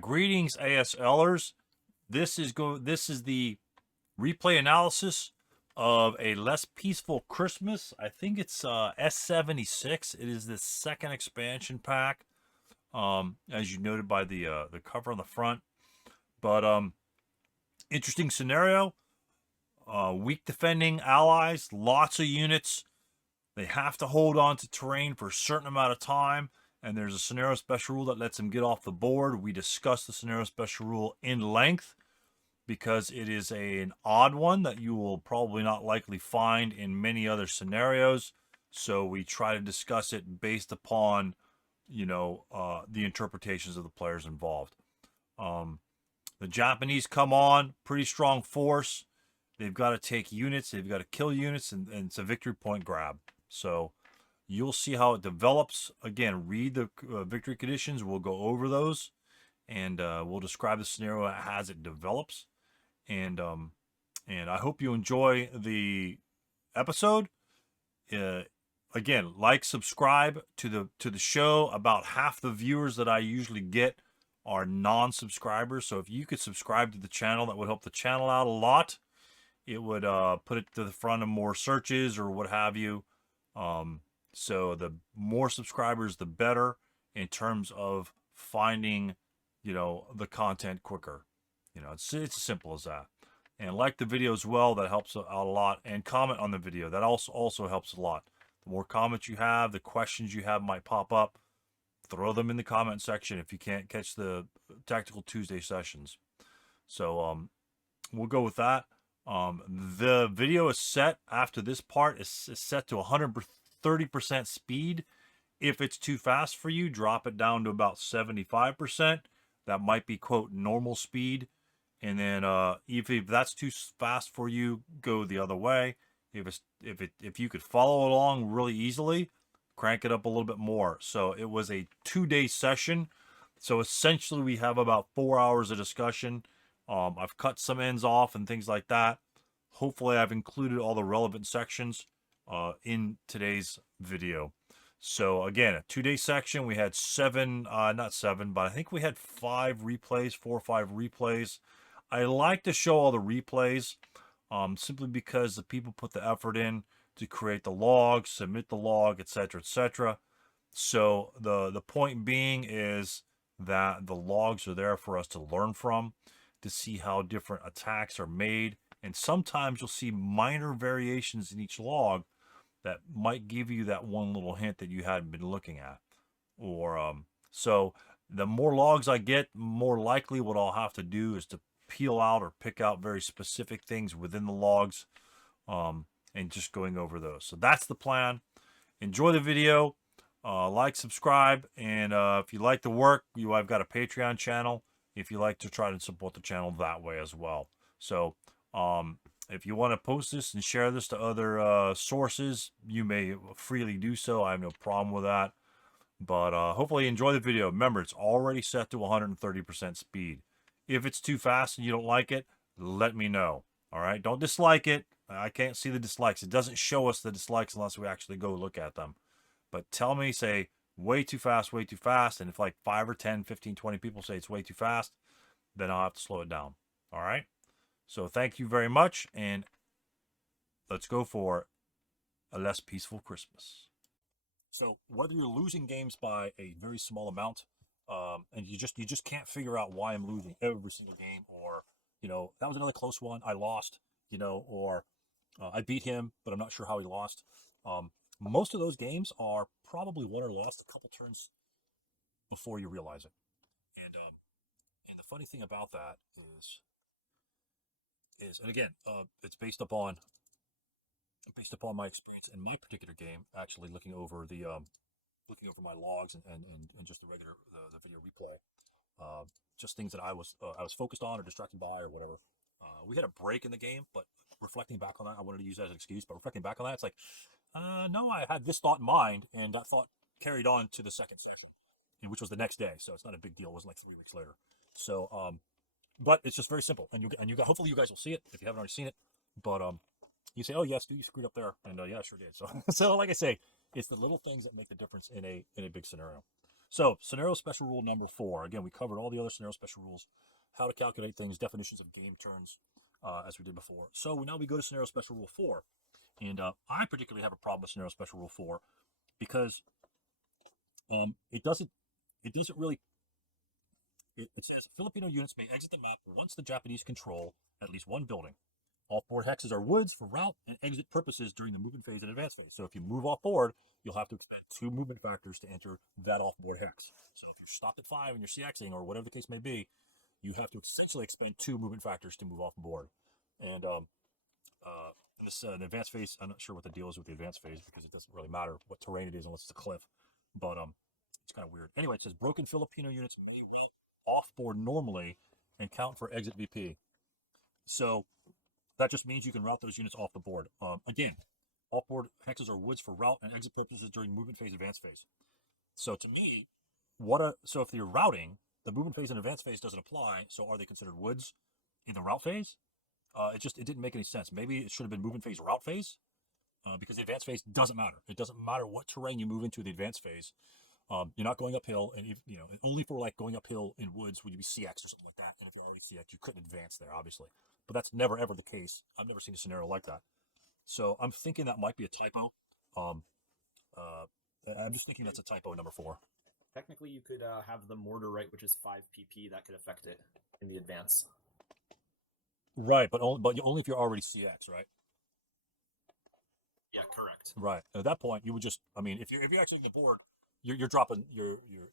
Greetings, ASLers. This is the replay analysis of A Less Peaceful Christmas. I think it's S76. It is the second expansion pack, as you noted by the cover on the front. But interesting scenario. Weak defending allies, lots of units. They have to hold on to terrain for a certain amount of time. And there's a scenario special rule that lets them get off the board. We discussed the scenario special rule in length because it is an odd one that you will probably not likely find in many other scenarios. So we try to discuss it based upon, the interpretations of the players involved. The Japanese come on, pretty strong force. They've got to take units. They've got to kill units, and it's a victory point grab. So you'll see how it develops. Again, read the victory conditions. We'll go over those, and we'll describe the scenario as it develops. And I hope you enjoy the episode. Again, like, subscribe to the show. About half the viewers that I usually get are non-subscribers. So if you could subscribe to the channel, that would help the channel out a lot. It would put it to the front of more searches or what have you. So the more subscribers, the better in terms of finding, the content quicker. It's as simple as that. And like the video as well, that helps out a lot. And comment on the video. That also helps a lot. The more comments you have, the questions you have might pop up. Throw them in the comment section if you can't catch the Tactical Tuesday sessions. So we'll go with that. The video is set after this part is set to 130% speed. If it's too fast for you, drop it down to about 75%. That might be, quote, normal speed. And then if that's too fast for you, go the other way. If you could follow along really easily, crank it up a little bit more. So it was a 2-day session. So essentially we have about 4 hours of discussion. I've cut some ends off and things like that. Hopefully I've included all the relevant sections in today's video. So again, a 2-day section. We had not seven, but I think we had 4 or 5 replays. I like to show all the replays simply because the people put the effort in to create the log, submit the log, etc., etc. So the point being is that the logs are there for us to learn from, to see how different attacks are made. And sometimes you'll see minor variations in each log that might give you that one little hint that you hadn't been looking at. Or so the more logs I get, more likely what I'll have to do is to peel out or pick out very specific things within the logs, and just going over those. So that's the plan. Enjoy the video. Like, subscribe, and if you like the work, I've got a Patreon channel if you like to try to support the channel that way as well. So if you want to post this and share this to other sources, you may freely do so. I have no problem with that. But hopefully you enjoy the video. Remember, it's already set to 130% speed. If it's too fast and you don't like it, let me know. All right? Don't dislike it. I can't see the dislikes. It doesn't show us the dislikes unless we actually go look at them. But tell me, say, way too fast, way too fast. And if like 5 or 10, 15, 20 people say it's way too fast, then I'll have to slow it down. All right? So thank you very much, and let's go for A Less Peaceful Christmas. So whether you're losing games by a very small amount, and you just can't figure out why I'm losing every single game, or that was another close one, I lost, or I beat him, but I'm not sure how he lost. Most of those games are probably won or lost a couple turns before you realize it. And the funny thing about that is, and again, it's based upon my experience in my particular game, actually looking over my logs and just the regular the video replay, just things that I was focused on or distracted by or whatever. We had a break in the game, but reflecting back on that, I wanted to use that as an excuse. But reflecting back on that, it's like, no, I had this thought in mind, and that thought carried on to the second session, which was the next day. So it's not a big deal. It wasn't like 3 weeks later. So but it's just very simple, and you got, hopefully you guys will see it if you haven't already seen it. But you say, oh yes, dude, you screwed up there, and yeah, I sure did. So like I say, it's the little things that make the difference in a big scenario. So, scenario special rule number 4. Again, we covered all the other scenario special rules, how to calculate things, definitions of game turns, as we did before. So now we go to scenario special rule 4. And I particularly have a problem with scenario special rule 4 because it doesn't really, it says Filipino units may exit the map once the Japanese control at least one building. Off-board hexes are woods for route and exit purposes during the movement phase and advance phase. So if you move off-board, you'll have to expend 2 movement factors to enter that off-board hex. So if you're stopped at 5 and you're CXing or whatever the case may be, you have to essentially expend 2 movement factors to move off-board. And in this the advanced phase, I'm not sure what the deal is with the advanced phase because it doesn't really matter what terrain it is unless it's a cliff. But it's kind of weird. Anyway, it says broken Filipino units may ramp off-board normally and count for exit VP. So that just means you can route those units off the board. Again, off-board hexes are woods for route and exit purposes during movement phase, advance phase. So to me, so if you're routing, the movement phase and advance phase doesn't apply. So are they considered woods in the route phase? It didn't make any sense. Maybe it should have been movement phase, route phase, because the advance phase doesn't matter. It doesn't matter what terrain you move into the advance phase. You're not going uphill, and if, only for like going uphill in woods would you be CX or something like that. And if you're always CX, you couldn't advance there, obviously. But that's never ever the case. I've never seen a scenario like that. So I'm thinking that might be a typo. Um, I'm just thinking that's a typo number 4. Technically, you could have the mortar right, which is 5 PP. That could affect it in the advance. Right, but only if you're already CX, right? Yeah, correct. Right. At that point, you would just, I mean, if you're exiting the board, you're dropping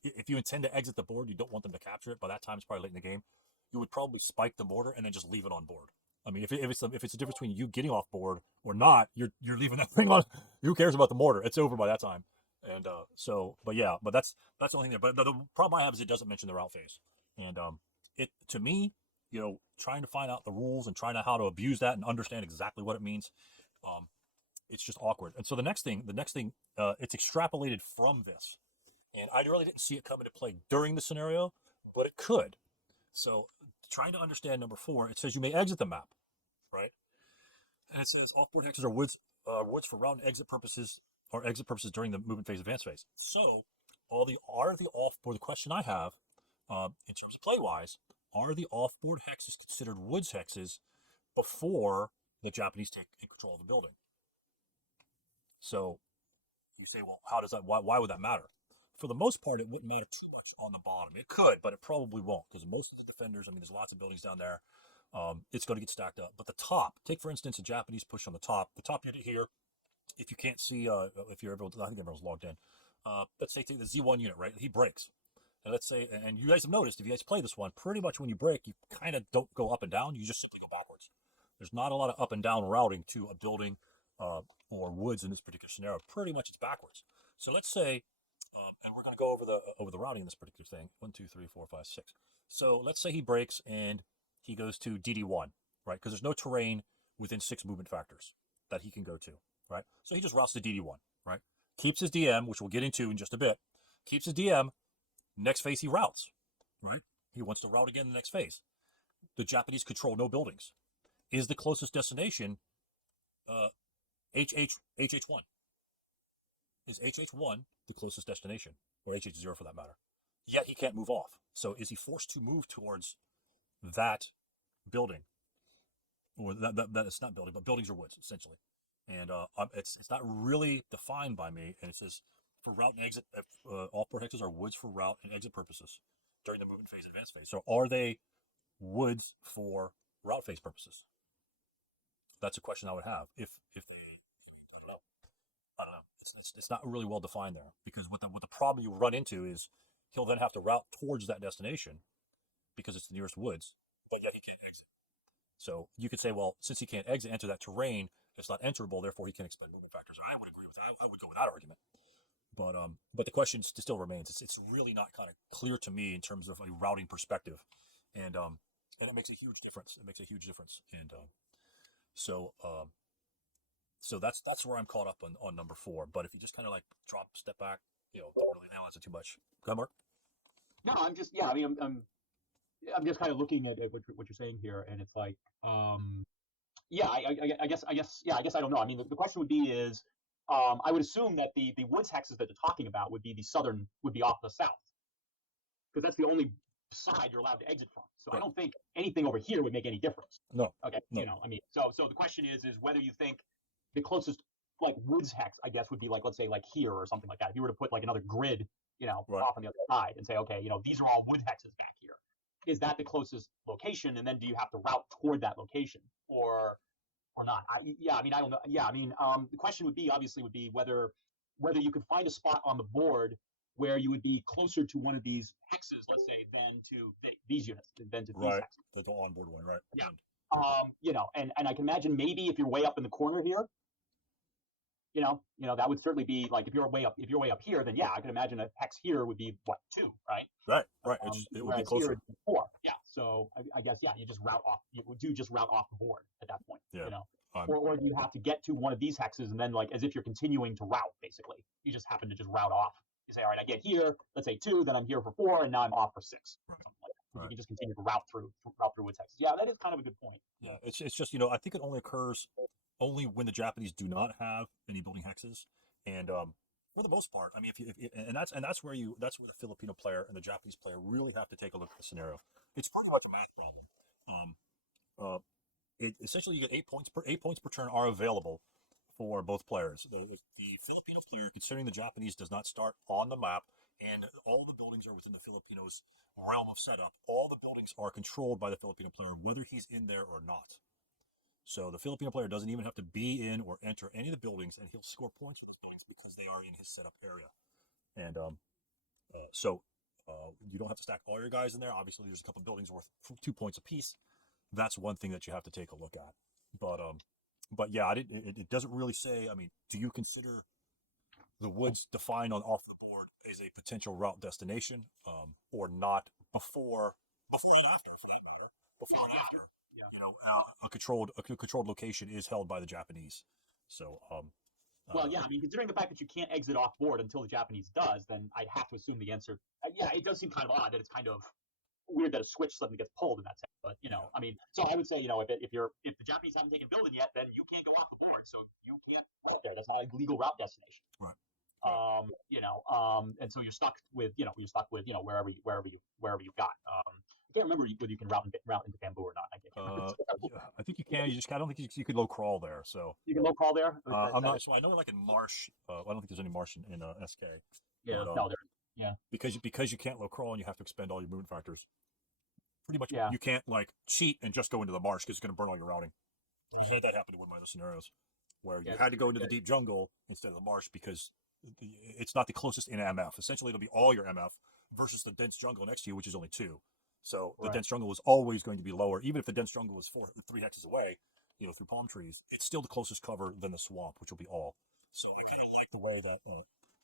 if you intend to exit the board, you don't want them to capture it. By that time, it's probably late in the game. You would probably spike the mortar and then just leave it on board. I mean, if it's the difference between you getting off board or not, you're leaving that thing on. Who cares about the mortar? It's over by that time. And but that's the only thing there. But the problem I have is it doesn't mention the route phase. And it to me, trying to find out the rules and trying to how to abuse that and understand exactly what it means, it's just awkward. And so the next thing, it's extrapolated from this. And I really didn't see it come into play during the scenario, but it could. So trying to understand number 4, it says you may exit the map, right? And it says off-board hexes are woods for route and exit purposes or exit purposes during the movement phase, advance phase. So the question I have in terms of play-wise, are the off-board hexes considered woods hexes before the Japanese take control of the building? So you say, well, how does that? Why would that matter? For the most part, it wouldn't matter too much on the bottom. It could, but it probably won't because most of the defenders, I mean, there's lots of buildings down there. It's going to get stacked up. But the top, take for instance a Japanese push on the top unit here. If you can't see, if you're able to, I think everyone's logged in. Let's say take the Z1 unit, right? He breaks. And let's say, and you guys have noticed, if you guys play this one, pretty much when you break, you kind of don't go up and down. You just simply go backwards. There's not a lot of up and down routing to a building or woods in this particular scenario. Pretty much it's backwards. So let's say, and we're going to go over the routing in this particular thing. 1, 2, 3, 4, 5, 6. So let's say he breaks and he goes to DD1, right? Because there's no terrain within 6 movement factors that he can go to, right? So he just routes to DD1, right? Keeps his DM, which we'll get into in just a bit. Keeps his DM. Next phase he routes, right? He wants to route again the next phase. The Japanese control no buildings. Is the closest destination HH1? Is HH1 the closest destination? Or HH0 for that matter? Yet he can't move off. So is he forced to move towards that building? Or that it's not building, but buildings are woods, essentially. And it's not really defined by me. And it says for route and exit, off-board hexes are woods for route and exit purposes during the movement phase and advance phase. So are they woods for route phase purposes? That's a question I would have. If they, I don't know. It's not really well defined there because what the problem you run into is he'll then have to route towards that destination because it's the nearest woods, but yet he can't exit. So you could say, well, since he can't enter that terrain, it's not enterable, therefore he can expend movement factors. I would agree with that. I would go with that argument. But the question still remains. It's really not kind of clear to me in terms of a routing perspective, and it makes a huge difference. It makes a huge difference, and so that's where I'm caught up on number 4. But if you just kind of like step back, don't really analyze it too much. Go ahead, Mark. No, I'm just I mean I'm just kind of looking at what you're saying here, and it's like yeah, I guess I don't know. I mean the question would be is I would assume that the woods hexes that they're talking about would be off the south, because that's the only side you're allowed to exit from. So I Right. don't think anything over here would make any difference. No. Okay, No. I mean, so the question is whether you think the closest like woods hex, I guess, would be like, let's say like here or something like that. If you were to put like another grid, Right. off on the other side and say, okay, these are all wood hexes back here. Is that the closest location? And then do you have to route toward that location or not? I mean, I don't know. Yeah, I mean, the question would be whether you could find a spot on the board where you would be closer to one of these hexes, let's say, than to these units, than to these Right. hexes. The onboard one, right? Yeah. And I can imagine maybe if you're way up in the corner here, that would certainly be like if you're way up here, then yeah, I can imagine a hex here would be what, 2, right? Right. Right. It would be Whereas closer. here it's 4. Yeah. So I guess you just route off. You would just route off the board at that point. Yeah. Or do you have to get to one of these hexes and then like as if you're continuing to route basically? You just happen to just route off. You say, all right, I get here, let's say 2, then I'm here for 4, and now I'm off for 6. Something like that. Right. You can just continue to route through woods hexes. Yeah, that is kind of a good point. Yeah. It's just I think it only occurs only when the Japanese do not have any building hexes, and for the most part, I mean, that's where the Filipino player and the Japanese player really have to take a look at the scenario. It's pretty much a math problem. Essentially you get 8 points per turn are available for both players. The Filipino player, considering the Japanese does not start on the map, and all the buildings are within the Filipinos' realm of setup. All the buildings are controlled by the Filipino player, whether he's in there or not. So the Filipino player doesn't even have to be in or enter any of the buildings, and he'll score points because they are in his setup area. And so you don't have to stack all your guys in there. Obviously, there's a couple of buildings worth 2 points apiece. That's one thing that you have to take a look at. But yeah, it doesn't really say. I mean, do you consider the woods defined off the board as a potential route destination, or not before and after? Before and after. Yeah. A controlled location is held by the Japanese. So, well, yeah, I mean, considering the fact that you can't exit off board until the Japanese does, then I'd have to assume the answer. Yeah, it does seem kind of odd that it's kind of weird that a switch suddenly gets pulled in that sense. But I mean, so I would say, if the Japanese haven't taken a building yet, then you can't go off the board, so you can't go there. That's not a legal route destination. Right. And so you're stuck with wherever you've got. I can't remember whether you can route into bamboo or not. I can't remember. Yeah, I think you can. I don't think you could low crawl there. So You can low crawl there. I'm not. So I know, like in marsh, I don't think there's any marsh in SK. Yeah, But, no, there. Yeah, because you can't low crawl and you have to expend all your movement factors. Pretty much, Yeah. you can't like cheat and just go into the marsh because it's going to burn all your routing. I had that happen in one of my other scenarios where you had to go into the deep jungle instead of the marsh because it's not the closest in MF. Essentially, it'll be all your MF versus the dense jungle next to you, which is only 2. So the Right. dense jungle is always going to be lower, even if the dense jungle is 3 hexes away, through palm trees. It's still the closest cover than the swamp, which will be all. So I kind of like the way that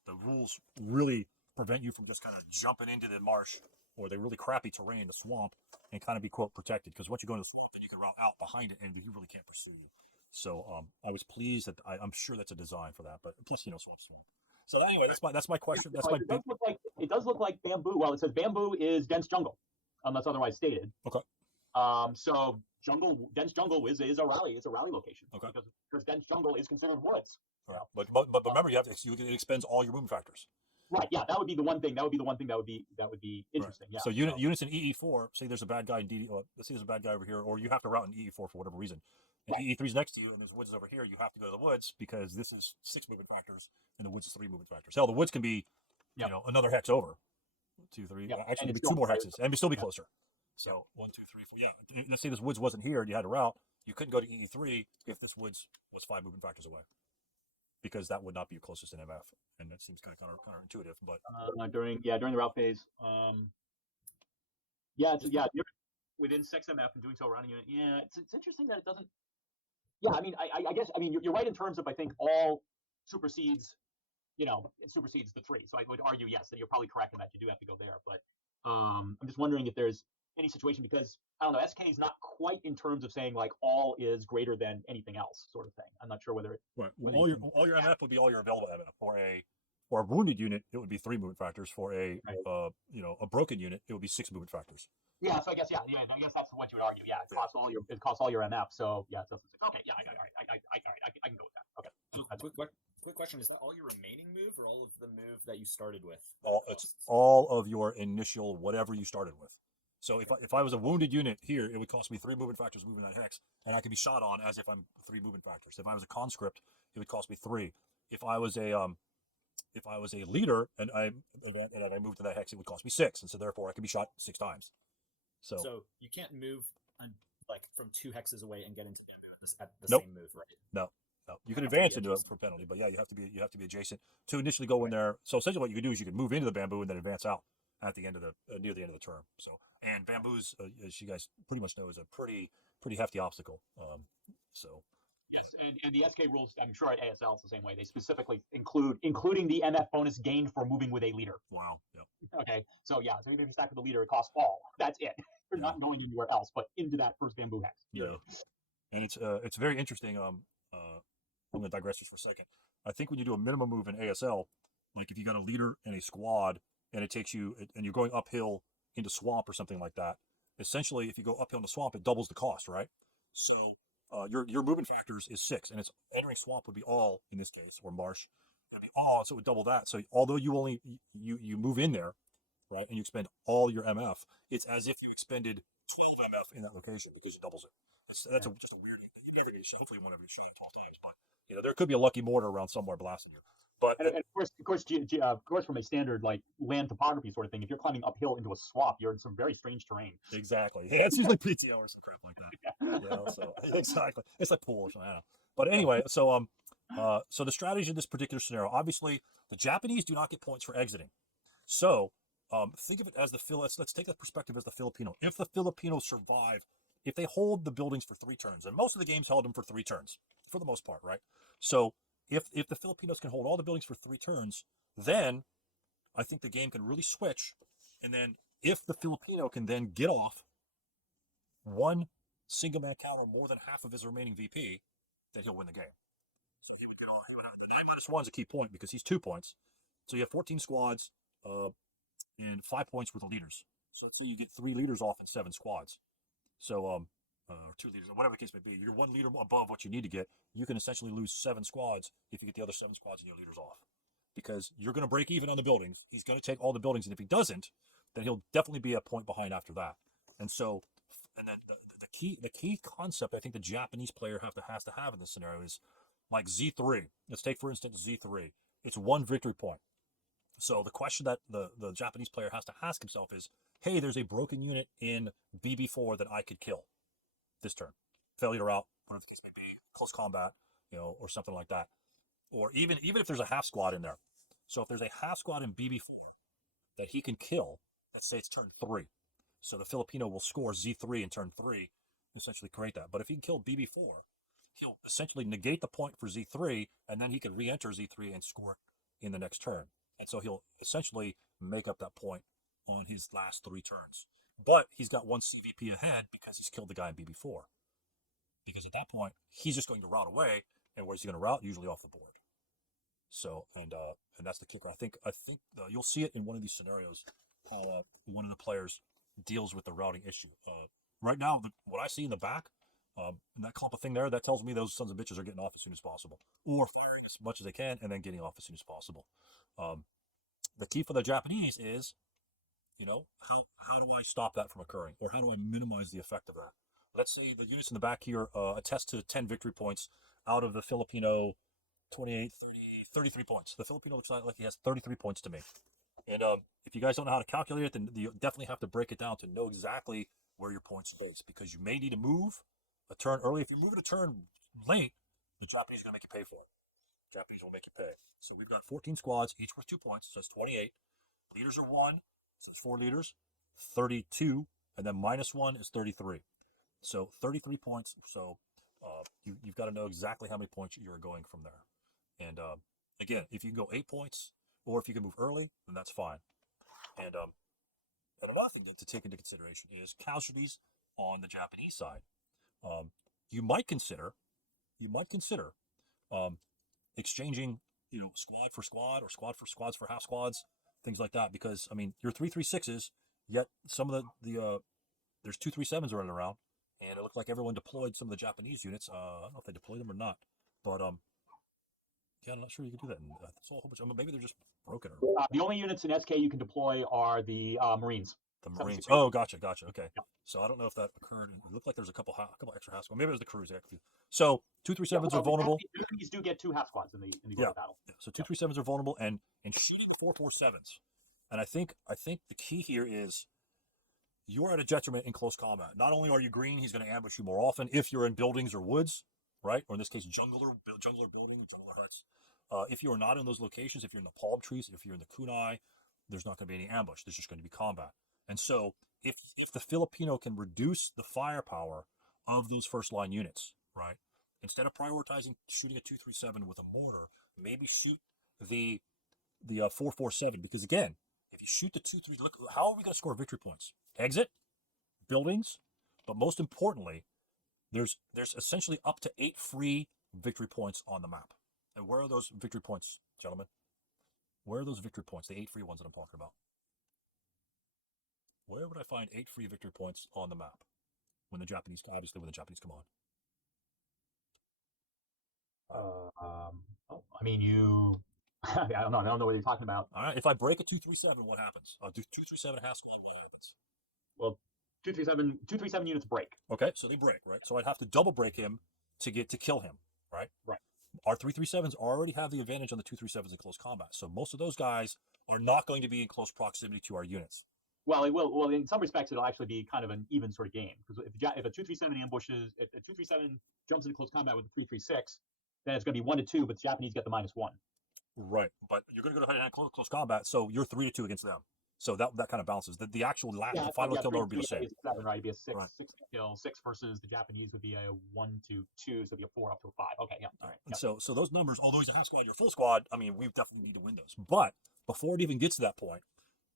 the rules really prevent you from just kind of jumping into the marsh or the really crappy terrain, the swamp, and kind of be, quote, protected. Because once you go into the swamp, then you can route out behind it, and he really can't pursue you. So I was pleased that I'm sure that's a design for that. But plus, swamp. So anyway, that's my question. That's my big. It does look like bamboo. Well, it says bamboo is dense jungle, unless otherwise stated. Okay. So dense jungle is a rally. It's a rally location. Okay. Because dense jungle is considered woods. Right. But remember, it expends all your movement factors. Right. Yeah, that would be the one thing. That would be interesting. Right. Yeah. So units in EE4. Say there's a bad guy in DD. Let's say there's a bad guy over here, or you have to route in EE4 for whatever reason. And Right. EE3 is next to you, and there's woods over here. You have to go to the woods because this is 6 movement factors, and the woods is 3 movement factors. Hell, the woods can be, another hex over. 2, 3. Yep. Actually, And maybe it's 2 more still- hexes, and we still be closer. So 1, 2, 3, 4. Yeah. Let's say this woods wasn't here, and you had to route. You couldn't go to EE3 if this woods was 5 movement factors away, because that would not be your closest in MF, and that seems kind of counterintuitive. But during the route phase. You're within 6 MF and doing so around a unit. Yeah, it's interesting that it doesn't. Yeah, I mean, I guess you're right in terms of I think all supersedes. It supersedes the 3. So I would argue yes that you're probably correct in that you do have to go there. But I'm just wondering if there's any situation because I don't know. SK is not quite in terms of saying like all is greater than anything else sort of thing. I'm not sure whether it. right. Well, all your MF would be all your available MF. For a wounded unit, it would be 3 movement factors. For a a broken unit, it would be 6 movement factors. Yeah, so I guess I guess that's what you would argue. Yeah, it costs all your MF. So yeah, so okay, yeah, I can go with that. Okay, Quick quick question: is that all your remaining move, or all of the move that you started with? It's all of your initial whatever you started with. So if I was a wounded unit here, it would cost me 3 movement factors moving that hex, and I could be shot on as if I'm 3 movement factors. If I was a conscript, it would cost me 3. If I was a leader and I moved to that hex, it would cost me 6, and so therefore I could be shot 6 times. So you can't move like from 2 hexes away and get into bamboo at the Nope. same move, right? No. You can have to be advance into it adjacent. for penalty, but yeah, you have to be adjacent to initially go in there. So essentially, what you can do is you can move into the bamboo and then advance out at the end of the near the end of the turn. So and bamboos, as you guys pretty much know, is a pretty hefty obstacle. So Yes, and the SK rules, I'm sure at ASL it's the same way. They specifically including the MF bonus gained for moving with a leader. wow, yeah, Okay, so yeah, so even if you stack with the leader, it costs all. That's it. You're Yeah. not going anywhere else but into that first bamboo hex. yeah, and it's very interesting. I'm going to digress just for a second. I think when you do a minimum move in ASL, like if you got a leader and a squad, and it takes you, and you're going uphill into swamp or something like that. Essentially, if you go uphill into swamp, it doubles the cost, right? So your movement factors is 6, and it's entering swamp would be all in this case, or marsh, it'd be all, so it would double that. So although you only you move in there, right, and you expend all your MF, it's as if you expended 12 MF in that location because it doubles it. That's just a weird. You never get shot. Hopefully, you won't ever get shot 12 times, but there could be a lucky mortar around somewhere blasting you. But And of course, from a standard like land topography sort of thing, if you're climbing uphill into a swamp, you're in some very strange terrain. exactly, yeah, it's usually PTO or some crap like that. So exactly, it's like pool or something. I don't know. But anyway, so the strategy in this particular scenario, obviously, the Japanese do not get points for exiting. So think of it as let's take that perspective as the Filipino. If the Filipinos survive, if they hold the buildings for 3 turns, and most of the games held them for 3 turns for the most part, right? So if the Filipinos can hold all the buildings for 3 turns, then I think the game can really switch. And then if the Filipino can then get off one single man counter more than half of his remaining VP, then he'll win the game. So he would get all, the 9 -1 is a key point because he's 2 points. So you have 14 squads and 5 points with the leaders. So let's say you get 3 leaders off in 7 squads. So or 2 leaders, or whatever the case may be. You're 1 leader above what you need to get. You can essentially lose 7 squads if you get the other 7 squads and your leaders off, because you're going to break even on the buildings. He's going to take all the buildings, and if he doesn't, then he'll definitely be a point behind after that. And so, and then the key concept I think the Japanese player has to have in this scenario is like Z3. Let's take for instance Z3. It's 1 victory point. So the question that the Japanese player has to ask himself is, hey, there's a broken unit in BB4 that I could kill this turn. Failure route, whatever the case may be, close combat, or something like that. Or even if there's a half squad in there. So if there's a half squad in BB4 that he can kill, let's say it's turn 3. So the Filipino will score Z3 in turn 3, essentially create that. But if he can kill BB4, he'll essentially negate the point for Z3, and then he can re-enter Z3 and score it in the next turn. And so he'll essentially make up that point on his last 3 turns. But he's got 1 CVP ahead because he's killed the guy in BB4. Because at that point, he's just going to route away, and where's he going to route? Usually off the board. So, and that's the kicker. I think you'll see it in one of these scenarios how one of the players deals with the routing issue. Right now, what I see in the back, and that clump of thing there, that tells me those sons of bitches are getting off as soon as possible, or firing as much as they can and then getting off as soon as possible. The key for the Japanese is, how do I stop that from occurring, or how do I minimize the effect of that? Let's say the units in the back here attest to 10 victory points out of the Filipino 28, 30, 33 points. The Filipino looks like he has 33 points to me. And if you guys don't know how to calculate it, then you definitely have to break it down to know exactly where your points are based, because you may need to move a turn early. If you're moving a turn late, the Japanese are going to make you pay for it. Japanese will make you pay. So we've got 14 squads, each worth 2 points, so that's 28. Leaders are 1, so it's 4 leaders, 32, and then -1 is 33. So 33 points. So you've got to know exactly how many points you're going from there. And again, if you can go 8 points, or if you can move early, then that's fine. And another thing to take into consideration is casualties on the Japanese side. You might consider exchanging, squad for squad, or squad for squads for half squads, things like that. Because I mean, you're 336s, yet some of the there's 237s running around, and it looked like everyone deployed some of the Japanese units. I don't know if they deployed them or not, but Yeah, I'm not sure you can do that. That's a whole bunch. Maybe they're just broken. Or The only units in SK you can deploy are the Marines. the Marines. 76. Oh, gotcha. Okay. Yeah. So I don't know if that occurred. It looked like there's a couple extra half squads. Maybe it was the crews actually. So 237s are vulnerable. The Japanese do get 2 half squads in the Yeah. order battle. Yeah. So 237s are vulnerable, and shooting 447s. And I think the key here is you're at a detriment in close combat. Not only are you green, he's going to ambush you more often if you're in buildings or woods, right? Or in this case, jungler building, jungler huts. If you are not in those locations, if you're in the palm trees, if you're in the kunai, there's not going to be any ambush. There's just going to be combat. And so if the Filipino can reduce the firepower of those first line units, right? Instead of prioritizing shooting a 237 with a mortar, maybe shoot the 447, because again, if you shoot the 2-3, look, how are we going to score victory points? Exit, buildings, but most importantly, there's essentially up to 8 free victory points on the map. And where are those victory points, gentlemen? Where are those victory points? The 8 free ones that I'm talking about. Where would I find 8 free victory points on the map when the Japanese come on? I mean, you. I don't know what you're talking about. All right, if I break a 237, what happens? I'll do 237 half squad. What happens? Well, 237 units break. Okay, so they break, right? So I'd have to double break him to kill him, right? Right. Our 337s already have the advantage on the 237s in close combat, so most of those guys are not going to be in close proximity to our units. Well, it will. Well, in some respects, it'll actually be kind of an even sort of game, because if a 237 ambushes, if a 237 jumps into close combat with a 336, then it's going to be 1-2, but the Japanese get the -1. Right, but you're going to go to hand close combat, so you're 3-2 against them. So that kind of balances. The actual the final kill number would be the same. 7, right? It'd be a 6 Right. 6 kill, 6 versus the Japanese would be a 1-2, so it'd be a 4 up to a 5. Okay, yeah, all right. And Yeah. so those numbers, although he's a half squad, you're full squad. I mean, we definitely need to win those. But before it even gets to that point,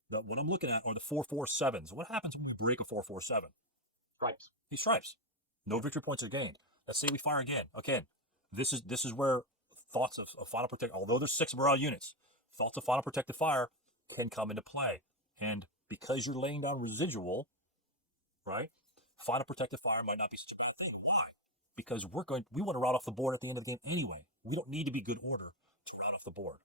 what I'm looking at are the 447s. What happens when you break a 447? Stripes. He stripes. No victory points are gained. Let's say we fire again. Again, this is where thoughts of final protect. Although there's 6 morale units, thoughts of final protective fire can come into play. And because you're laying down residual, right? Final protective fire might not be such a bad thing. Why? Because we want to route off the board at the end of the game anyway. We don't need to be good order to route off the board.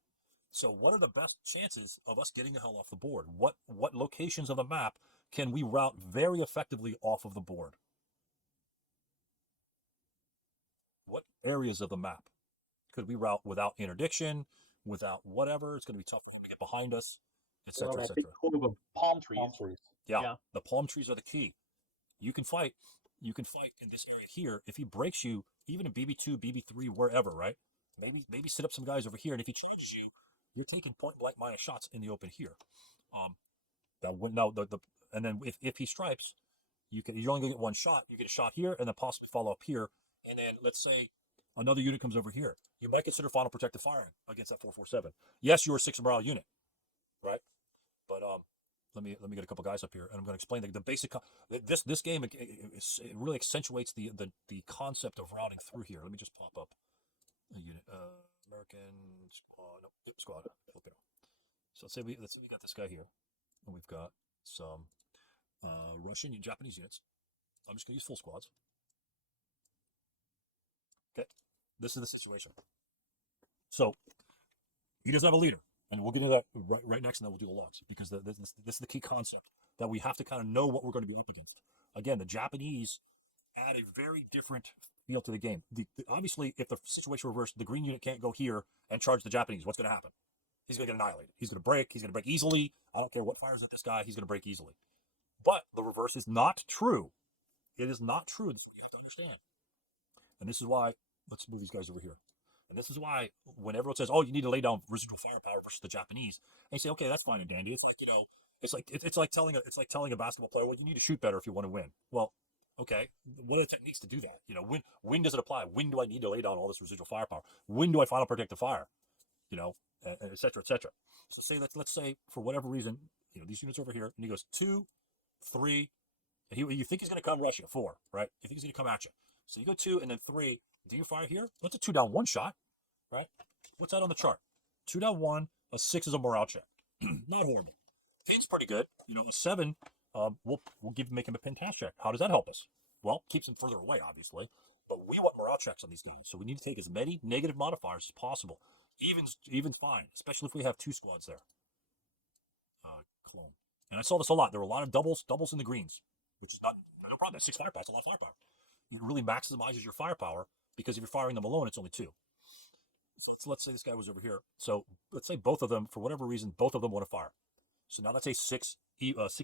So what are the best chances of us getting the hell off the board? What locations of the map can we route very effectively off of the board? What areas of the map could we route without interdiction, without whatever? It's going to be tough to get behind us, etc., Well, etc. big of palm trees. Yeah, the palm trees are the key. You can fight in this area here. If he breaks you, even in BB2, BB3, wherever, right? Maybe set up some guys over here, and if he charges you, you're taking point blank minus shots in the open here. And then if he stripes, you're only gonna get one shot. You get a shot here, and then possibly follow up here. And then let's say another unit comes over here. You might consider final protective firing against that 447. Yes, you're a 6 morale unit, right? But let me get a couple guys up here, and I'm going to explain the basic. This game it really accentuates the concept of routing through here. Let me just pop up a unit. American squad. Filipino. So let's say we got this guy here, and we've got some Russian and Japanese units. I'm just going to use full squads. Okay, this is the situation. So he doesn't have a leader, and we'll get into that right next, and then we'll do the logs, because this is the key concept that we have to kind of know what we're going to be up against. Again, the Japanese add a very different feel to the game. Obviously, if the situation reversed, the green unit can't go here and charge the Japanese. What's going to happen? He's going to get annihilated. He's going to break. He's going to break easily. I don't care what fires at this guy. He's going to break easily. But the reverse is not true. It is not true. This is what you have to understand. And this is why, let's move these guys over here. And this is why when everyone says, "Oh, you need to lay down residual firepower versus the Japanese," and you say, "Okay, that's fine and dandy." It's like, it's like telling a basketball player, "Well, you need to shoot better if you want to win." Well, okay, what are the techniques to do that? When does it apply? When do I need to lay down all this residual firepower? When do I final protective fire? Et cetera, et cetera. So let's say for whatever reason, these units over here, and he goes 2, 3. You think he's going to come rush you 4, right? You think he's going to come at you. So you go 2 and then 3. Do you fire here? That's a 2 down 1 shot, right? What's that on the chart? 2 down 1. A 6 is a morale check. Not horrible. 8's pretty good. A 7, we'll make him a pin task check. How does that help us? Well, keeps him further away, obviously. But we want morale checks on these guys, so we need to take as many negative modifiers as possible. Even's fine, especially if we have 2 squads there. Clone. And I saw this a lot. There were a lot of doubles in the greens, which is no problem. That's 6 firepower. That's a lot of firepower. It really maximizes your firepower because if you're firing them alone, it's only 2. So let's say this guy was over here. So let's say both of them, for whatever reason, both of them want to fire. So now that's a 6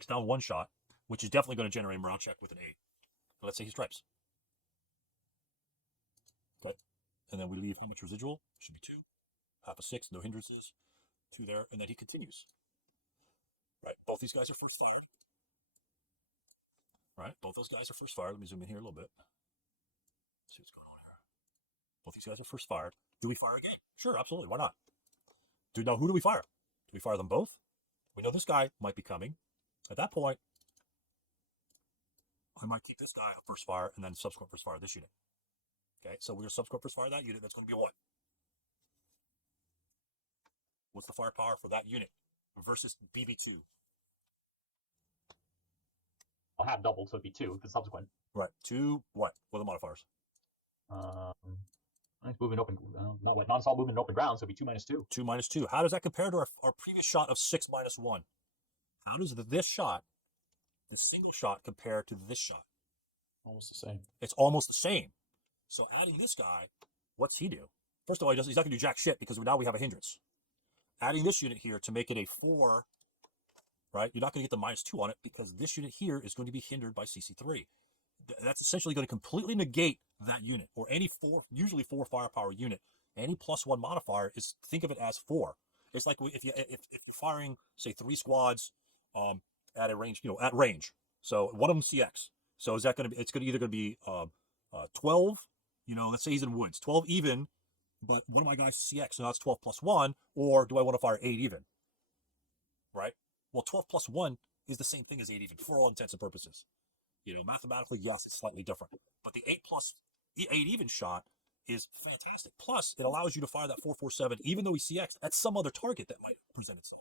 down 1 shot, which is definitely going to generate a morale check with an 8. But let's say he stripes. Okay. And then we leave how much residual? Should be 2. Half a 6, no hindrances. 2 there, and then he continues. Right, both these guys are first fired. Right, both those guys are first fired. Let me zoom in here a little bit. See what's going on here. Both these guys are first fired. Do we fire again? Sure, absolutely. Why not? Now, who do we fire? Do we fire them both? We know this guy might be coming. At that point, I might keep this guy a first fire and then subsequent first fire this unit. Okay, so we're going to subsequent first fire that unit. That's going to be a 1. What's the firepower for that unit versus BB2? I'll have doubled, so it'd be 2 the subsequent. Right. 2 what? What are the modifiers? Movement open, non-assault movement in open ground, so it'd be 2 minus 2. 2 minus 2. How does that compare to our previous shot of 6 minus 1? How does this shot, this single shot, compare to this shot? Almost the same. It's almost the same. So adding this guy, what's he do? First of all, he's not going to do jack shit because now we have a hindrance. Adding this unit here to make it a 4, right? You're not going to get the minus 2 on it because this unit here is going to be hindered by CC3. That's essentially going to completely negate that unit, or any usually 4 firepower unit. Any +1 modifier is, think of it as 4. It's like if you're firing, say, 3 squads at a range, at range. So one of them CX. So is that going to be? It's either going to be 12. Let's say he's in woods, 12 even, but one of my guys CX, so now it's 12 plus 1. Or do I want to fire 8 even? Right. Well, 12 plus 1 is the same thing as 8 even for all intents and purposes. Mathematically, yes, it's slightly different, but the 8 even shot is fantastic. Plus, it allows you to fire that 447, even though he CX at some other target that might present itself.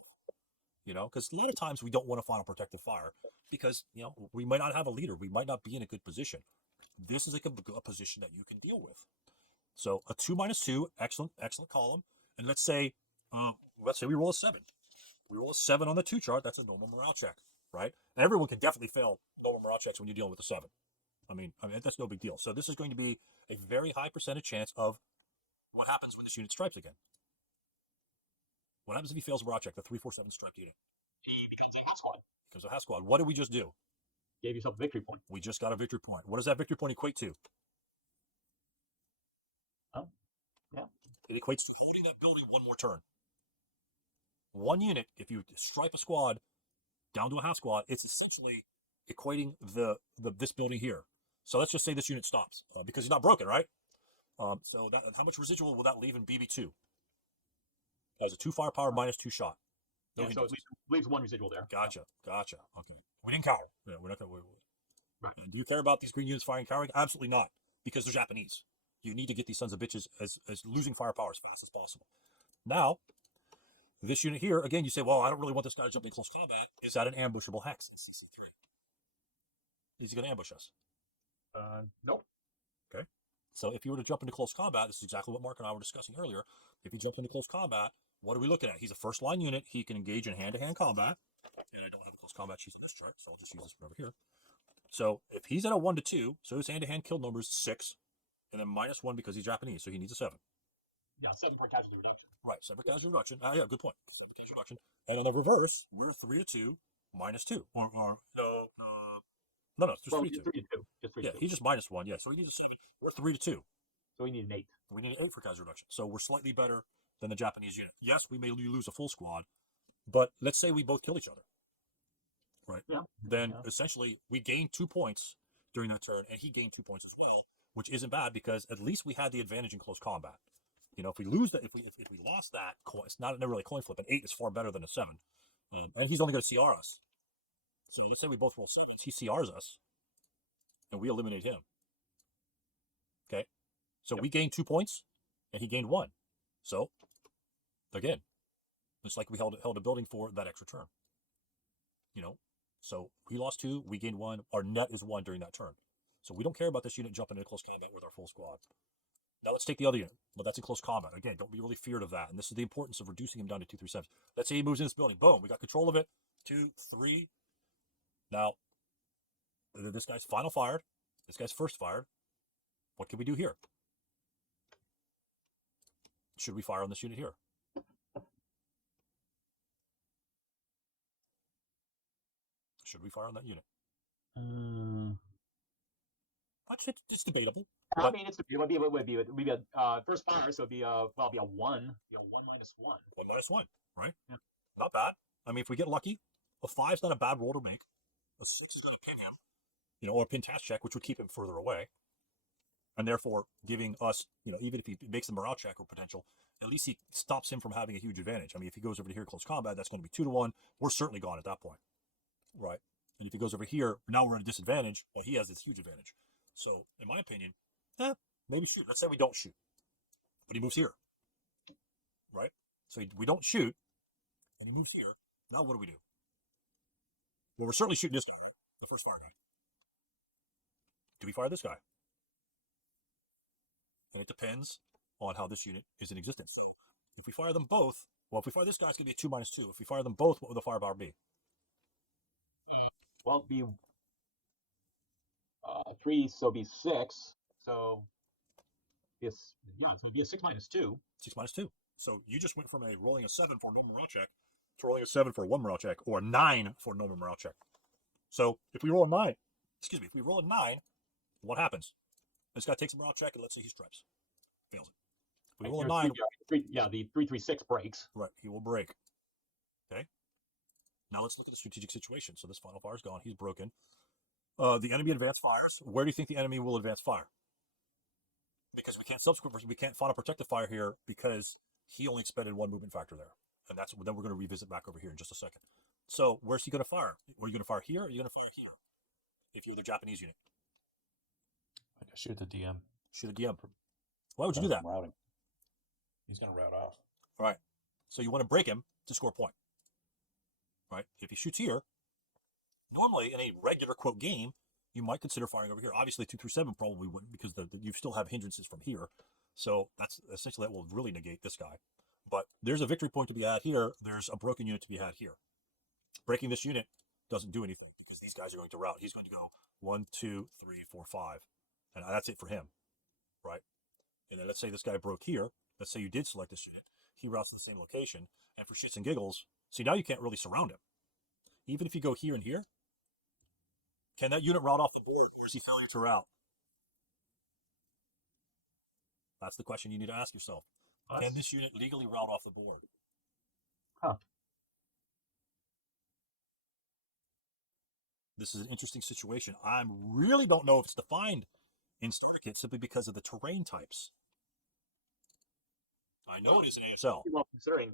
Because a lot of times we don't want to final protective fire because, we might not have a leader. We might not be in a good position. This is like a position that you can deal with. So a 2 minus 2, excellent column. And let's say we roll a 7. We roll a 7 on the 2 chart. That's a normal morale check, right? And everyone can definitely fail normal morale checks when you're dealing with a 7. I mean, that's no big deal. So this is going to be a very high percentage chance of what happens when this unit stripes again. What happens if he fails a morale check, the 347 striped unit? He becomes a half squad. Becomes a half squad. What did we just do? Gave yourself a victory point. We just got a victory point. What does that victory point equate to? Oh, yeah. It equates to holding that building 1 more turn. 1 unit, if you stripe a squad down to a half squad, it's essentially equating this building here. So let's just say this unit stops because he's not broken, right? So how much residual will that leave in BB2? That was a 2 firepower minus 2 shot. No, so it leaves 1 residual there. Gotcha. Okay. We didn't cower. Yeah, we're not going to. Right. Do you care about these green units firing cowering? Absolutely not, because they're Japanese. You need to get these sons of bitches as losing firepower as fast as possible. Now, this unit here, again, you say, well, I don't really want this guy to jump in close combat. Is that an ambushable hex? Is he going to ambush us? Nope. Okay. So if you were to jump into close combat, this is exactly what Mark and I were discussing earlier. If he jumps into close combat, what are we looking at? He's a first line unit. He can engage in hand-to-hand combat. And I don't have a close combat sheet in this chart, so I'll just use this over here. So if he's at a 1 to 2, so his hand-to-hand kill number is 6, and then minus 1 because he's Japanese, so he needs a 7. Yeah, 7 for casualty reduction. Right, 7 for casualty reduction. Yeah, good point. 7 for casualty reduction. And on the reverse, we're 3 to 2, minus 2. No, it's just 3 to 2. 3 to 2. Just 3 yeah, to 2. he's just minus 1. Yeah, so he needs a 7. We're 3 to 2. So we need an 8. We need an 8 for casualty reduction. So we're slightly better than the Japanese unit. Yes, we may lose a full squad, but let's say we both kill each other. Right? Yeah. Then essentially we gained 2 points during that turn, and he gained 2 points as well, which isn't bad because at least we had the advantage in close combat. If we lose that, if we lost that, it's not really a coin flip. An 8 is far better than a 7, and he's only going to CR us. So let's say we both roll 7s, he CRs us, and we eliminate him. Okay, so we gained 2 points, and he gained 1. So again, it's like we held a building for that extra turn. So he lost 2, we gained 1. Our net is 1 during that turn. So we don't care about this unit jumping into close combat with our full squad. Now let's take the other unit. Well, that's in close combat. Again, don't be really feared of that. And this is the importance of reducing him down to 237. Let's say he moves in this building. Boom, we got control of it. 2, 3. Now, this guy's final fired. This guy's first fired. What can we do here? Should we fire on this unit here? Should we fire on that unit? It's debatable. I mean, it would be a first fire, so it'd be a 1, be a 1 minus 1. 1 minus 1, right? Yeah. Not bad. I mean, if we get lucky, a 5's not a bad roll to make. A 6 is going to pin him, or a pin task check, which would keep him further away. And therefore, giving us, even if he makes a morale check or potential, at least he stops him from having a huge advantage. I mean, if he goes over to here close combat, that's going to be 2 to 1. We're certainly gone at that point, right? And if he goes over here, now we're at a disadvantage. Well, he has this huge advantage. So, in my opinion, maybe shoot. Let's say we don't shoot, but he moves here, right? So we don't shoot, and he moves here. Now what do we do? Well, we're certainly shooting this guy, the first fire guy. Do we fire this guy? And it depends on how this unit is in existence. So if we fire them both, well, if we fire this guy, it's going to be a 2 minus 2. If we fire them both, what would the firepower be? Well, it'd be 3, so it'd be 6. So it's it'd be a 6 minus 2. 6 minus 2. So you just went from rolling a 7 for a normal morale check to rolling a 7 for a 1 morale check, or a 9 for a normal morale check. So if we roll a 9, if we roll a 9, what happens? This guy takes a morale check, and let's say he stripes. Fails it. If we roll a 9... the 336 breaks. Right, he will break. Okay? Now let's look at the strategic situation. So this final fire is gone. He's broken. The enemy advance fires. Where do you think the enemy will advance fire? Because we can't fauna protective fire here because he only expended 1 movement factor there. And then we're going to revisit back over here in just a second. So where's he going to fire? Are you going to fire here, or are you going to fire here? If you're the Japanese unit. I guess shoot the DM. Shoot the DM. Why would you do that? Routing. He's going to route off. All right. So you want to break him to score a point. Right? If he shoots here, normally in a regular quote game, you might consider firing over here. Obviously, 2 through 7 probably wouldn't, because you still have hindrances from here. So that's essentially, that will really negate this guy. But there's a victory point to be had here. There's a broken unit to be had here. Breaking this unit doesn't do anything because these guys are going to route. He's going to go 1, 2, 3, 4, 5. And that's it for him. Right? And then let's say this guy broke here. Let's say you did select this unit. He routes to the same location. And for shits and giggles, see, now you can't really surround him. Even if you go here and here, can that unit route off the board, or is he failure to route? That's the question you need to ask yourself. Can this unit legally route off the board? Huh. This is an interesting situation. I really don't know if it's defined in Starter Kit simply because of the terrain types. I know it is in ASL. Well, considering,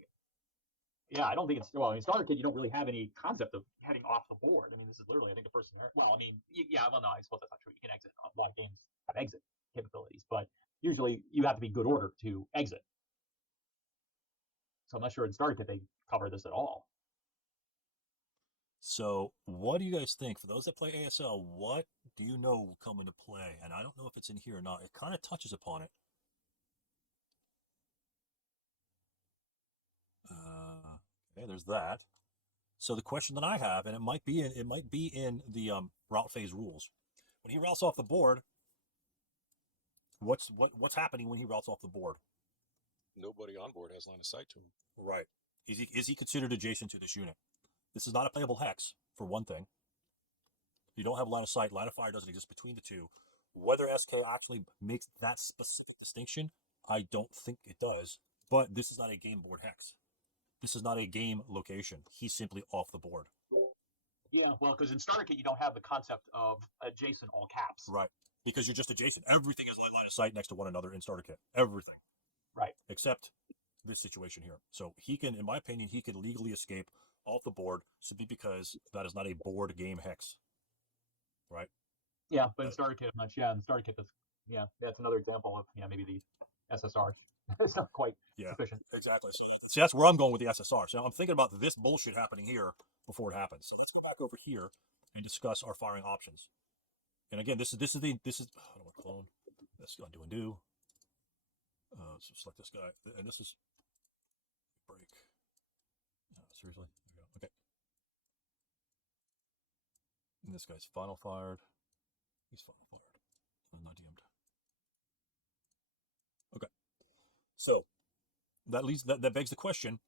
I don't think it's, in Starter Kit, you don't really have any concept of heading off the board. I mean, this is literally, I think, the first scenario. Well, I mean, no, I suppose that's not true. You can exit. A lot of games have exit capabilities, but usually you have to be good order to exit. So I'm not sure in Starter Kit they cover this at all. So what do you guys think? For those that play ASL, what do you know will come into play? And I don't know if it's in here or not. It kind of touches upon it. Okay, there's that. So the question that I have, and it might be in the route phase rules. When he routes off the board, what's happening when he routes off the board? Nobody on board has line of sight to him. Right. Is he considered adjacent to this unit? This is not a playable hex, for one thing. You don't have line of sight. Line of fire doesn't exist between the two. Whether SK actually makes that specific distinction, I don't think it does. But this is not a game board hex. This is not a game location. He's simply off the board. Yeah, well, because in Starter Kit, you don't have the concept of adjacent all caps. Right. Because you're just adjacent. Everything is line of sight next to one another in Starter Kit. Everything. Right. Except this situation here. So he can, in my opinion, he could legally escape off the board simply because that is not a board game hex. Right? Yeah, but in Starter Kit, in Starter Kit, that's another example of, maybe the SSR. It's not quite sufficient. Exactly. So, see, that's where I'm going with the SSR. So I'm thinking about this bullshit happening here before it happens. So let's go back over here and discuss our firing options. And again, this is I don't want to clone. Let's go undo. So select this guy, and this is break. Seriously? There we go. Okay. And this guy's final fired. He's final fired. Not DM'd. Okay. So that leads that begs the question: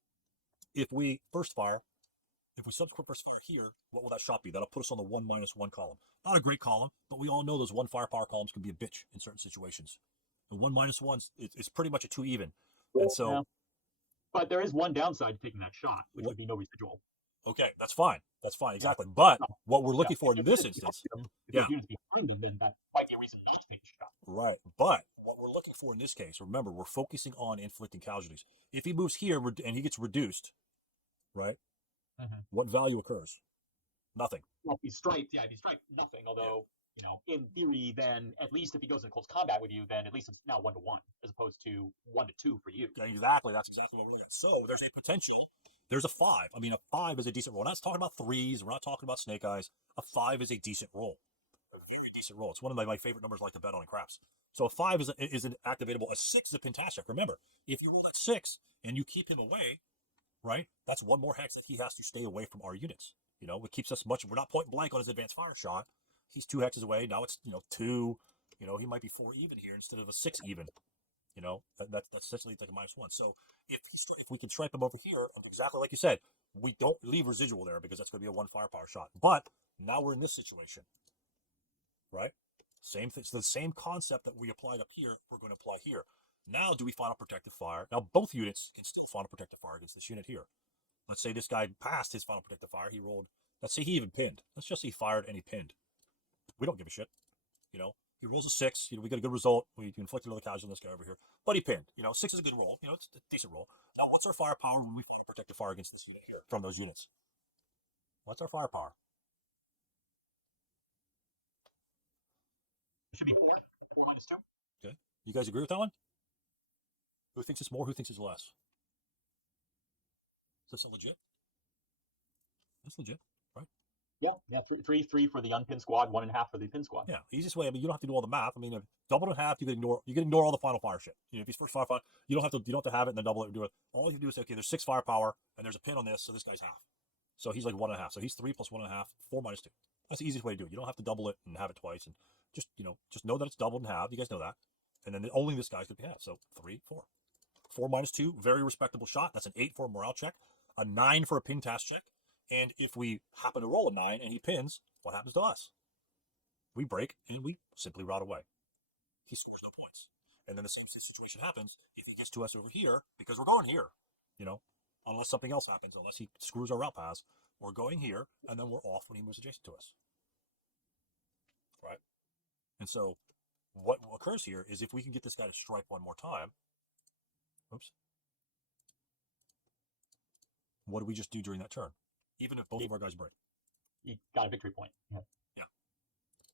if we first fire, if we subsequent first fire here, what will that shot be? That'll put us on the 1-1 column. Not a great column, but we all know those 1 firepower columns can be a bitch in certain situations. The 1-1 is pretty much a 2 even, and so. Yeah. But there is one downside to taking that shot, which would be no residual. Okay, that's fine. That's fine, exactly. But what we're looking for in this instance, if there's units behind them, then that might be a reason not to take the shot. right? But what we're looking for in this case, remember, we're focusing on inflicting casualties. If he moves here and he gets reduced, right? What value occurs? Nothing. Well, if he's striped, nothing. Although, in theory, then at least if he goes into close combat with you, then at least it's now 1-1 as opposed to 1-2 for you. Exactly. That's exactly what we're looking at. So there's a potential. There's a 5. I mean, a 5 is a decent roll. We're not talking about 3s. We're not talking about snake eyes. A 5 is a decent roll. A very decent roll. It's one of my favorite numbers I like to bet on in craps. So a 5 is an activatable. A 6 is a pentastic. Remember, if you roll that 6 and you keep him away, right, that's one more hex that he has to stay away from our units. It keeps us much. We're not point blank on his advanced fire shot. He's 2 hexes away. Now it's 2. He might be 4 even here instead of a 6 even. That's essentially like a -1. So if we can stripe him over here, exactly like you said, we don't leave residual there because that's going to be a 1 firepower shot. But now we're in this situation, right? Same thing. It's the same concept that we applied up here. We're going to apply here. Now, do we final protective fire? Now, both units can still final protective fire against this unit here. Let's say this guy passed his final protective fire. He rolled. Let's say he even pinned. Let's just say he fired and he pinned. We don't give a shit. He rolls a 6. We get a good result. We inflicted another casualty on this guy over here. But he pinned. 6 is a good roll. It's a decent roll. Now, what's our firepower when we final protective fire against this unit here from those units? What's our firepower? It should be 4. 4 -2. Okay. You guys agree with that one? Who thinks it's more? Who thinks it's less? Is this legit? That's legit, right? Yeah. 3 for the unpinned squad, 1.5 for the pinned squad. Yeah, easiest way. I mean, you don't have to do all the math. I mean, if double and a half, you can ignore all the final fire shit. If he's first fire, you don't have to have it and then double it and do it. All you have to do is say, okay, there's 6 firepower and there's a pin on this, so this guy's half. So he's like 1.5. So he's 3 plus 1.5, 4 - 2. That's the easiest way to do it. You don't have to double it and have it twice, and just know that it's doubled and halved. You guys know that, and then only this guy's gonna be half. So 3, 4, 4 - 2, very respectable shot. That's an 8 for a morale check, a 9 for a pin task check, and if we happen to roll a 9 and he pins, what happens to us? We break and we simply rout away. He scores no points. And then the same situation happens if he gets to us over here, because we're going here, unless something else happens, unless he screws our route paths, we're going here, and then we're off when he moves adjacent to us. Right? And so what occurs here is if we can get this guy to strike one more time, oops, what do we just do during that turn? Even if both of our guys break. You got a victory point. Yeah.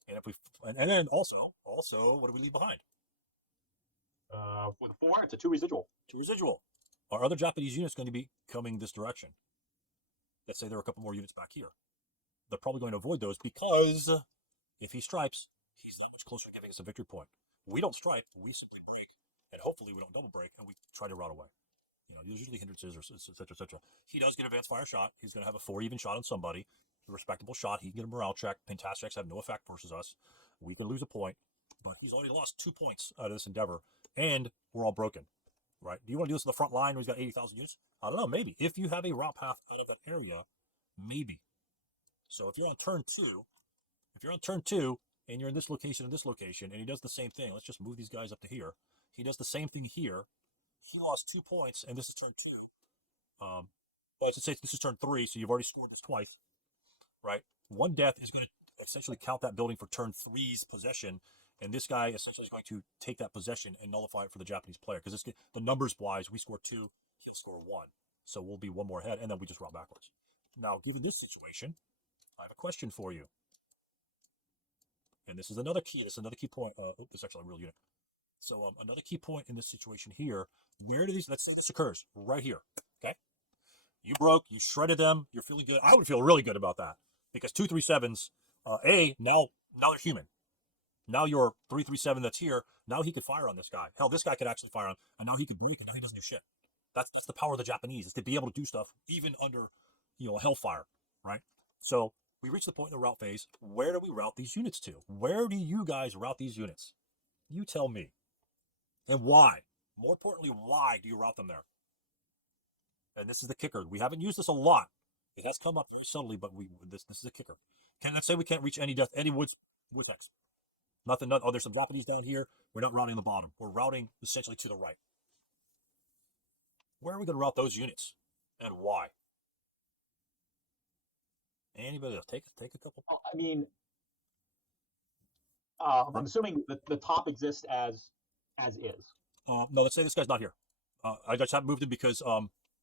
And if and then also, what do we leave behind? For the 4, it's a 2 residual. 2 residual. Our other Japanese unit's going to be coming this direction. Let's say there are a couple more units back here. They're probably going to avoid those because if he stripes, he's that much closer to giving us a victory point. We don't stripe, we simply break, and hopefully we don't double break, and we try to rout away. There's usually hindrances, or etc., etc. He does get advanced fire shot. He's going to have a 4 even shot on somebody. A respectable shot. He can get a morale check. Pentastic checks have no effect versus us. We can lose a point, but he's already lost 2 points out of this endeavor, and we're all broken. Right? Do you want to do this in the front line when he's got 80,000 units? I don't know. Maybe. If you have a route path out of that area, maybe. So if you're on turn 2, and you're in this location and this location, and he does the same thing, let's just move these guys up to here. He does the same thing here. He lost 2 points, and this is turn 2. Well, I should say this is turn 3, so you've already scored this twice, right? 1 death is going to essentially count that building for turn 3's possession, and this guy essentially is going to take that possession and nullify it for the Japanese player, because the numbers-wise, we score 2, he'll score 1, so we'll be 1 more ahead, and then we just route backwards. Now, given this situation, I have a question for you, and this is another key. This is another key point. This is actually a real unit. So another key point in this situation here, where do these, let's say this occurs, right here, okay? You broke, you shredded them, you're feeling good. I would feel really good about that, because 237s, now they're human. Now your 337 that's here, Now he could fire on this guy. Hell, this guy could actually fire on, and now he could break, and now he doesn't do shit. That's the power of the Japanese, is to be able to do stuff even under, a hellfire, right? So we reach the point in the route phase. Where do we route these units to? Where do you guys route these units? You tell me. And why? More importantly, why do you route them there? And this is the kicker. We haven't used this a lot. It has come up very subtly, but this is a kicker. Let's say we can't reach any woods text. Nothing. Oh, there's some Japanese down here. We're not routing the bottom. We're routing essentially to the right. Where are we going to route those units, and why? Anybody else? Take a couple. Well, I mean, I'm assuming that the top exists as is. No, let's say this guy's not here. I just haven't moved him because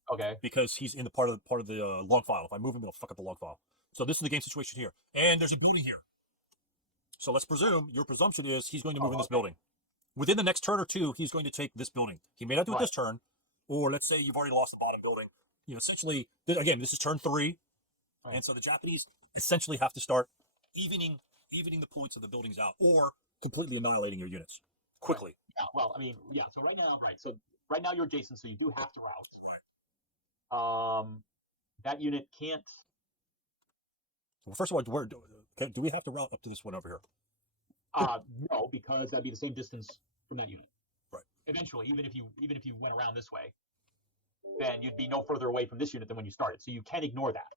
Okay. because he's in the part of the log file. If I move him, it'll fuck up the log file. So this is the game situation here, and there's a building here. So let's presume your presumption is he's going to move in this building. Within the next turn or two, he's going to take this building. He may not do it this turn, or let's say you've already lost the bottom building. Essentially, again, this is turn 3, and so the Japanese essentially have to start evening the points of the buildings out, or completely annihilating your units quickly. Yeah. Well, I mean, yeah. So right now, So right now you're adjacent, so you do have to route. That unit can't. Well, first of all, do we have to route up to this one over here? No, because that'd be the same distance from that unit. Right. Eventually, even if you went around this way, then you'd be no further away from this unit than when you started. So you can ignore that.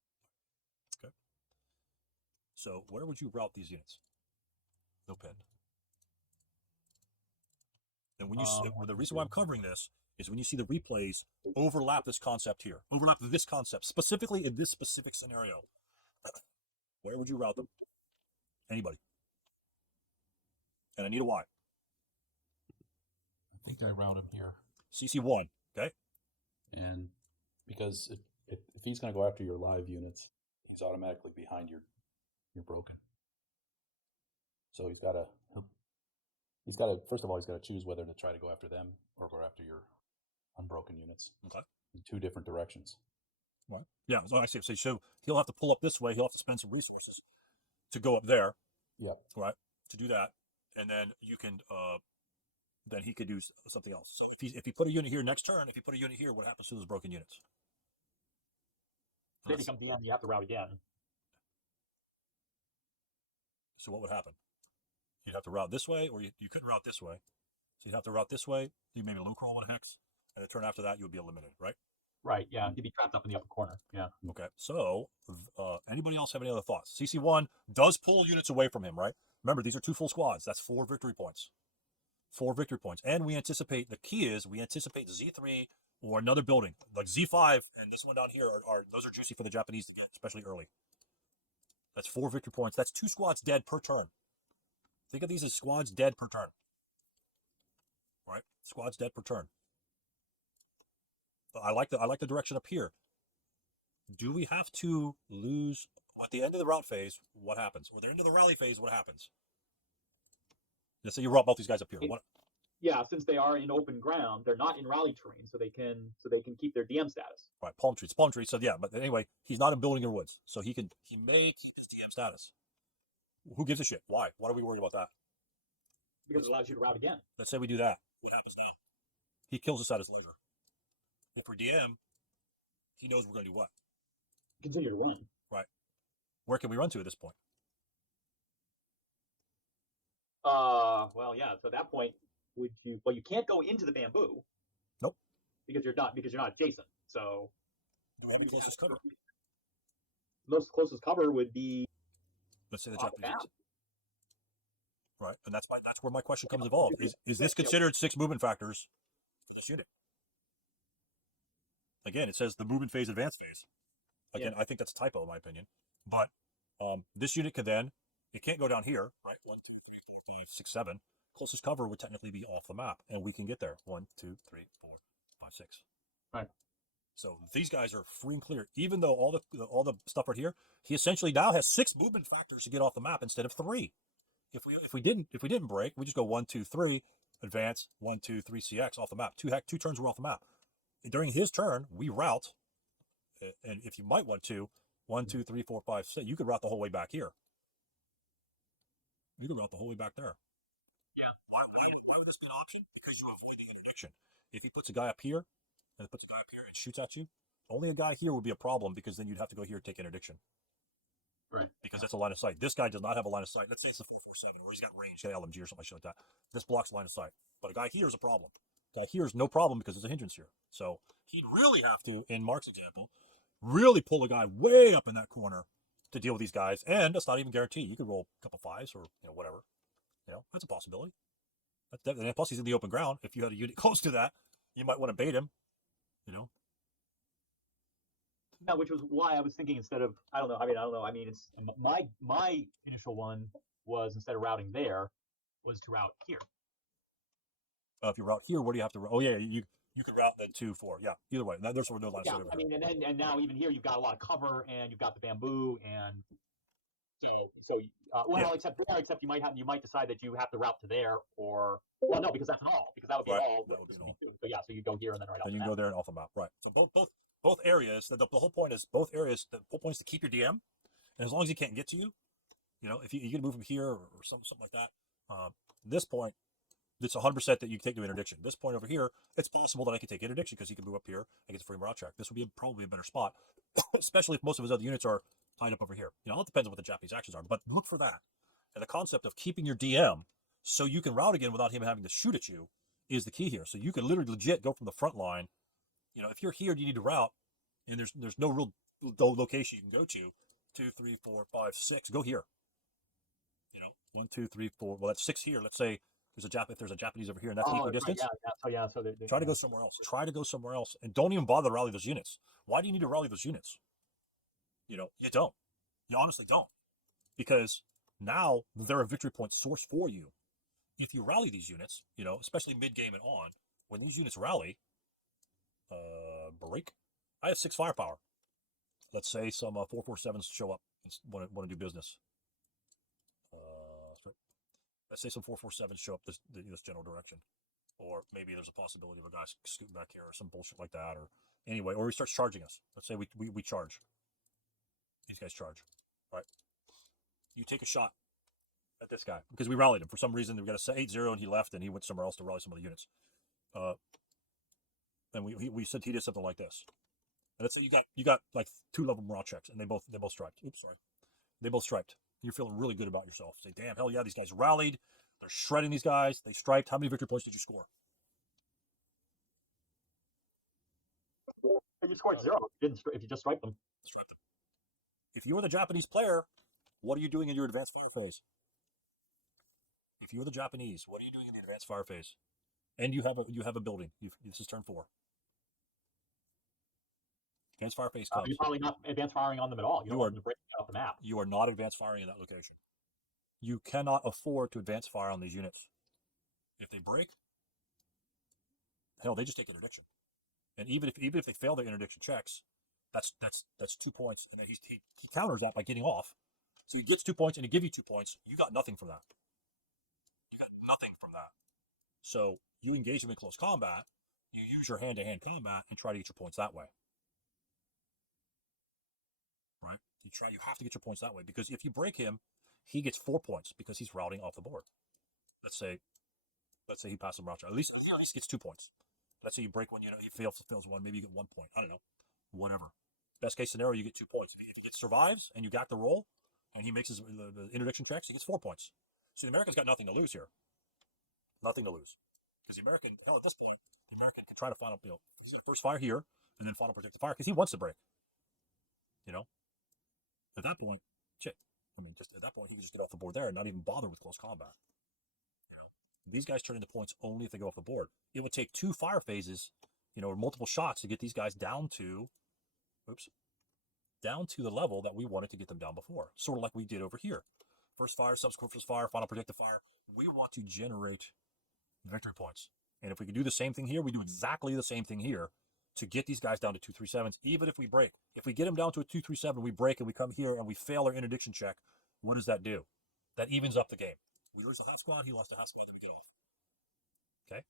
Okay. So where would you route these units? No pen. And when you the reason why I'm covering this is when you see the replays overlap this concept here, overlap this concept specifically in this specific scenario. Where would you route them? Anybody? And I need a why. I think I route him here. CC1, okay? And because if he's going to go after your live units, he's automatically behind your broken. So he's got to first of all, he's got to choose whether to try to go after them or go after your unbroken units. Okay. In 2 different directions. Right. Yeah, so I see. So he'll have to pull up this way. He'll have to spend some resources to go up there. Yeah. Right. To do that, and then you can, then he could do something else. So if he put a unit here next turn, if he put a unit here, what happens to those broken units? They become DM. You have to route again. So what would happen? You'd have to route this way, or you couldn't route this way. So you'd have to route this way. You maybe low crawl with a hex, and the turn after that you would be eliminated, right? Right. Yeah. You'd be trapped up in the upper corner. Yeah. Okay. So anybody else have any other thoughts? CC1 does pull units away from him, right? Remember, these are 2 full squads. That's 4 victory points. 4 victory points. And we anticipate Z3 or another building. Like Z5 and this one down here those are juicy for the Japanese to get, especially early. That's 4 victory points. That's 2 squads dead per turn. Think of these as squads dead per turn. Right? Squads dead per turn. I like the direction up here. Do we have to lose at the end of the route phase? What happens? Or at the end of the rally phase? What happens? Let's say you route both these guys up here. Yeah, since they are in open ground, they're not in rally terrain, so they can keep their DM status. Right, palm trees. So yeah, but anyway, he's not in building or woods, so he may keep his DM status. Who gives a shit? Why? Why are we worried about that? Because it allows you to route again. Let's say we do that. What happens now? He kills us at his leisure. If we're DM, he knows we're going to do what? Continue to run. Right. Where can we run to at this point? Well, yeah. So at that point, would you? Well, you can't go into the bamboo. Nope. Because you're not adjacent. So. Do we have any closest cover? Most closest cover would be. Let's say the Japanese. Right, and that's where my question comes involved. Is this considered 6 movement factors? Unit. Again, it says the movement phase, advanced phase. Again, I think that's a typo in my opinion. But this unit can then, it can't go down here, right? 1, 2, 3, 4, 5, 6, 7. Closest cover would technically be off the map, and we can get there. 1, 2, 3, 4, 5, 6. Right. So these guys are free and clear. Even though all the stuff right here, he essentially now has 6 movement factors to get off the map instead of 3. If we didn't break, we just go 1, 2, 3, advance, 1, 2, 3, CX off the map. 2 turns we're off the map. During his turn, we route, and if you might want to, 1, 2, 3, 4, 5, 6, you could route the whole way back here. You could route the whole way back there. Yeah. Why would this be an option? Because you avoid the interdiction. If he puts a guy up here, and puts a guy up here and shoots at you, only a guy here would be a problem because then you'd have to go here and take interdiction. Right. Because that's a line of sight. This guy does not have a line of sight. Let's say it's a 447 where he's got range, he's got LMG or something like that. This blocks line of sight. But a guy here is a problem. A guy here is no problem because there's a hindrance here. So he'd really have to, in Mark's example, really pull a guy way up in that corner to deal with these guys. And that's not even guaranteed. You could roll a couple fives or whatever. That's a possibility. And plus, he's in the open ground. If you had a unit close to that, you might want to bait him. No, which was why I was thinking instead of I don't know. I mean, it's my initial one was instead of routing there, was to route here. If you route here, where do you have to route? Oh yeah, you could route then 2, 4. Yeah, either way. There's sort of no line of sight over here. And now even here you've got a lot of cover and you've got the bamboo and except you might decide that you have to route to there or no because that's an all because that would be Right, an all. that would be an all. So yeah, so you go here and then right. Then you go there and off the map. Right. So both areas. The whole point is both areas. The whole point is to keep your DM, and as long as he can't get to you, if you can move him here or something like that. This point, it's 100% that you can take no interdiction. This point over here, it's possible that I can take interdiction because he can move up here and get the free route track. This would be probably a better spot, especially if most of his other units are tied up over here. It depends on what the Japanese actions are, but look for that. And the concept of keeping your DM so you can route again without him having to shoot at you is the key here. So you can literally legit go from the front line. If you're here, you need to route, and there's no real location you can go to. 2, 3, 4, 5, 6. Go here. 1, 2, 3, 4. Well, that's 6 here. Let's say if there's a Japanese over here, and that's equal distance. Right, so try to go somewhere else. Try to go somewhere else, and don't even bother to rally those units. Why do you need to rally those units? You don't. You honestly don't, because now they're a victory point source for you. If you rally these units, especially mid game and on, when these units rally, break. I have 6 firepower. Let's say some 447s show up and want to do business. Let's say some 447s show up this general direction, or maybe there's a possibility of a guy scooting back here or some bullshit like that, or anyway, or he starts charging us. Let's say we charge. These guys charge, right? You take a shot at this guy because we rallied him for some reason. We got a 8-0 and he left and he went somewhere else to rally some of the units. And we said he did something like this. And let's say you got like 2 level morale checks and they both striped. Oops, sorry. They both striped. You're feeling really good about yourself. Say, damn, hell yeah, these guys rallied. They're shredding these guys. They striped. How many victory points did you score? You scored 0 if you just striped them. Striped them. If you were the Japanese player, what are you doing in your advanced fire phase? If you're the Japanese, what are you doing in the advanced fire phase? And you have a building. This is turn 4. Advanced fire phase comes. You're probably not advanced firing on them at all. You don't want them to break off the map. You are not advanced firing in that location. You cannot afford to advance fire on these units. If they break, hell, they just take interdiction. And even if they fail their interdiction checks, that's 2 points, and then he counters that by getting off. So he gets 2 points, and he gives you 2 points. You got nothing from that. You got nothing from that. So you engage him in close combat. You use your hand-to-hand combat and try to get your points that way. Right? You have to get your points that way, because if you break him, he gets 4 points because he's routing off the board. Let's say he passes him route. At least gets 2 points. Let's say you break one, he fails 1, maybe you get 1 point. I don't know. Whatever. Best case scenario, you get 2 points. If he survives and you got the roll and he makes the interdiction checks, he gets 4 points. So the American's got nothing to lose here. Nothing to lose. Because the American, at this point, the American can try to final, he's going to first fire here and then final protect the fire because he wants to break. At that point, shit. Just at that point, he can just get off the board there and not even bother with close combat. These guys turn into points only if they go off the board. It would take 2 fire phases, or multiple shots to get these guys down to the level that we wanted to get them down before. Sort of like we did over here. First fire, subsequent first fire, final protective fire. We want to generate victory points. And if we can do the same thing here, we do exactly the same thing here to get these guys down to 2-3-7s, even if we break. If we get them down to a 2-3-7, we break and we come here and we fail our interdiction check, what does that do? That evens up the game. We lose a half squad, he lost a half squad, and we get off. Okay?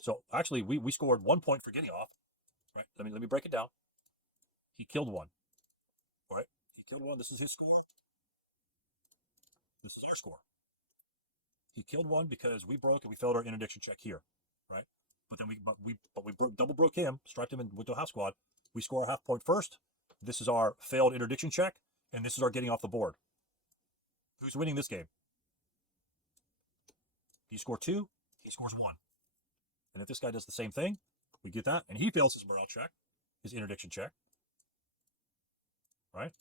So actually, we scored 1 point for getting off. Right? Let me break it down. He killed 1. All right? He killed 1. This is his score. This is our score. He killed one because we broke and we failed our interdiction check here, right? But then we double broke him, striped him with the half squad. We score a half point first. This is our failed interdiction check, and this is our getting off the board. Who's winning this game? You score 2, he scores 1. And if this guy does the same thing, we get that, and he fails his morale check, his interdiction check, right?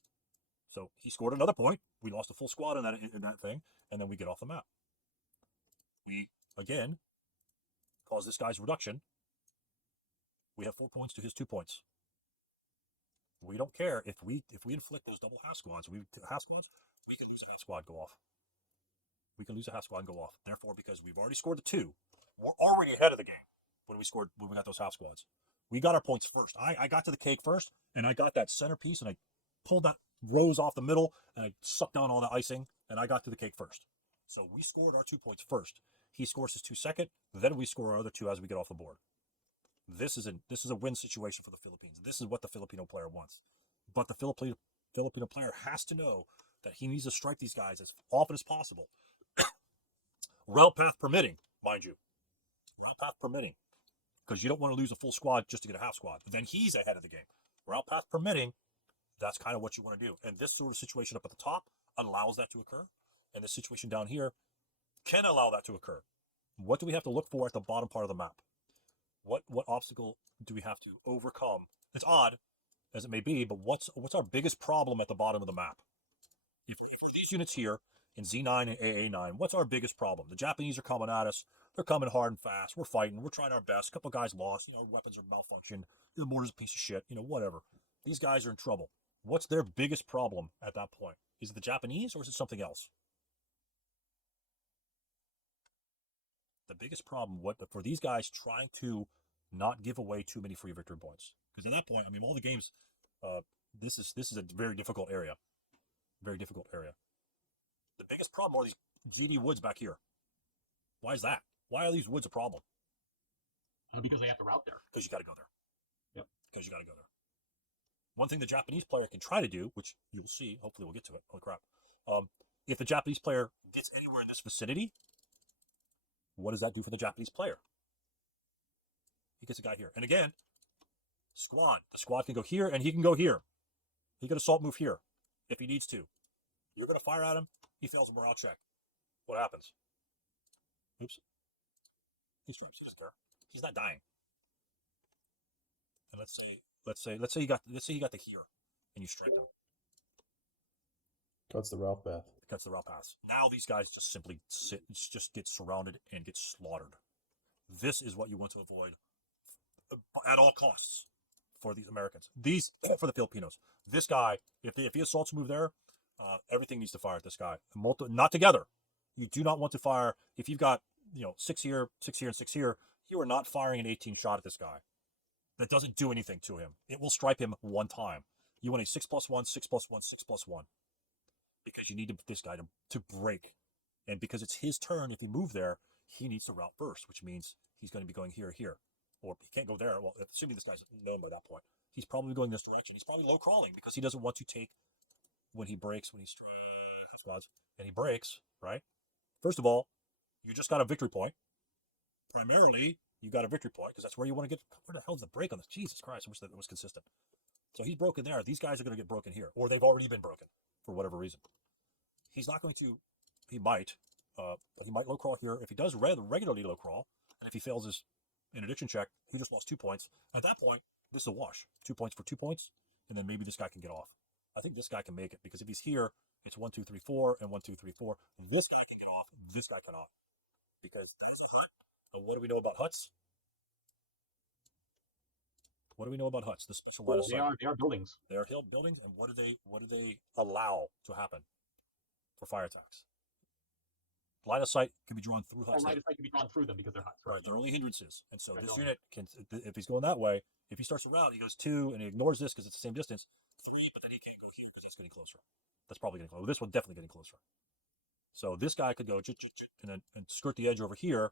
So he scored another point. We lost a full squad in that thing, and then we get off the map. We, again, cause this guy's reduction. We have 4 points to his 2 points. We don't care if we inflict those double half squads. We can lose a half squad, go off. We can lose a half squad and go off. Therefore, because we've already scored the 2, we're already ahead of the game when we got those half squads. We got our points first. I got to the cake first, and I got that centerpiece, and I pulled that rose off the middle, and I sucked down all the icing, and I got to the cake first. So we scored our 2 points first. He scores his 2 second, then we score our other 2 as we get off the board. This is a win situation for the Philippines. This is what the Filipino player wants. But the Filipino player has to know that he needs to strike these guys as often as possible. Route path permitting, mind you. Route path permitting. Because you don't want to lose a full squad just to get a half squad. But then he's ahead of the game. Route path permitting, that's kind of what you want to do. And this sort of situation up at the top allows that to occur. And this situation down here can allow that to occur. What do we have to look for at the bottom part of the map? What obstacle do we have to overcome? It's odd, as it may be, but what's our biggest problem at the bottom of the map? If we're these units here in Z9 and AA9, what's our biggest problem? The Japanese are coming at us. They're coming hard and fast. We're fighting. We're trying our best. A couple guys lost. Weapons are malfunctioned. The mortar's a piece of shit. Whatever. These guys are in trouble. What's their biggest problem at that point? Is it the Japanese or is it something else? The biggest problem for these guys trying to not give away too many free victory points. Because at that point, all the games, this is a very difficult area. Very difficult area. The biggest problem are these GD woods back here. Why is that? Why are these woods a problem? Because they have to route there. Because you got to go there. Yep. Because you got to go there. One thing the Japanese player can try to do, which you'll see, hopefully we'll get to it. Holy crap. If the Japanese player gets anywhere in this vicinity, what does that do for the Japanese player? He gets a guy here. And again, squad. The squad can go here and he can go here. He can assault move here if he needs to. You're going to fire at him. He fails a morale check. What happens? Oops. He stripes. He's not dying. And let's say you got the here and you stripe him. Cuts the route path. Cuts the route path. Now these guys just simply just get surrounded and get slaughtered. This is what you want to avoid at all costs for these Americans. For the Filipinos. This guy, if he assaults move there, everything needs to fire at this guy. Not together. You do not want to fire if you've got 6 here, 6 here, and 6 here. You are not firing an 18 shot at this guy. That doesn't do anything to him. It will stripe him one time. You want a 6+1, 6+1, 6+1. Because you need this guy to break. And because it's his turn, if you move there, he needs to route first, which means he's going to be going here. Or he can't go there. Well, assuming this guy's known by that point. He's probably going this direction. He's probably low crawling because he doesn't want to take when he breaks, when he's squads, and he breaks, right? First of all, you just got a victory point. Primarily, you got a victory point because that's where you want to get. Where the hell's the break on this? Jesus Christ, I wish that it was consistent. So he's broken there. These guys are going to get broken here, or they've already been broken for whatever reason. He's not going to. He might low crawl here. If he does regularly low crawl, and if he fails his interdiction check, he just lost 2 points. At that point, this is a wash. 2 points for 2 points, and then maybe this guy can get off. I think this guy can make it because if he's here, it's 1, 2, 3, 4, and 1, 2, 3, 4. This guy can get off. This guy cannot because that's a hut. And what do we know about huts? What do we know about huts? They are buildings. They are hill buildings, and what do they allow to happen for fire attacks? Line of sight can be drawn through huts. Line of sight can be drawn through them because they're huts. Right, they're only hindrances, and so this unit can, if he's going that way, if he starts around, he goes 2, and he ignores this because it's the same distance, 3, but then he can't go here because it's getting closer. That's probably getting closer. This one definitely getting closer. So this guy could go and skirt the edge over here,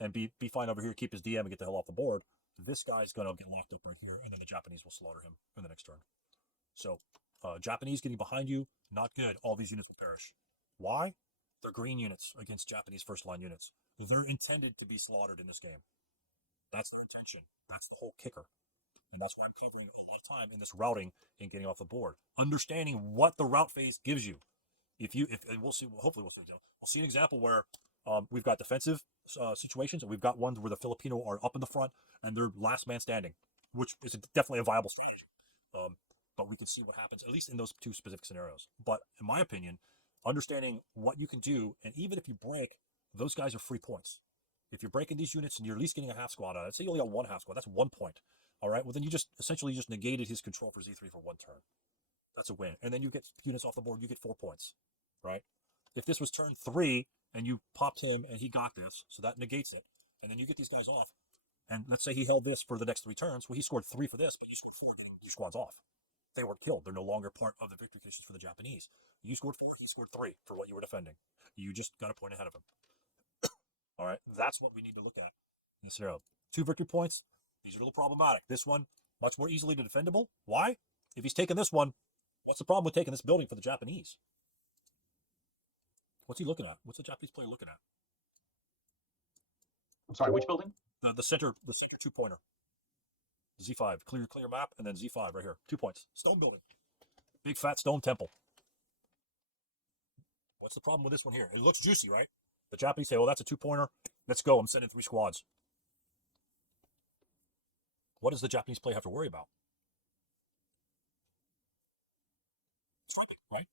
and be fine over here, keep his DM and get the hell off the board. This guy's going to get locked up right here, and then the Japanese will slaughter him in the next turn. So Japanese getting behind you, not good. All these units will perish. Why? They're green units against Japanese first line units. They're intended to be slaughtered in this game. That's the intention. That's the whole kicker. And that's why I'm covering all the time in this routing and getting off the board. Understanding what the route phase gives you. If and we'll see, hopefully we'll see an example where we've got defensive situations, and we've got ones where the Filipino are up in the front and they're last man standing, which is definitely a viable strategy. But we can see what happens, at least in those two specific scenarios. But in my opinion, understanding what you can do, and even if you break, those guys are free points. If you're breaking these units and you're at least getting a half squad on it, say you only got one half squad, that's 1 point. All right, well then you just essentially just negated his control for Z3 for 1 turn. That's a win. And then you get units off the board, you get 4 points, right? If this was turn 3 and you popped him and he got this, so that negates it, and then you get these guys off. And let's say he held this for the next 3 turns. Well, he scored 3 for this, but you scored 4, your squad's off. They were killed. They're no longer part of the victory conditions for the Japanese. You scored 4, he scored 3 for what you were defending. You just got a point ahead of him. All right, that's what we need to look at in this scenario. 2 victory points. These are a little problematic. This one, much more easily defendable. Why? If he's taking this one, what's the problem with taking this building for the Japanese? What's he looking at? What's the Japanese player looking at? I'm sorry, which building? The center 2-pointer. Z5, clear map, and then Z5 right here. 2 points. Stone building. Big fat stone temple. What's the problem with this one here? It looks juicy, right? The Japanese say, oh, that's a 2-pointer. Let's go. I'm sending 3 squads. What does the Japanese player have to worry about? Right?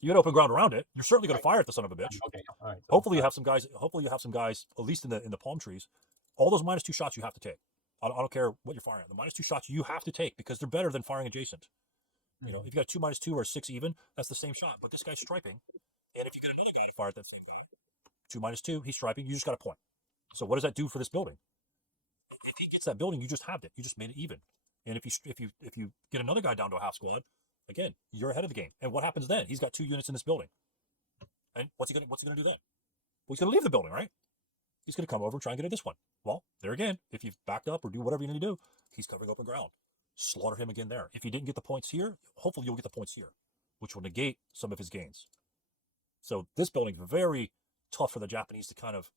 You got open ground around it. You're certainly going to fire at the son of a bitch. Okay, all right. Hopefully you have some guys. Hopefully you have some guys, at least in the palm trees. All those -2 shots you have to take. I don't care what you're firing at. The -2 shots you have to take because they're better than firing adjacent. You know, if you got 2 -2 or 6 even, that's the same shot. But this guy's striping, and if you got another guy to fire at that same guy, 2 -2, he's striping. You just got a point. So what does that do for this building? If he gets that building, you just halved it. You just made it even. And if you get another guy down to a half squad, again, you're ahead of the game. And what happens then? He's got 2 units in this building. And what's he gonna do then? Well, he's gonna leave the building, right? He's gonna come over and try and get at this one. Well, there again, if you've backed up or do whatever you need to do, he's covering open ground. Slaughter him again there. If he didn't get the points here, hopefully you'll get the points here, which will negate some of his gains. So this building's very tough for the Japanese to kind of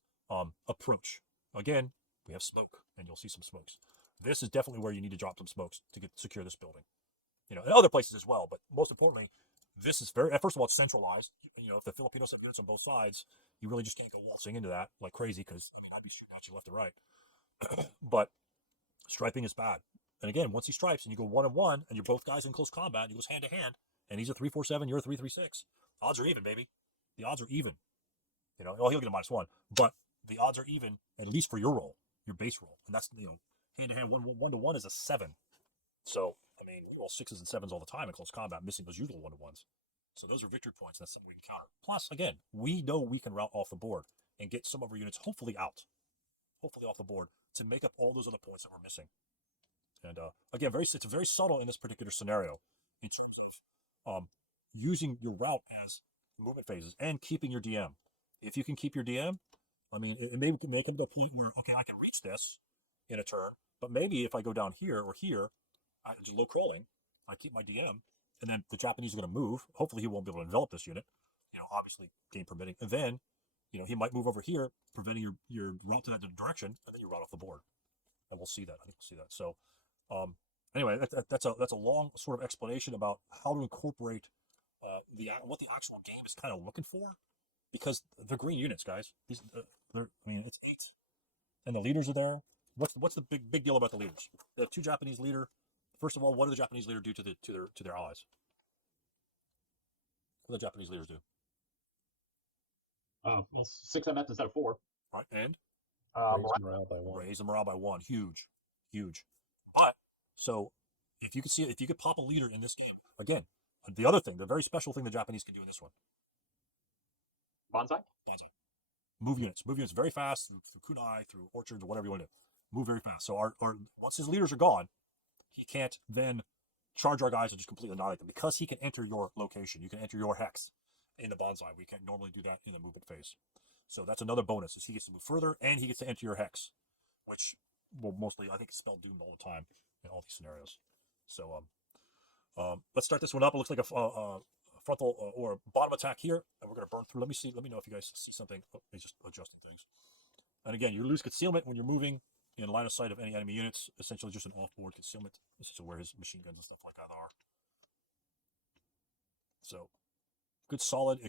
approach. Again, we have smoke, and you'll see some smokes. This is definitely where you need to drop some smokes to secure this building. You know, and other places as well, but most importantly, this is first of all, it's centralized. You know, if the Filipinos have units on both sides, you really just can't go waltzing into that like crazy because I'd be shooting at you left and right. But striping is bad. And again, once he stripes and you go 1-on-1 and you're both guys in close combat and he goes hand to hand and he's a 3-4-7, you're a 3-3-6, odds are even, baby. The odds are even. You know, well, he'll get a -1, but the odds are even, at least for your roll, your base roll. And that's, you know, hand to hand, 1-to-1 is a 7. So, I mean, we roll 6s and 7s all the time in close combat, missing those usual 1-to-1s. So those are victory points. That's something we can counter. Plus, again, we know we can route off the board and get some of our units hopefully off the board to make up all those other points that we're missing. And again, it's very subtle in this particular scenario in terms of using your route as movement phases and keeping your DM. If you can keep your DM, I mean, it may come to a point where, okay, I can reach this in a turn, but maybe if I go down here or here, I do low crawling, I keep my DM, and then the Japanese are going to move. Hopefully he won't be able to envelop this unit, you know, obviously game permitting. And then, you know, he might move over here, preventing your route to that direction, and then you route off the board. And we'll see that. I think we'll see that. So anyway, that's a long sort of explanation about how to incorporate what the actual game is kind of looking for, because they're green units, guys. It's 8, and the leaders are there. What's the big deal about the leaders? The 2 Japanese leader. First of all, what do the Japanese leader do to their allies? What do the Japanese leaders do? Well, 6 MF instead of 4. Right, and Raise morale by 1. raise the morale by 1. Huge. But so if you could pop a leader in this game, again, the other thing, the very special thing the Japanese can do in this one, Banzai? move units very fast through kunai, through orchards, or whatever you want to do. Move very fast. So our once his leaders are gone, he can't then charge our guys and just completely annihilate them because he can enter your location. You can enter your hex in the Banzai. We can't normally do that in the movement phase. So that's another bonus, is he gets to move further and he gets to enter your hex, which will mostly, I think, spell doom all the time in all these scenarios. So let's start this one up. It looks like a frontal or bottom attack here, and we're going to burn through. Let me see. Let me know if you guys see something. Oh, he's just adjusting things. And again, you lose concealment when you're moving in line of sight of any enemy units. Essentially, just an off-board concealment. This is where his machine guns and stuff like that are. So, good, solid,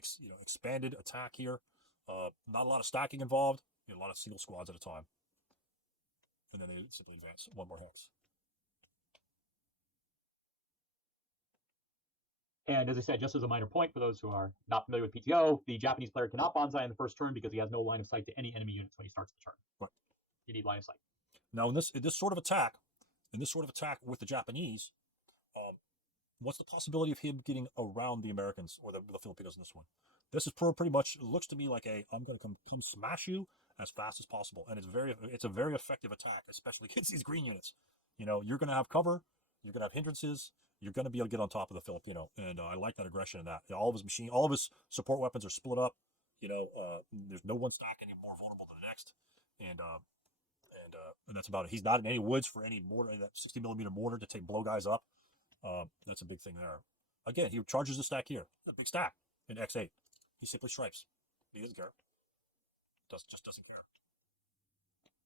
expanded attack here. Not a lot of stacking involved. A lot of single squads at a time, and then they simply advance one more hex. And as I said, just as a minor point for those who are not familiar with PTO, the Japanese player cannot Banzai in the first turn because he has no line of sight to any enemy units when he starts the turn. Right. You need line of sight. Now, in this sort of attack, with the Japanese, what's the possibility of him getting around the Americans or the Filipinos in this one? This is pretty much, it looks to me like I'm going to come smash you as fast as possible, and it's a very effective attack, especially against these green units. You're going to have cover, you're going to have hindrances, you're going to be able to get on top of the Filipino, and I like that aggression in that. All of his support weapons are split up. There's no one stack any more vulnerable than the next, and that's about it. He's not in any woods for any mortar, that 60mm mortar to take blow guys up. That's a big thing there. Again, he charges the stack here, a big stack in X8. He simply stripes. He doesn't care. Just doesn't care.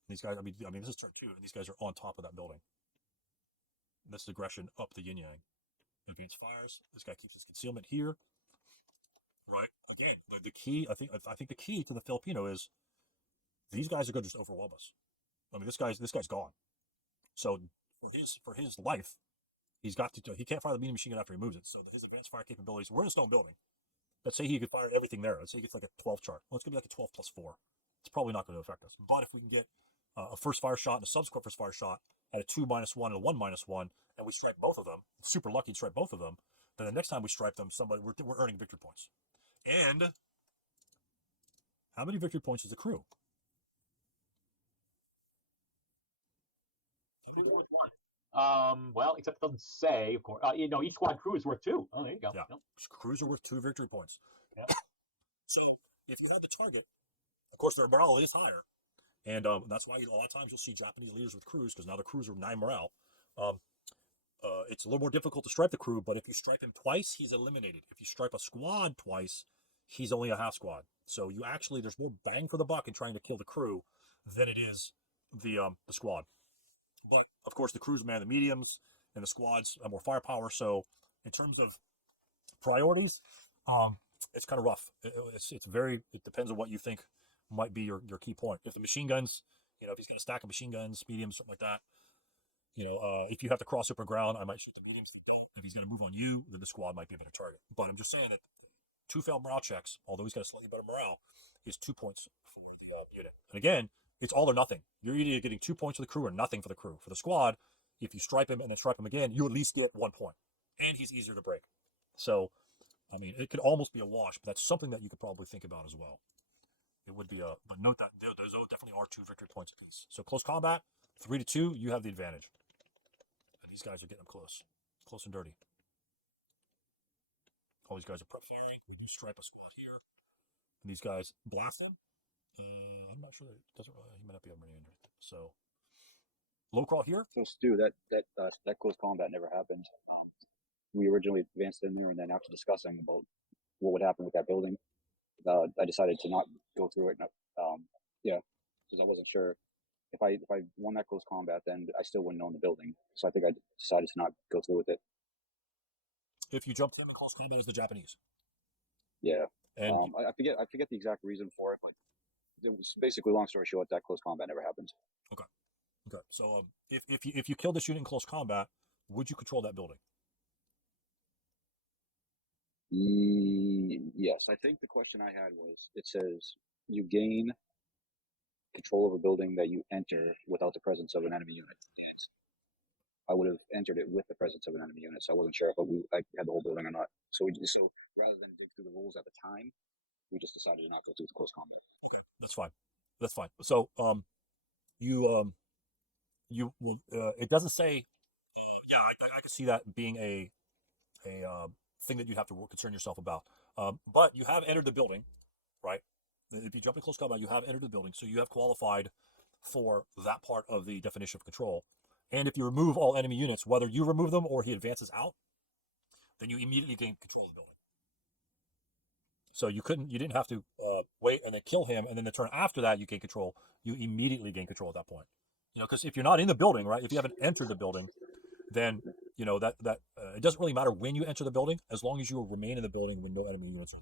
These guys, I mean, this is turn 2, and these guys are on top of that building. And this is aggression up the yin yang. If he fires, this guy keeps his concealment here. Right. Again, the key. I think the key to the Filipino is these guys are going to just overwhelm us. I mean, this guy's gone. So for his life, he can't fire the medium machine gun after he moves it. So his advanced fire capabilities. We're in a stone building. Let's say he could fire everything there. Let's say he gets like a 12 chart. Well, it's going to be like a 12 plus 4. It's probably not going to affect us. But if we can get a first fire shot and a subsequent first fire shot at a 2-1 and a 1-1, and we strike both of them, it's super lucky to strike both of them, then the next time we strike them, we're earning victory points. And how many victory points does accrue? Well, except it doesn't say, of course. Each squad crew is worth 2. Oh, there you go. Yeah, Yep. Crews are worth 2 victory points. Yep. So if you have the target, of course their morale is higher, and that's why a lot of times you'll see Japanese leaders with crews, because now the crews are 9 morale. It's a little more difficult to stripe the crew, but if you stripe him twice, he's eliminated. If you stripe a squad twice, he's only a half squad. So there's more bang for the buck in trying to kill the crew than it is the squad. But of course, the crews man the mediums, and the squads have more firepower. So in terms of priorities, it's kind of rough. It depends on what you think might be your key point. If the machine guns, if he's got a stack of machine guns, mediums, something like that, if you have to cross open ground, I might shoot the mediums. If he's going to move on you, then the squad might be a better target. But I'm just saying that 2 failed morale checks, although he's got a slightly better morale, is 2 points for the unit. And again, it's all or nothing. You're either getting 2 points for the crew or nothing for the crew. For the squad, if you stripe him and then stripe him again, you at least get 1 point. And he's easier to break. So, I mean, it could almost be a wash, but that's something that you could probably think about as well. It would be but note that those definitely are 2 victory points apiece. So close combat, 3-2, you have the advantage. And these guys are getting up close and dirty. All these guys are prep firing. We do stripe a squad here. And these guys blasting. I'm not sure that it doesn't really, he might not be able to enter it. So low crawl here. So Stu, that close combat never happened. We originally advanced in there, and then after discussing about what would happen with that building, I decided to not go through it. Because I wasn't sure if I won that close combat, then I still wouldn't own the building. So I think I decided to not go through with it. If you jump them in close combat as the Japanese. Yeah. And I forget the exact reason for it, but it was basically, long story short, that close combat never happened. Okay. So if you killed this unit in close combat, would you control that building? Yes, I think the question I had was, it says you gain control of a building that you enter without the presence of an enemy unit. And I would have entered it with the presence of an enemy unit, so I wasn't sure if I had the whole building or not. So rather than dig through the rules at the time, we just decided to not go through the close combat. Okay, that's fine. So you will. It doesn't say. Yeah, I can see that being a thing that you'd have to concern yourself about. But you have entered the building, right? If you jump in close combat, you have entered the building, so you have qualified for that part of the definition of control. And if you remove all enemy units, whether you remove them or he advances out, then you immediately gain control of the building. So you didn't have to wait and then kill him, and then the turn after that you gain control. You immediately gain control at that point. Because if you're not in the building, right? If you haven't entered the building, then that it doesn't really matter when you enter the building, as long as you remain in the building when no enemy units are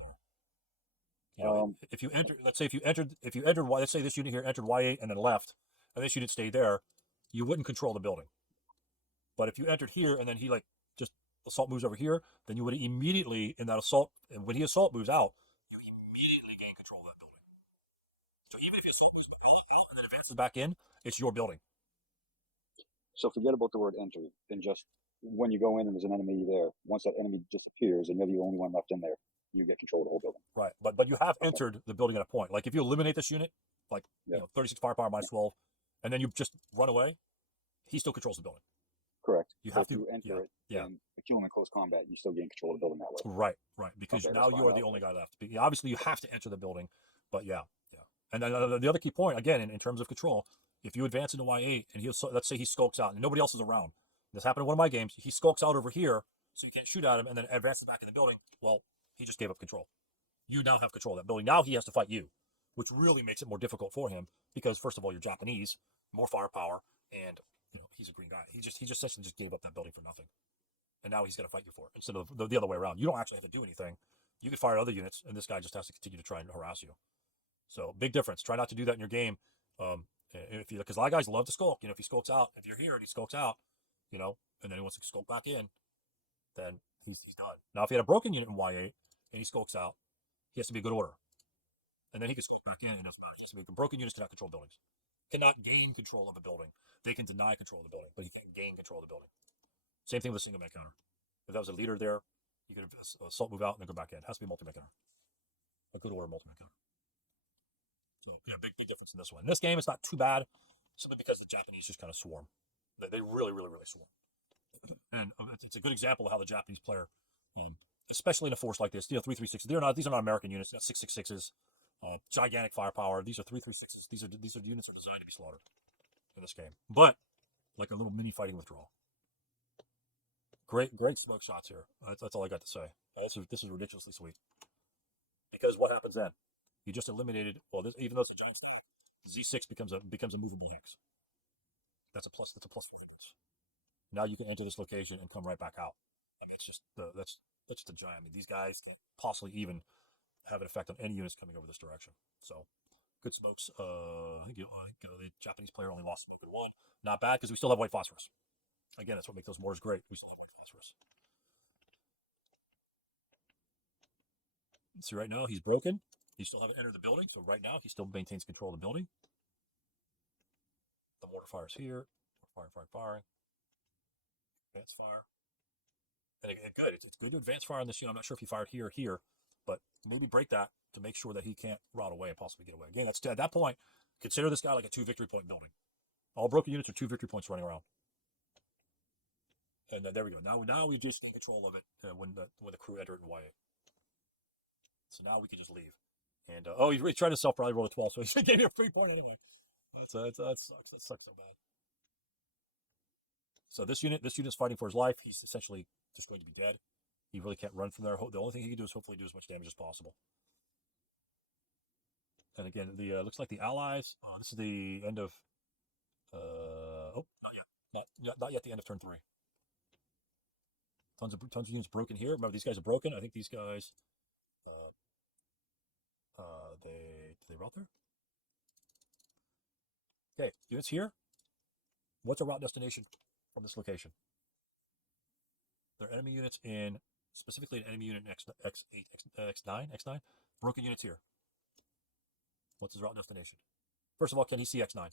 there. If you enter, let's say if you entered, let's say this unit here entered Y8 and then left, and this unit stayed there, you wouldn't control the building. But if you entered here and then he just assault moves over here, then you would immediately in that assault, and when he assault moves out, you immediately gain control of that building. So even if you assault moves out and then advances back in, it's your building. So forget about the word enter, and just when you go in and there's an enemy there, once that enemy disappears and you're the only one left in there, you get control of the whole building. Right, but you have entered the building at a point. Like if you eliminate this unit, 36 firepower minus 12, and then you just run away, he still controls the building. Correct. You have to you enter it yeah. and kill him in close combat, you still gain control of the building that way. Right. Because now you are the only guy left. Obviously, you have to enter the building, but yeah. And then the other key point, again, in terms of control, if you advance into Y8 and let's say he skulks out and nobody else is around. This happened in one of my games. He skulks out over here, so you can't shoot at him, and then advances back in the building. Well, he just gave up control. You now have control of that building. Now he has to fight you, which really makes it more difficult for him because, first of all, you're Japanese, more firepower, and he's a green guy. He just essentially just gave up that building for nothing, and now he's going to fight you for it instead of the other way around. You don't actually have to do anything. You can fire other units, and this guy just has to continue to try and harass you. So big difference. Try not to do that in your game. Because a lot of guys love to skulk. If he skulks out, if you're here and he skulks out, and then he wants to skulk back in, then he's done. Now, if he had a broken unit in Y8 and he skulks out, he has to be a good order, and then he can skulk back in. And if not, broken units cannot control buildings, cannot gain control of a building. They can deny control of the building, but he can't gain control of the building. Same thing with a single man counter. If that was a leader there, you could assault move out and then go back in. It has to be a multi-man counter, a good order multi-man counter. So yeah, big difference in this one. In this game, it's not too bad, simply because the Japanese just kind of swarm. They really swarm. And it's a good example of how the Japanese player, especially in a force like this, 336. These are not American units. They're 666s, gigantic firepower. These are 336s. These are units that are designed to be slaughtered in this game. But like a little mini fighting withdrawal. Great smoke shots here. That's all I got to say. This is ridiculously sweet. Because what happens then? You just eliminated. Well, even though it's a giant stack, Z6 becomes a movable hex. That's a plus. That's a plus. Now you can enter this location and come right back out. I mean, it's just that's just a giant. I mean, these guys can't possibly even have an effect on any units coming over this direction. So, good smokes. I think the Japanese player only lost smoke in one. Not bad because we still have white phosphorus. Again, that's what makes those mortars great. We still have white phosphorus. See, right now he's broken. He still haven't entered the building, so right now he still maintains control of the building. The mortar fires here. Firing. Advance fire. And again, good. It's good to advance fire on this unit. I'm not sure if he fired here or here, but maybe break that to make sure that he can't rout away and possibly get away. Again, at that point, consider this guy like a 2 victory point building. All broken units are 2 victory points running around. And there we go. Now we just take control of it when the crew entered in Y8. So now we can just leave. And he tried to self-rally roll a 12, so he gave me a 3 point anyway. That sucks. That sucks so bad. So this unit's fighting for his life. He's essentially just going to be dead. He really can't run from there. The only thing he can do is hopefully do as much damage as possible. And again, the looks like the allies. This is the end of. Not yet the end of turn 3. Tons of units broken here. Remember, these guys are broken. I think these guys. Did they route there? Okay, units here. What's a route destination from this location? They're enemy units specifically an enemy unit in X8, X9. Broken units here. What's his route destination? First of all, can he see X9?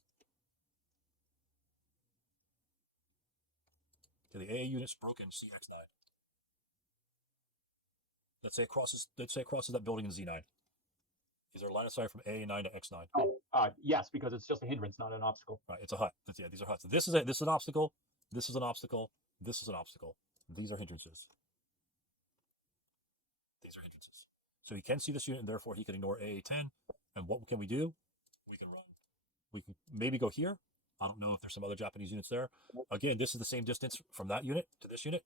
Do the AA units broken see X9? Let's say it crosses that building in Z9. Is there a line of sight from A9 to X9? Yes, because it's just a hindrance, not an obstacle. Right, it's a hut. These are huts. So this is an obstacle. This is an obstacle. This is an obstacle. These are hindrances. So he can see this unit, and therefore he can ignore AA10. And what can we do? We can run. We can maybe go here. I don't know if there's some other Japanese units there. Again, this is the same distance from that unit to this unit.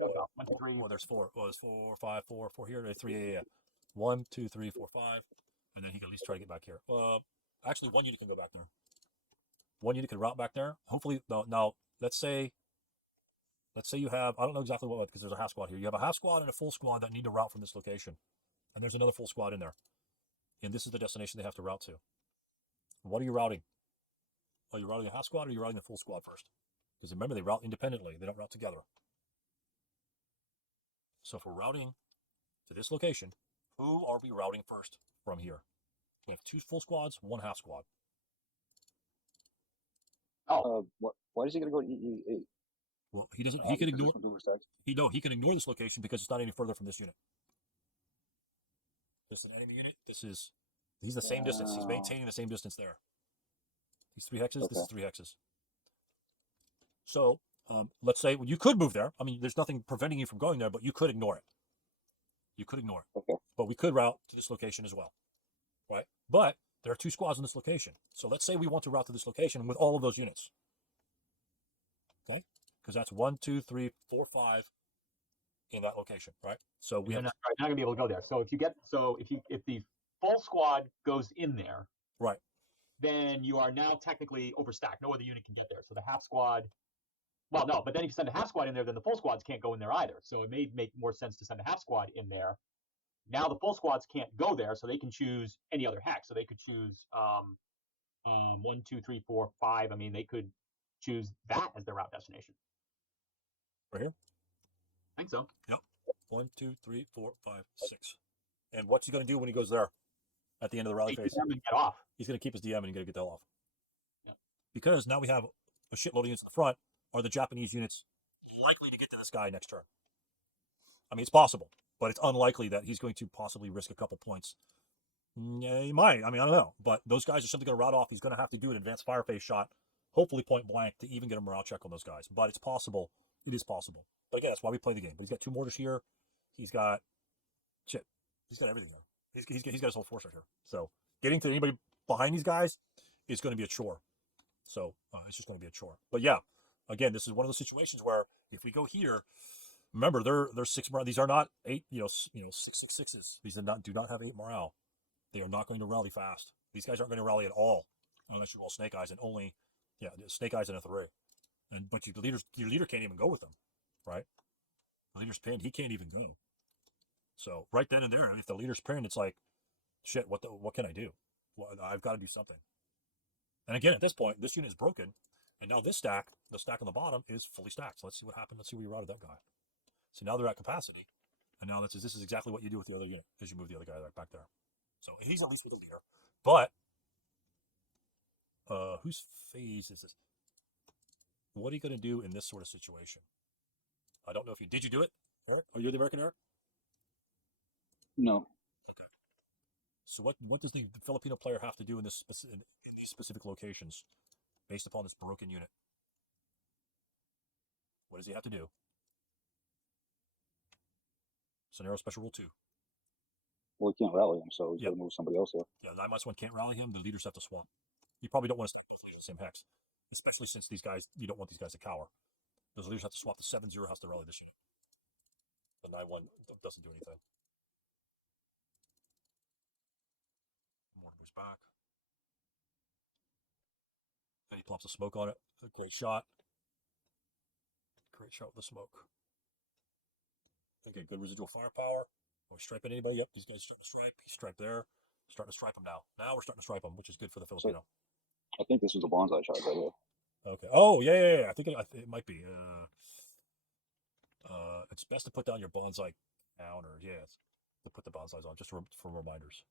No, no, 1, 2, 3. Or there's 4. Well, there's 4, 5, 4, 4 here. There's 3. Yeah. 1, 2, 3, 4, 5. And then he can at least try to get back here. Actually, one unit can go back there. One unit can route back there. Hopefully, no. Now, let's say you have, I don't know exactly what, because there's a half squad here. You have a half squad and a full squad that need to route from this location. And there's another full squad in there. And this is the destination they have to route to. What are you routing? Are you routing a half squad or are you routing the full squad first? Because remember, they route independently. They don't route together. So if we're routing to this location, who are we routing first from here? We have 2 full squads, 1 half squad. Why is he going to go to EE8? Well, he doesn't. He can ignore. He can ignore this location because it's not any further from this unit. This is an enemy unit. He's the same distance. He's maintaining the same distance there. These 3 hexes. Okay. This is 3 hexes. So let's say you could move there. I mean, there's nothing preventing you from going there, but you could ignore it. Okay. But we could route to this location as well, right? But there are 2 squads in this location. So let's say we want to route to this location with all of those units. Okay, because that's 1, 2, 3, 4, 5 in that location, right? So we You're have not going to be able to go there. So if the full squad goes in there, right, then you are now technically overstacked. No other unit can get there. So the half squad. Well, no, but then if you send a half squad in there, then the full squads can't go in there either. So it may make more sense to send a half squad in there. Now the full squads can't go there, so they can choose any other hex. So they could choose 1, 2, 3, 4, 5. I mean, they could choose that as their route destination. Right here? I think so. Yep. 1, 2, 3, 4, 5, 6. And what's he going to do when he goes there at the end of the rally phase? Get off. He's going to keep his DM and he's going to get the hell off. Yep. Because now we have a shitload of units in the front. Are the Japanese units likely to get to this guy next turn? I mean, it's possible, but it's unlikely that he's going to possibly risk a couple points. Yeah, he might. I mean, I don't know. But those guys are simply going to route off. He's going to have to do an advanced fire phase shot, hopefully point blank, to even get a morale check on those guys. But it's possible. It is possible. But again, that's why we play the game. But he's got 2 mortars here. He's got shit. He's got everything there. He's got his whole force right here. So getting to anybody behind these guys is going to be a chore. So it's just going to be a chore. But yeah, again, this is one of those situations where if we go here, remember they're 6 morale. These are not 8, 666s. These do not have 8 morale. They are not going to rally fast. These guys aren't going to rally at all unless you roll Snake Eyes and only, Snake Eyes and a 3. But your leader can't even go with them, right? The leader's pinned. He can't even go. So right then and there, if the leader's pinned, it's like, shit. What can I do? Well, I've got to do something. And again, at this point, this unit is broken, and now this stack, the stack on the bottom, is fully stacked. So let's see what happened. Let's see where you routed that guy. So now they're at capacity, and now this is exactly what you do with the other unit, is you move the other guy right back there. So he's at least with the leader. But whose phase is this? What are you going to do in this sort of situation? I don't know if did you do it, Eric? Are you the American Eric? No. Okay. So what does the Filipino player have to do in these specific locations based upon this broken unit? What does he have to do? Scenario Special Rule 2. Well, he can't rally him, so he's got to move somebody else there. Yeah, the 9-1 can't rally him. The leaders have to swap. You probably don't want to stay both leaders the same hex, especially since these guys, you don't want these guys to cower. Those leaders have to swap. The 7-0 has to rally this unit. The 9-1 doesn't do anything. Mortar moves back. And he plops a smoke on it. A great shot. Great shot with the smoke. Okay, good residual firepower. Are we striping anybody? Yep, these guys starting to stripe. He's striped there. Starting to stripe them now. Now we're starting to stripe them, which is good for the Filipino. I think this was a Banzai shot right here. Okay. Oh, yeah. I think it might be. It's best to put down your Banzai counter. Yeah, to put the Banzais on, just for reminders.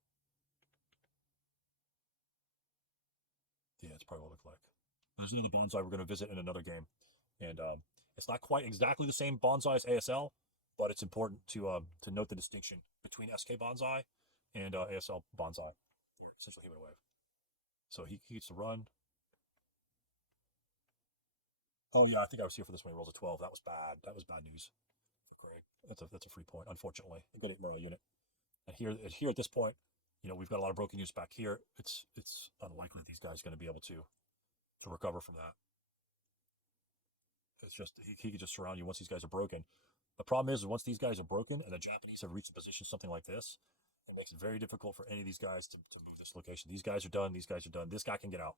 Yeah, it's probably what it looked like. There's another Banzai we're going to visit in another game. And it's not quite exactly the same Banzai as ASL, but it's important to note the distinction between SK Banzai and ASL Banzai, Essential Human Wave. So he gets to run. Oh yeah, I think I was here for this one. He rolls a 12. That was bad. That was bad news for Greg. That's a free point, unfortunately. A good 8 morale unit. And here at this point, we've got a lot of broken units back here. It's unlikely that these guys are going to be able to recover from that. It's just he could just surround you once these guys are broken. The problem is once these guys are broken and the Japanese have reached a position something like this, it makes it very difficult for any of these guys to move this location. These guys are done. These guys are done. This guy can get out,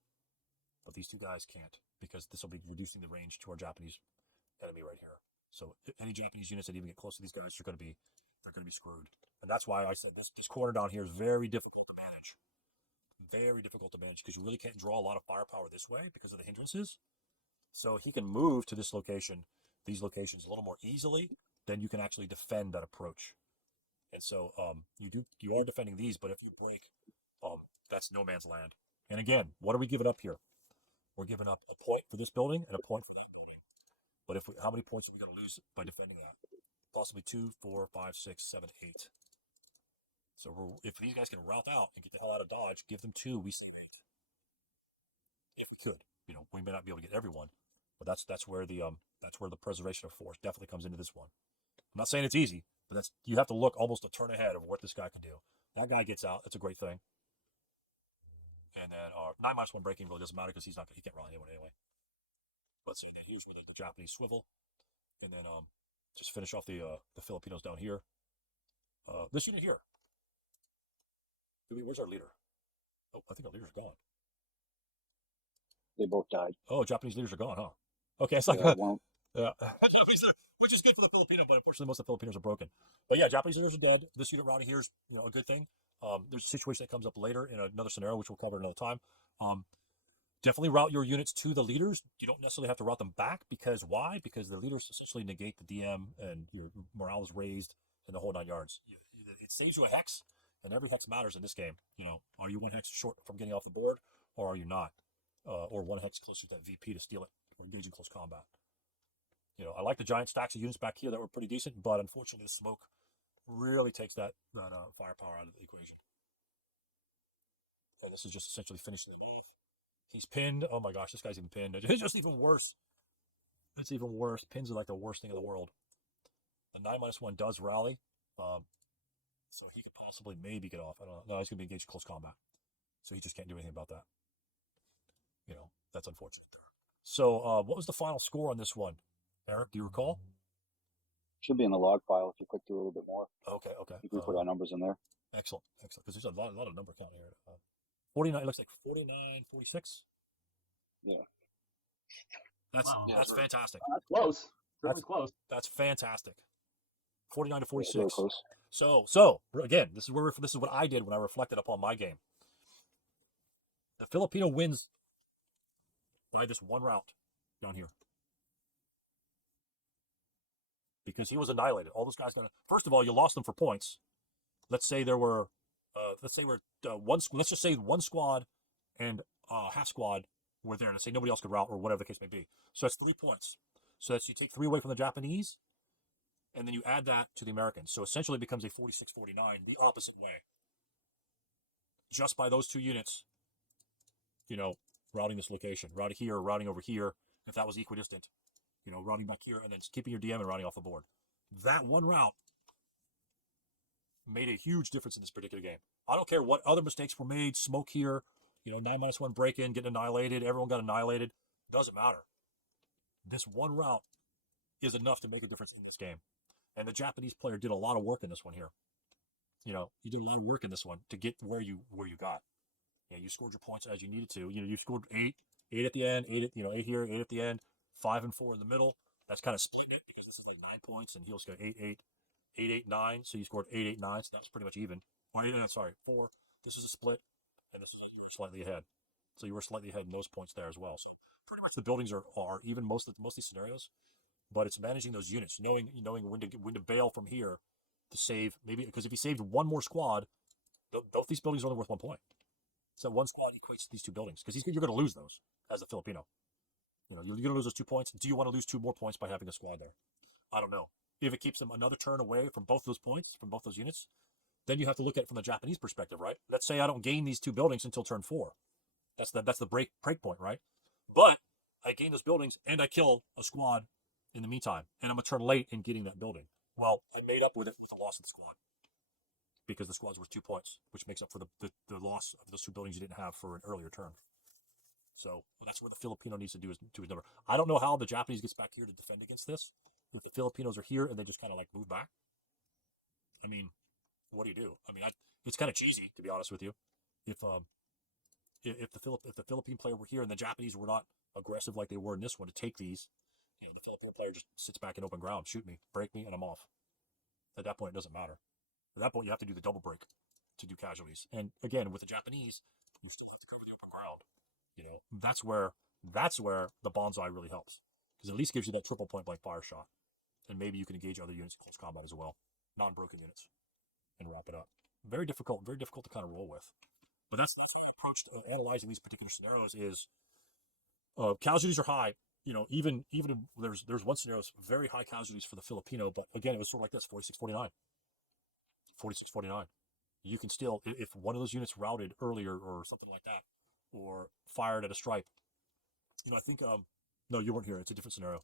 but these two guys can't because this will be reducing the range to our Japanese enemy right here. So any Japanese units that even get close to these guys are going to be screwed. And that's why I said this corner down here is very difficult to manage. Very difficult to manage because you really can't draw a lot of firepower this way because of the hindrances. So he can move to this location, these locations a little more easily than you can actually defend that approach. And so you are defending these, but if you break, that's no man's land. And again, what are we giving up here? We're giving up a point for this building and a point for that building. But how many points are we going to lose by defending that? Possibly 2, 4, 5, 6, 7, 8. So if these guys can route out and get the hell out of Dodge, give them 2, we save 8. If we could, we may not be able to get everyone, but that's where the preservation of force definitely comes into this one. I'm not saying it's easy, but you have to look almost a turn ahead of what this guy can do. That guy gets out. That's a great thing. And then 9-1 breaking really doesn't matter because he can't run anyone anyway. But so here's where the Japanese swivel, and then just finish off the Filipinos down here. This unit here. Where's our leader? Oh, I think our leader's gone. They both died. Oh, Japanese leaders are gone, huh? Okay, it's like yeah, Japanese leader, which is good for the Filipino, but unfortunately most of the Filipinos are broken. But yeah, Japanese leaders are dead. This unit around here is a good thing. There's a situation that comes up later in another scenario, which we'll cover another time. Definitely route your units to the leaders. You don't necessarily have to route them back because why? Because the leaders essentially negate the DM and your morale is raised and the whole 9 yards. It saves you a hex, and every hex matters in this game. Are you 1 hex short from getting off the board, or are you not? Or 1 hex closer to that VP to steal it or engage in close combat. I like the giant stacks of units back here that were pretty decent, but unfortunately the smoke really takes that firepower out of the equation. And this is just essentially finishing the move. He's pinned. Oh my gosh, this guy's even pinned. It's just even worse. It's even worse. Pins are like the worst thing in the world. The 9-1 does rally, so he could possibly maybe get off. I don't know. No, he's going to be engaged in close combat, so he just can't do anything about that. That's unfortunate there. So what was the final score on this one? Eric, do you recall? Should be in the log file if you click through a little bit more. Okay. You can put our numbers in there. Excellent. Because there's a lot of number count here. 49. It looks like 49, 46. Yeah. That's Wow. that's fantastic. That's close. Really close. That's fantastic. 49 to 46. Really close. So again, this is what I did when I reflected upon my game. The Filipino wins by this one route down here. Because he was annihilated. All those guys first of all, you lost them for points. Let's say there were let's just say one squad and half squad were there, and let's say nobody else could route or whatever the case may be. So that's 3 points. So that's you take 3 away from the Japanese, and then you add that to the Americans. So essentially it becomes a 46-49 the opposite way. Just by those 2 units, routing this location, routing here, routing over here, if that was equidistant, routing back here, and then keeping your DM and routing off the board. That one route made a huge difference in this particular game. I don't care what other mistakes were made, smoke here, 9-1 break-in, getting annihilated, everyone got annihilated, doesn't matter. This one route is enough to make a difference in this game. And the Japanese player did a lot of work in this one here. You did a lot of work in this one to get where you got. You scored your points as you needed to. You scored 8 at the end, 8 here, 8 at the end, 5 and 4 in the middle. That's kind of splitting it because this is like 9 points, and he'll score 8, 8, 8, 8, 9. So you scored 8, 8, 9. So that's pretty much even. Or 4. This is a split, and this is you were slightly ahead. So you were slightly ahead in those points there as well. So pretty much the buildings are even most of these scenarios, but it's managing those units, knowing when to bail from here to save maybe because if you saved one more squad, both these buildings are only worth 1 point. So one squad equates to these 2 buildings because you're going to lose those as a Filipino. You're going to lose those 2 points. Do you want to lose 2 more points by having a squad there? I don't know. If it keeps them another turn away from both those points, from both those units, then you have to look at it from the Japanese perspective, right? Let's say I don't gain these 2 buildings until turn 4. That's the break point, right? But I gain those buildings and I kill a squad in the meantime, and I'm a turn late in getting that building. Well, I made up with it with the loss of the squad because the squad's worth 2 points, which makes up for the loss of those 2 buildings you didn't have for an earlier turn. So that's where the Filipino needs to do his number. I don't know how the Japanese gets back here to defend against this. if the Filipinos are here and they just kind of like move back, I mean, what do you do? I mean, it's kind of cheesy, to be honest with you. If the Philippine player were here and the Japanese were not aggressive like they were in this one to take these, the Philippine player just sits back in open ground, shoot me, break me, and I'm off. At that point, it doesn't matter. At that point, you have to do the double break to do casualties. And again, with the Japanese, you still have to cover the open ground. That's where the Banzai really helps, because at least gives you that triple point blank fire shot, and maybe you can engage other units in close combat as well, non-broken units, and wrap it up. Very difficult to kind of roll with. But that's the approach to analyzing these particular scenarios is casualties are high. Even there's one scenario that's very high casualties for the Filipino, but again, it was sort of like this, 46-49. 46-49. You can still, if one of those units routed earlier or something like that, or fired at a stripe, I think, no, you weren't here. It's a different scenario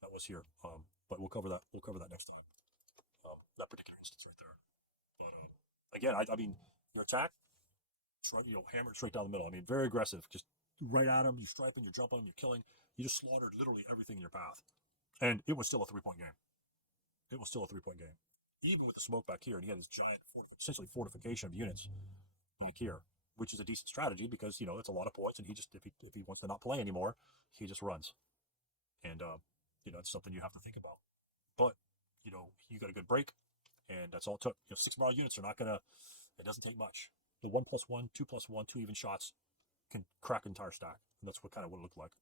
that was here. But we'll cover that next time. That particular instance right there. But again, I mean, your attack, hammered straight down the middle. I mean, very aggressive. Just right at him. You're striping, you're jumping him, you're killing. You just slaughtered literally everything in your path. And it was still a 3-point game. Even with the smoke back here, and he had this giant, essentially fortification of units back here, which is a decent strategy because, it's a lot of points, and he just, if he wants to not play anymore, he just runs. And, it's something you have to think about. But, you got a good break, and that's all it took. 6 morale units are not going to, it doesn't take much. The 1+1, 2+1, 2 even shots can crack an entire stack. And that's what it looked like.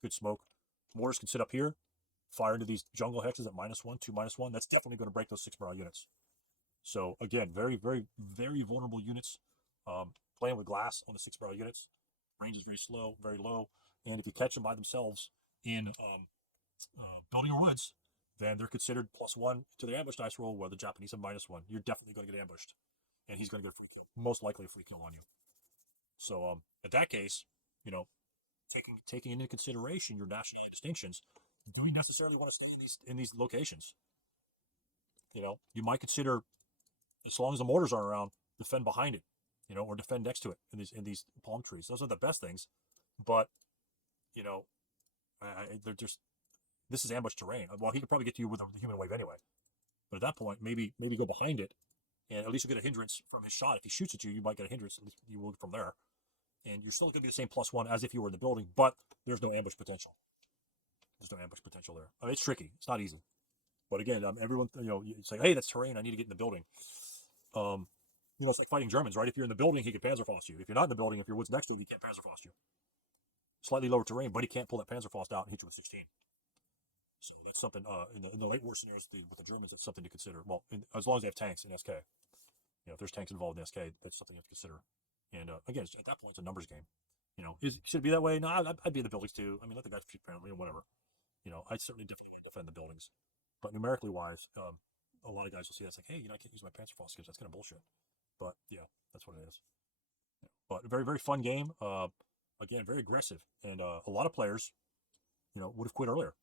Good smoke. Mortars can sit up here, fire into these jungle hexes at -1, 2 -1. That's definitely going to break those 6 morale units. So again, very, very, very vulnerable units. Playing with glass on the 6 morale units. Range is very slow, very low. And if you catch them by themselves in building or woods, then they're considered +1 to their ambush dice roll, where the Japanese have -1. You're definitely going to get ambushed. And he's going to get a free kill. Most likely a free kill on you. So in that case, taking into consideration your nationality distinctions, do we necessarily want to stay in these locations? You might consider, as long as the mortars aren't around, defend behind it, or defend next to it in these palm trees. Those are the best things, but they're just, this is ambush terrain. Well, he could probably get to you with a human wave anyway, but at that point, maybe go behind it, and at least you get a hindrance from his shot. If he shoots at you, you might get a hindrance. At least you will from there. And you're still going to be the same +1 as if you were in the building, but there's no ambush potential. There's no ambush potential there. I mean, it's tricky. It's not easy. But again, everyone, you say, hey, that's terrain. I need to get in the building. It's like fighting Germans, right? If you're in the building, he can Panzerfaust you. If you're not in the building, if your wood's next to it, he can't Panzerfaust you. Slightly lower terrain, but he can't pull that Panzerfaust out and hit you with 16. So that's something, in the late war scenarios with the Germans, it's something to consider. Well, as long as they have tanks in SK. If there's tanks involved in SK, that's something you have to consider. And again, at that point, it's a numbers game. Should it be that way? No, I'd be in the buildings too. I mean, let the guys shoot apparently, whatever. I'd certainly defend the buildings. But numerically wise, a lot of guys will see that's like, hey, I can't use my Panzerfaust because that's kind of bullshit. But yeah, that's what it is. But a very, very fun game. Again, very aggressive. And a lot of players, would have quit earlier.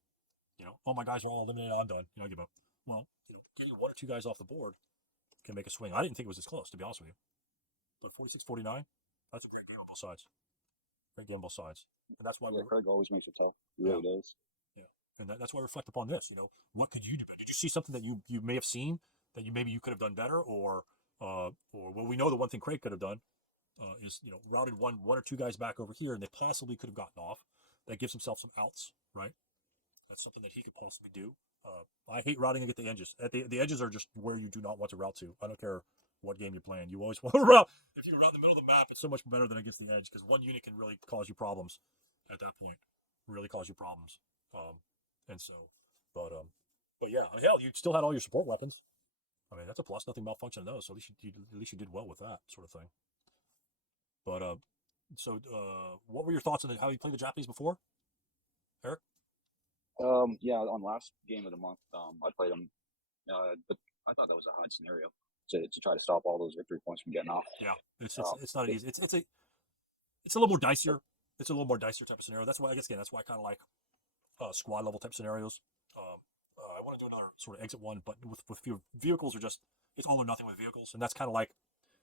Oh, my guys are all eliminated. I'm done. I give up. Well, getting 1 or 2 guys off the board can make a swing. I didn't think it was this close, to be honest with you. But 46-49, that's a great game on both sides. Great game on both sides. And that's why Craig always makes it tough. He really does. Yeah. And that's why I reflect upon this. What could you do? Did you see something that you may have seen that you could have done better? Or we know the one thing Craig could have done is, routed one or 2 guys back over here, and they possibly could have gotten off. That gives himself some outs, right? That's something that he could possibly do. I hate routing at the edges. The edges are just where you do not want to route to. I don't care what game you're playing. You always want to route. If you route in the middle of the map, it's so much better than against the edge, because one unit can really cause you problems at that point. Really cause you problems. But yeah, hell, you still had all your support weapons. I mean, that's a plus. Nothing malfunctioned in those, so at least you did well with that sort of thing. But what were your thoughts on how you played the Japanese before, Eric? Yeah, on last game of the month, I played them, but I thought that was a hard scenario to try to stop all those victory points from getting off. Yeah, it's not easy. It's a little more dicier. It's a little more dicier type of scenario. That's why I kind of like squad level type scenarios. I want to do another sort of exit one, but with few vehicles are just, it's all or nothing with vehicles, and that's kind of like,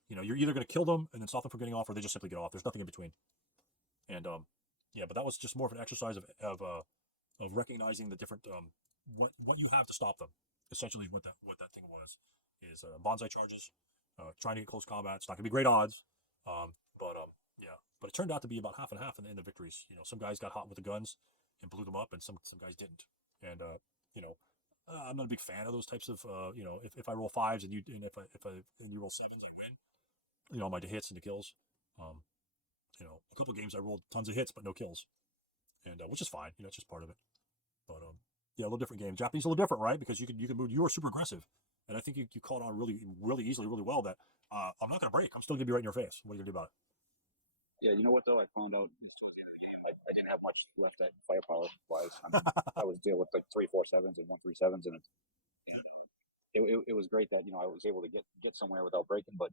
you're either going to kill them and then stop them from getting off, or they just simply get off. There's nothing in between. And but that was just more of an exercise of of recognizing the different what you have to stop them. Essentially, what that thing was is Banzai charges, trying to get close combat. It's not gonna be great odds, but yeah. But it turned out to be about half and half in the victories. You know, some guys got hot with the guns and blew them up, and some guys didn't. And you know, I'm not a big fan of those types of you know, if I roll fives and you roll sevens, I win. You know, my hits and the kills. Um, you know, a couple of games I rolled tons of hits but no kills, and which is fine. You know, it's just part of it. But yeah, a little different game. Japanese a little different, right? Because you can move. You are super aggressive, and I think you caught on really easily, really well. That I'm not gonna break. I'm still gonna be right in your face. What are you gonna do about it? Yeah, you know what though? I found out just towards the end of the game, I didn't have much left at firepower wise. I mean, I was dealing with like 3-4-7s and 1-3-7s, and it was great that I was able to get somewhere without breaking, but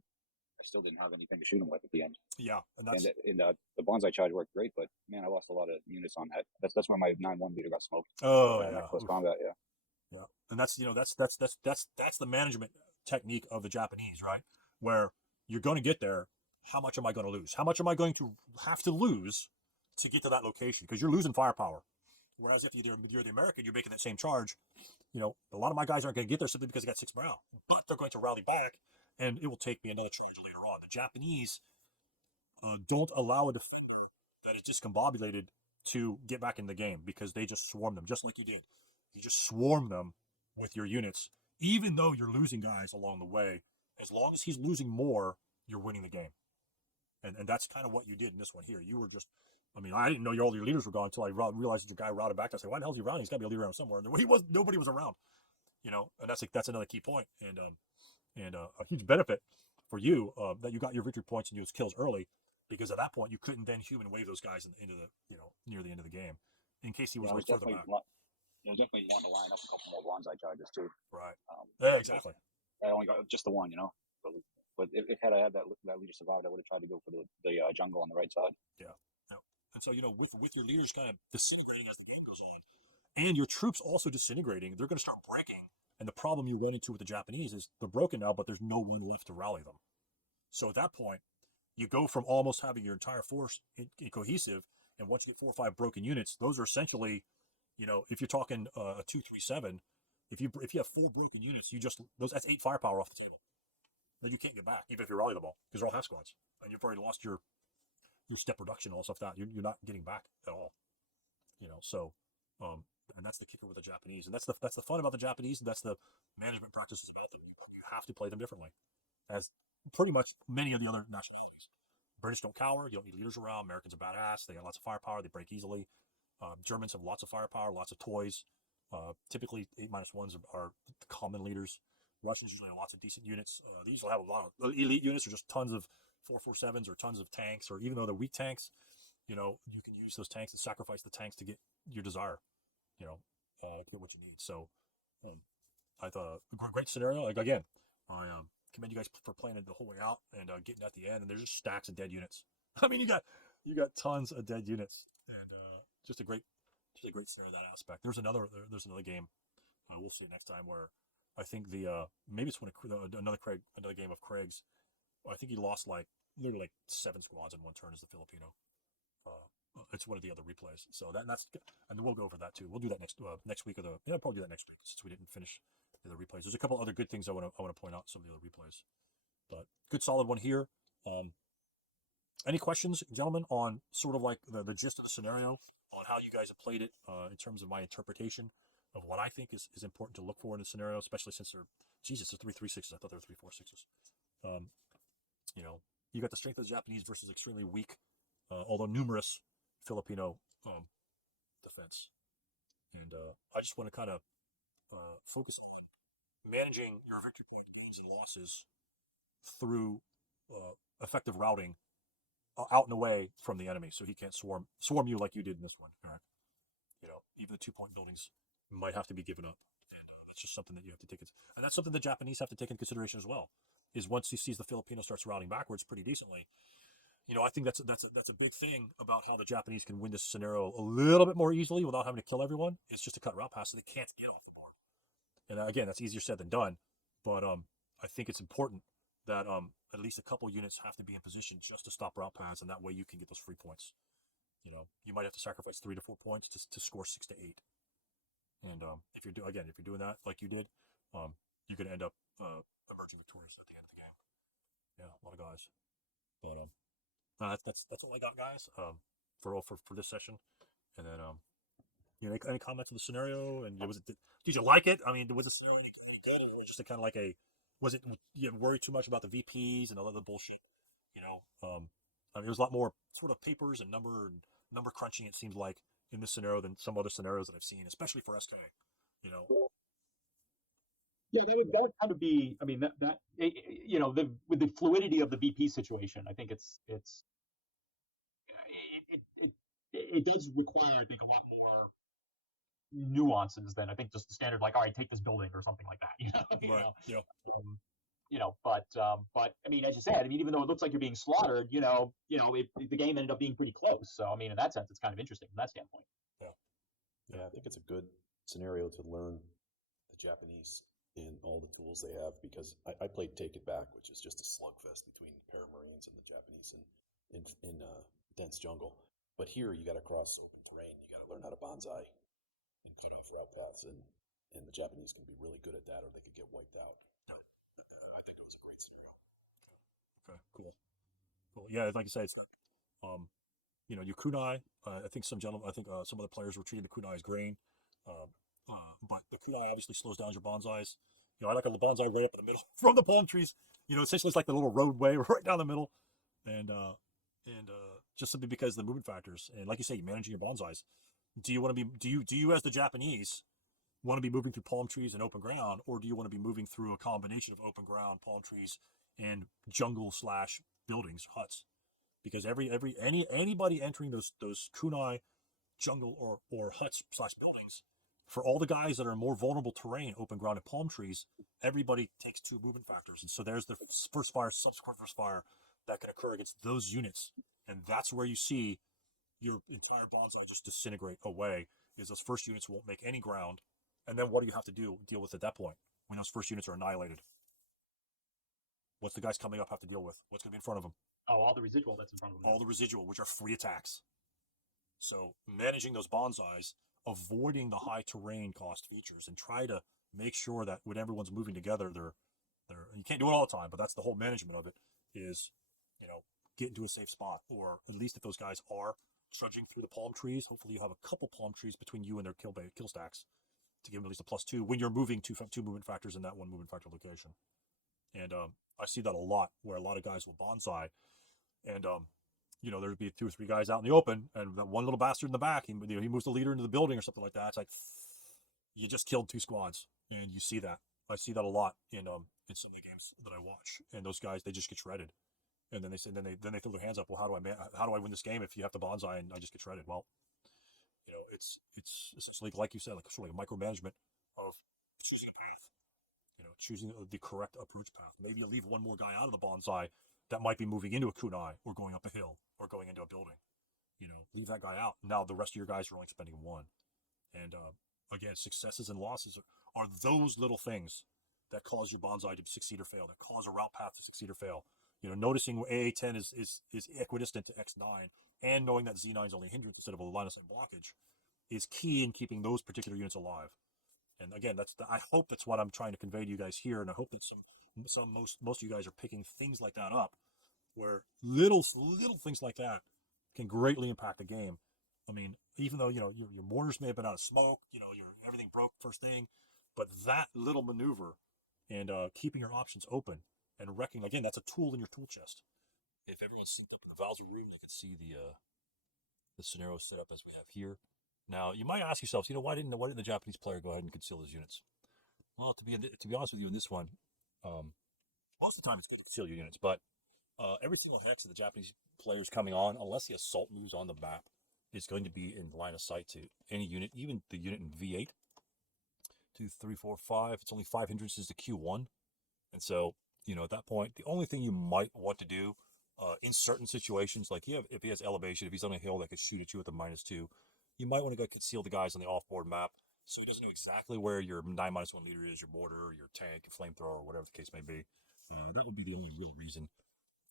I still didn't have anything to shoot them with at the end. Yeah, and that's The Banzai charge worked great, but man, I lost a lot of units on that. That's where my 9-1 leader got smoked. oh in yeah, that close oof. combat. Yeah. Yeah, and that's that's the management technique of the Japanese, right? Where you're going to get there. How much am I going to lose? How much am I going to have to lose to get to that location? Because you're losing firepower. Whereas if you're the American, you're making that same charge. You know, a lot of my guys aren't going to get there simply because they got 6 morale, but they're going to rally back, and it will take me another charge later on. The Japanese don't allow a defender that is discombobulated to get back in the game because they just swarm them, just like you did. You just swarm them with your units, even though you're losing guys along the way. As long as he's losing more, you're winning the game. And that's kind of what you did in this one here. You were just, I mean, I didn't know all your leaders were gone until I realized that your guy routed back. I said, why the hell is he routing? He's got to be a leader around somewhere. And he was, nobody was around, you know, and that's another key point. And a huge benefit for you that you got your victory points and those kills early, because at that point you couldn't then human wave those guys into the near the end of the game, in case he was I like was further back. definitely wanting to line up a couple more Banzai charges too. Right. Um, Yeah, exactly. I only got just the one, But if had I had that leader survived, I would have tried to go for the jungle on the right side. Yeah. Yeah. And so with your leaders kind of disintegrating as the game goes on, and your troops also disintegrating, they're going to start breaking. And the problem you run into with the Japanese is they're broken now, but there's no one left to rally them. So at that point, you go from almost having your entire force cohesive, and once you get 4 or 5 broken units, those are essentially, if you're talking a 2-3-7, if you have 4 broken units, that's 8 firepower off the table that you can't get back, even if you rally them all, because they're all half squads, and you've already lost your step reduction and all stuff that you're not getting back at all. So and that's the kicker with the Japanese, and that's the fun about the Japanese, and that's the management practices about them. You have to play them differently, as pretty much many of the other nationalities. British don't cower. You don't need leaders around. Americans are badass. They got lots of firepower. They break easily. Germans have lots of firepower, lots of toys. Typically, 8-1s are the common leaders. Russians usually have lots of decent units. These will have a lot of elite units, or just tons of 4-4-7s, or tons of tanks, or even though they're weak tanks, you can use those tanks and sacrifice the tanks to get your desire, get what you need. So I thought a great scenario. Like, again, I commend you guys for playing it the whole way out and getting at the end. And there's just stacks of dead units. I mean, you got tons of dead units, and just a great scenario in that aspect. There's another game. We'll see it next time, where I think maybe it's another game of Craig's. I think he lost literally 7 squads in one turn as the Filipino. It's one of the other replays. So that's and we'll go over that too. We'll do that next week, probably do that next week, since we didn't finish the other replays. There's a couple other good things I want to point out, some of the other replays, but good solid one here. Any questions, gentlemen, on sort of like the gist of the scenario, on how you guys have played it, in terms of my interpretation of what I think is important to look for in a scenario, especially since they're 3-3-6s. I thought they were 3-4-6s. You got the strength of the Japanese versus extremely weak, although numerous, Filipino defense. And I just want to kind of focus on managing your victory point gains and losses through effective routing out and away from the enemy, so he can't swarm you like you did in this one. Right? Even the 2-point buildings might have to be given up, and that's just something that you have to take it. And that's something the Japanese have to take into consideration as well. Is once he sees the Filipino starts routing backwards pretty decently, I think that's a big thing about how the Japanese can win this scenario a little bit more easily without having to kill everyone. It's just to cut route pass so they can't get off the board. And again, that's easier said than done, but I think it's important that at least a couple units have to be in position just to stop route pass, and that way you can get those free points. You might have to sacrifice 3 to 4 points to score 6 to 8. And if you're doing that like you did, you're gonna end up emerging victorious at the end of the game. Yeah, a lot of guys. But that's all I got, guys. For this session, and then any comments on the scenario? And did you like it? I mean, was the scenario any good, or just a kind of like a was it you worry too much about the VPs and all the bullshit? I mean, there's a lot more sort of papers and number crunching. It seems like in this scenario than some other scenarios that I've seen, especially for SK. You know, Yeah, that kind of be. I mean, with the fluidity of the VP situation, I think it does require, I think, a lot more nuances than I think just the standard, like, all right, take this building or something like that. right? Yeah, But I mean, as you said, I mean, even though it looks like you're being slaughtered, the game ended up being pretty close. So I mean, in that sense, it's kind of interesting from that standpoint. Yeah, I think it's a good scenario to learn the Japanese and all the tools they have, because I played Take It Back, which is just a slugfest between Paramarines and the Japanese in dense jungle. But here you got to cross open terrain. You got to learn how to Banzai and cut off route paths, and the Japanese can be really good at that, or they could get wiped out. I think it was a great scenario. okay, cool. Yeah, like I say, it's your kunai. I think some some other players were treating the kunai as grain, um, but the kunai obviously slows down your bonsais. I like a bonsai right up in the middle from the palm trees. Essentially it's like the little roadway right down the middle, and just simply because of the movement factors. And like you say, you're managing your bonsais. Do you as the Japanese want to be moving through palm trees and open ground, or do you want to be moving through a combination of open ground, palm trees, and jungle / buildings, huts? Because anybody entering those kunai jungle or huts / buildings, for all the guys that are in more vulnerable terrain, open ground and palm trees, everybody takes 2 movement factors, and so there's the first fire, subsequent first fire that can occur against those units, and that's where you see your entire bonsai just disintegrate away. Is those first units won't make any ground, and then what do you have to deal with at that point when those first units are annihilated? What's the guys coming up have to deal with? What's going to be in front of them? Oh, all the residual that's in front of them. All the residual, which are free attacks. So managing those bonsais, avoiding the high terrain cost features, and try to make sure that when everyone's moving together, they're you can't do it all the time, but that's the whole management of it, is get into a safe spot, or at least if those guys are trudging through the palm trees, hopefully you have a couple palm trees between you and their kill stacks to give them at least a +2 when you're moving two movement factors in that one movement factor location. And I see that a lot, where a lot of guys will bonsai, and there'd be 2 or 3 guys out in the open, and that one little bastard in the back, he moves the leader into the building or something like that. It's like, you just killed 2 squads, and you see that. I see that a lot in some of the games that I watch, and those guys, they just get shredded, and then they throw their hands up. Well, how do I win this game if you have to bonsai and I just get shredded? Well, it's essentially, like you said, like sort of like micromanagement of choosing a path, choosing the correct approach path. Maybe you leave one more guy out of the bonsai that might be moving into a kunai or going up a hill or going into a building. Leave that guy out. Now the rest of your guys are only spending 1. And again, successes and losses are those little things that cause your bonsai to succeed or fail, that cause a route path to succeed or fail. Noticing AA10 is equidistant to X9, and knowing that Z9 is only a hindrance instead of a line of sight blockage is key in keeping those particular units alive. And again, I hope that's what I'm trying to convey to you guys here, and I hope that most of you guys are picking things like that up, where little things like that can greatly impact the game. I mean, even though your mortars may have been out of smoke, your everything broke first thing, but that little maneuver and keeping your options open and wrecking, again, that's a tool in your tool chest. If everyone's synced up in the Valzer room, they can see the scenario set up as we have here. Now, you might ask yourselves, why didn't the Japanese player go ahead and conceal his units? Well, to be honest with you, in this one, most of the time it's good to conceal your units, but every single hex of the Japanese players coming on, unless the assault moves on the map, is going to be in line of sight to any unit, even the unit in V8. 2, 3, 4, 5. It's only 5 hindrances to Q1, and so at that point, the only thing you might want to do in certain situations, like if he has elevation, if he's on a hill that could shoot at you with a -2, you might want to go conceal the guys on the off-board map, so he doesn't know exactly where your 9-1 leader is, your mortar, your tank, your flamethrower, or whatever the case may be. That would be the only real reason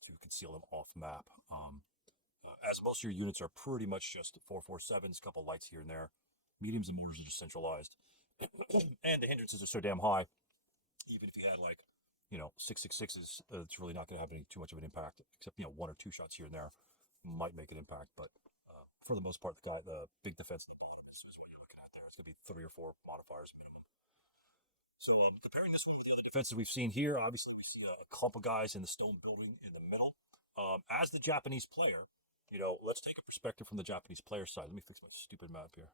to conceal them off map. As most of your units are pretty much just 447s, a couple lights here and there. Mediums and mortars are just centralized. And the hindrances are so damn high. Even if you had like, 666s, it's really not going to have too much of an impact, except one or two shots here and there might make an impact. But for the most part, the big defense is what you're looking at there. It's going to be 3 or 4 modifiers minimum. So comparing this one with the other defenses we've seen here, obviously we see a clump of guys in the stone building in the middle. As the Japanese player, let's take a perspective from the Japanese player side. Let me fix my stupid map here.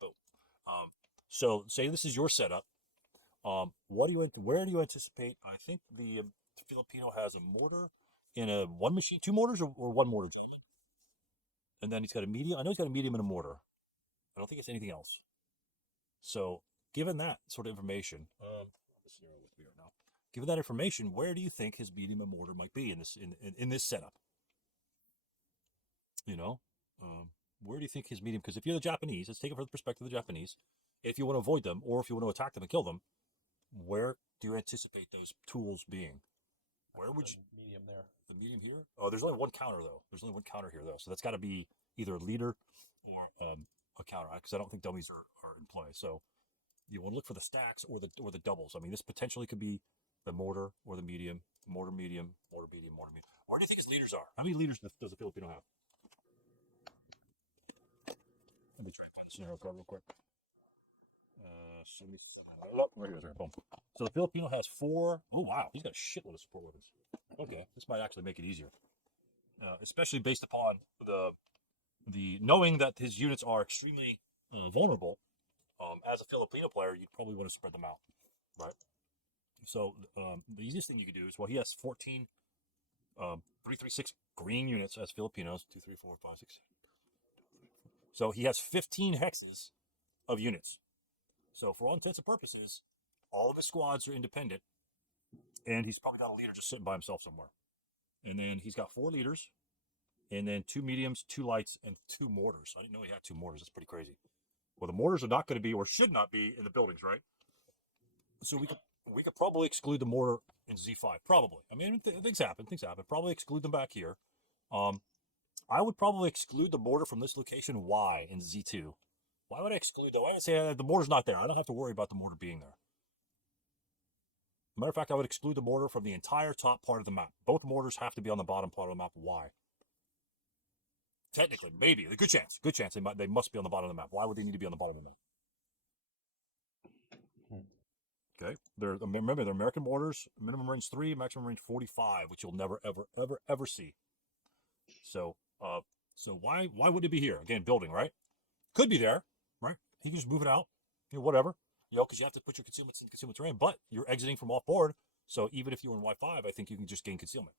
Boom. So say this is your setup. Where do you anticipate? I think the Filipino has a mortar in a one machine, 2 mortars or 1 mortar, and then he's got a medium. I know he's got a medium and a mortar. I don't think it's anything else. So, given that sort of information, given that information, where do you think his medium and mortar might be in this setup? Where do you think his medium? Because if you're the Japanese, let's take it from the perspective of the Japanese. If you want to avoid them, or if you want to attack them and kill them, where do you anticipate those tools being? Where would you? Medium there. The medium here? Oh, there's only one counter though. There's only one counter here though, so that's got to be either a leader or a counter, because I don't think dummies are in play. So you want to look for the stacks or the doubles. I mean, this potentially could be the mortar or the medium, mortar medium, mortar medium, mortar medium. Where do you think his leaders are? How many leaders does the Filipino have? Let me try to find the scenario card real quick. 77. Right here, boom. So the Filipino has 4. Oh wow, he's got a shitload of support weapons. Okay, this might actually make it easier, especially based upon the knowing that his units are extremely vulnerable. As a Filipino player, you'd probably want to spread them out, right? So the easiest thing you could do is, well, he has 14 336 green units as Filipinos. 2, 3, 4, 5, 6. So he has 15 hexes of units. So for all intents and purposes, all of his squads are independent, and he's probably got a leader just sitting by himself somewhere. And then he's got 4 leaders, and then 2 mediums, 2 lights, and 2 mortars. I didn't know he had 2 mortars. That's pretty crazy. Well, the mortars are not going to be, or should not be, in the buildings, right? So we could probably exclude the mortar in Z5. Probably. I mean, things happen. Probably exclude them back here. I would probably exclude the mortar from this location. Why in Z2? Why would I exclude that? Why would I say the mortar's not there? I don't have to worry about the mortar being there. Matter of fact, I would exclude the mortar from the entire top part of the map. Both mortars have to be on the bottom part of the map. Why? Technically, maybe. A good chance. They must be on the bottom of the map. Why would they need to be on the bottom of the map? Okay. Remember, they're American mortars, minimum range 3, maximum range 45, which you'll never, ever, ever, ever see. So why would it be here? Again, building, right? Could be there, right? You can just move it out, whatever. Because you have to put your concealments in concealment terrain, but you're exiting from off board. So even if you were in Y5, I think you can just gain concealment.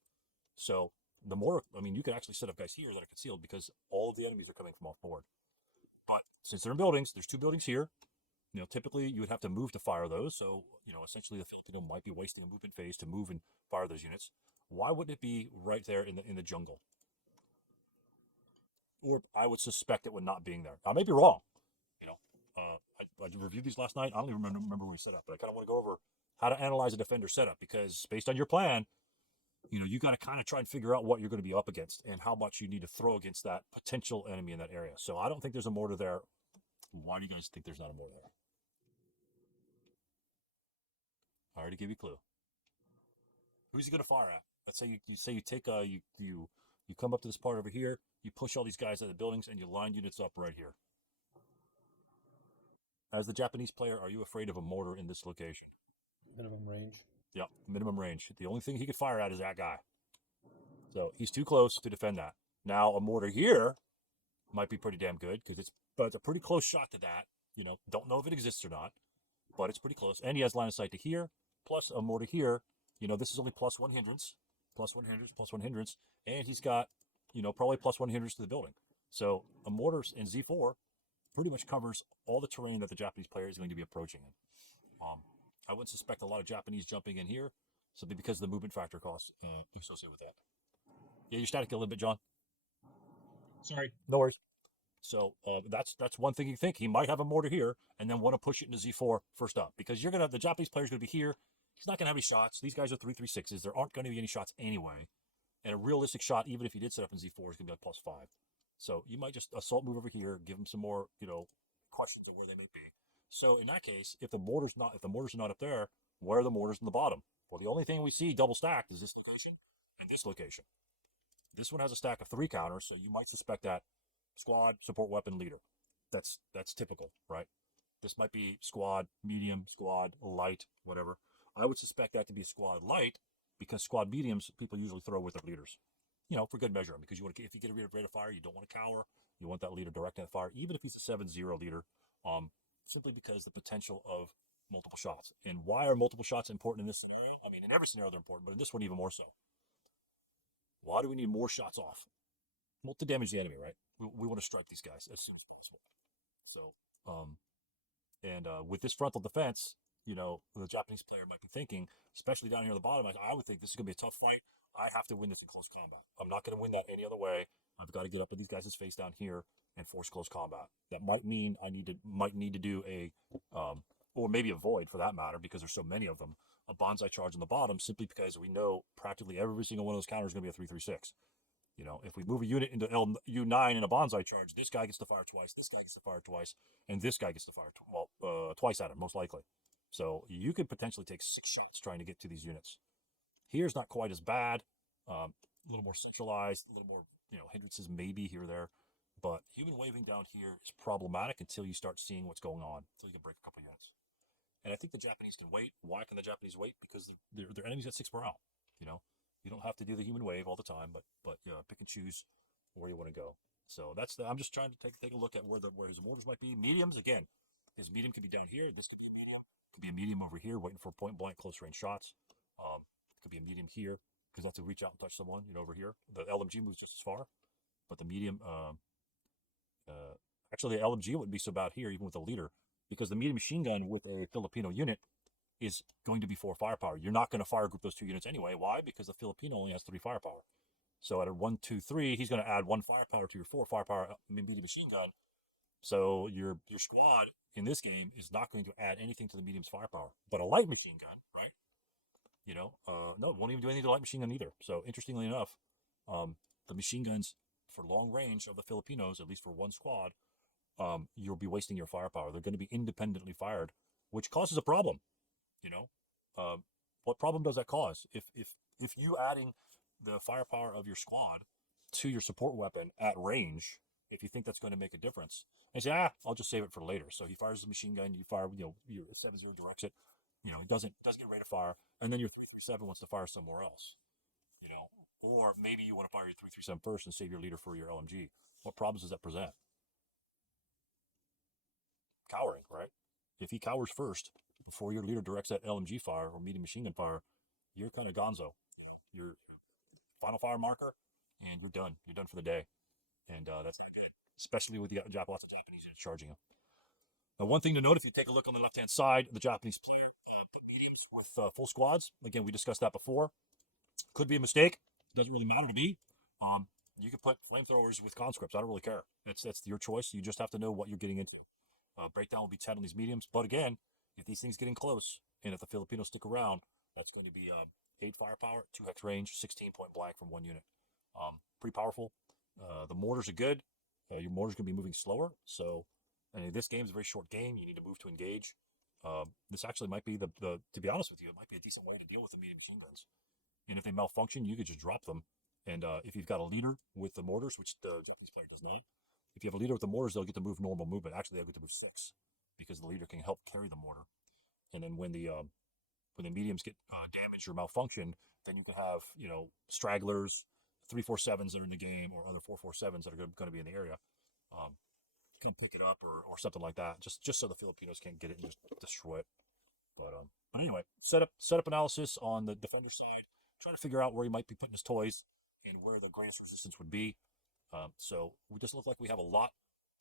So the mortar, I mean, you can actually set up guys here that are concealed because all of the enemies are coming from off board. But since they're in buildings, there's 2 buildings here. Typically you would have to move to fire those. So, essentially the Filipino might be wasting a movement phase to move and fire those units. Why wouldn't it be right there in the jungle? Or I would suspect it would not being there. I may be wrong. I reviewed these last night. I don't even remember when we set up, but I kind of want to go over how to analyze a defender setup, because based on your plan, you got to kind of try and figure out what you're going to be up against and how much you need to throw against that potential enemy in that area. So I don't think there's a mortar there. Why do you guys think there's not a mortar there? I already gave you a clue. Who's he going to fire at? Let's say you take you come up to this part over here, you push all these guys out of the buildings, and you line units up right here. As the Japanese player, are you afraid of a mortar in this location? Minimum range. Yep, minimum range. The only thing he could fire at is that guy. So he's too close to defend that. Now a mortar here might be pretty damn good, because it's a pretty close shot to that. Don't know if it exists or not, but it's pretty close. And he has line of sight to here, plus a mortar here. This is only +1 hindrance, +1 hindrance, and he's got, probably +1 hindrance to the building. So a mortar in Z4 pretty much covers all the terrain that the Japanese player is going to be approaching in. I wouldn't suspect a lot of Japanese jumping in here, simply because of the movement factor costs associated with that. Yeah, you're static a little bit, John. Sorry. No worries. So that's one thing you think. He might have a mortar here and then want to push it into Z4 first up, because the Japanese player's going to be here. He's not going to have any shots. These guys are 336s. There aren't going to be any shots anyway. And a realistic shot, even if he did set up in Z4, is going to be like +5. So you might just assault move over here, give him some more, questions of where they may be. So in that case, if the mortars are not up there, where are the mortars in the bottom? Well, the only thing we see double stacked is this location and this location. This one has a stack of 3 counters, so you might suspect that squad, support weapon, leader. That's typical, right? This might be squad, medium, squad, light, whatever. I would suspect that to be squad light because squad mediums people usually throw with their leaders. For good measure. Because if you get a rate of fire, you don't want to cower. You want that leader directing the fire, even if he's a 7-0 leader, simply because the potential of multiple shots. And why are multiple shots important in this scenario? I mean, in every scenario they're important, but in this one even more so. Why do we need more shots off? Well, to damage the enemy, right? We want to strike these guys as soon as possible. So, with this frontal defense, the Japanese player might be thinking, especially down here at the bottom, I would think this is going to be a tough fight. I have to win this in close combat. I'm not going to win that any other way. I've got to get up at these guys' face down here and force close combat. That might mean I might need to do or maybe avoid for that matter, because there's so many of them, a Banzai charge on the bottom, simply because we know practically every single one of those counters is going to be a 3-3-6. If we move a unit into U9 in a Banzai charge, this guy gets to fire twice, this guy gets to fire twice, and this guy gets to fire twice at him, most likely. So you could potentially take 6 shots trying to get to these units. Here's not quite as bad, a little more centralized, a little more hindrances maybe here or there, but human waving down here is problematic until you start seeing what's going on, until you can break a couple units. And I think the Japanese can wait. Why can the Japanese wait? Because their enemies got 6 morale. You don't have to do the human wave all the time, but pick and choose where you want to go. So I'm just trying to take a look at where his mortars might be. Mediums, again, his medium could be down here. This could be a medium. Could be a medium over here, waiting for point blank close range shots. Could be a medium here because that's to reach out and touch someone. Over here, the LMG moves just as far, but the medium, actually, the LMG wouldn't be so bad here, even with a leader, because the medium machine gun with a Filipino unit is going to be 4 firepower. You're not going to fire group those 2 units anyway. Why? Because the Filipino only has 3 firepower. So at a 1, 2, 3, he's going to add 1 firepower to your 4 firepower medium machine gun. So your squad in this game is not going to add anything to the medium's firepower. But a light machine gun, right? No, it won't even do anything to light machine gun either. So interestingly enough, the machine guns for long range of the Filipinos, at least for one squad, you'll be wasting your firepower. They're going to be independently fired, which causes a problem. What problem does that cause? If you adding the firepower of your squad to your support weapon at range, if you think that's going to make a difference, and say, I'll just save it for later. So he fires the machine gun, you fire, your 7-0 directs it, it doesn't get ready to fire, and then your 3-3-7 wants to fire somewhere else, or maybe you want to fire your 3-3-7 first and save your leader for your LMG. What problems does that present? Cowering, right? If he cowers first before your leader directs that LMG fire or medium machine gun fire, you're kind of gonzo. You're final fire marker, and you're done. You're done for the day, and that's not good, especially with lots of Japanese units charging you. Now, one thing to note, if you take a look on the left-hand side, the Japanese player put mediums with full squads. Again, we discussed that before. Could be a mistake. Doesn't really matter to me. You could put flamethrowers with conscripts. I don't really care. That's your choice. You just have to know what you're getting into. Breakdown will be 10 on these mediums. But again, if these things get in close, and if the Filipinos stick around, that's going to be 8 firepower, 2 hex range, 16 point blank from 1 unit. Pretty powerful. The mortars are good. Your mortars going to be moving slower. So, and this game is a very short game. You need to move to engage. This actually might be to be honest with you, it might be a decent way to deal with the medium machine guns. And if they malfunction, you could just drop them. And if you've got a leader with the mortars, which the Japanese player does not, if you have a leader with the mortars, they'll get to move normal movement. Actually, they'll get to move 6 because the leader can help carry the mortar. And then when the mediums get damaged or malfunction, then you can have stragglers, 3-4-7s that are in the game, or other 4-4-7s that are going to be in the area. Can pick it up or something like that, just so the Filipinos can't get it and just destroy it. But anyway, setup analysis on the defender side. Try to figure out where he might be putting his toys and where the greatest resistance would be. So we just look like we have a lot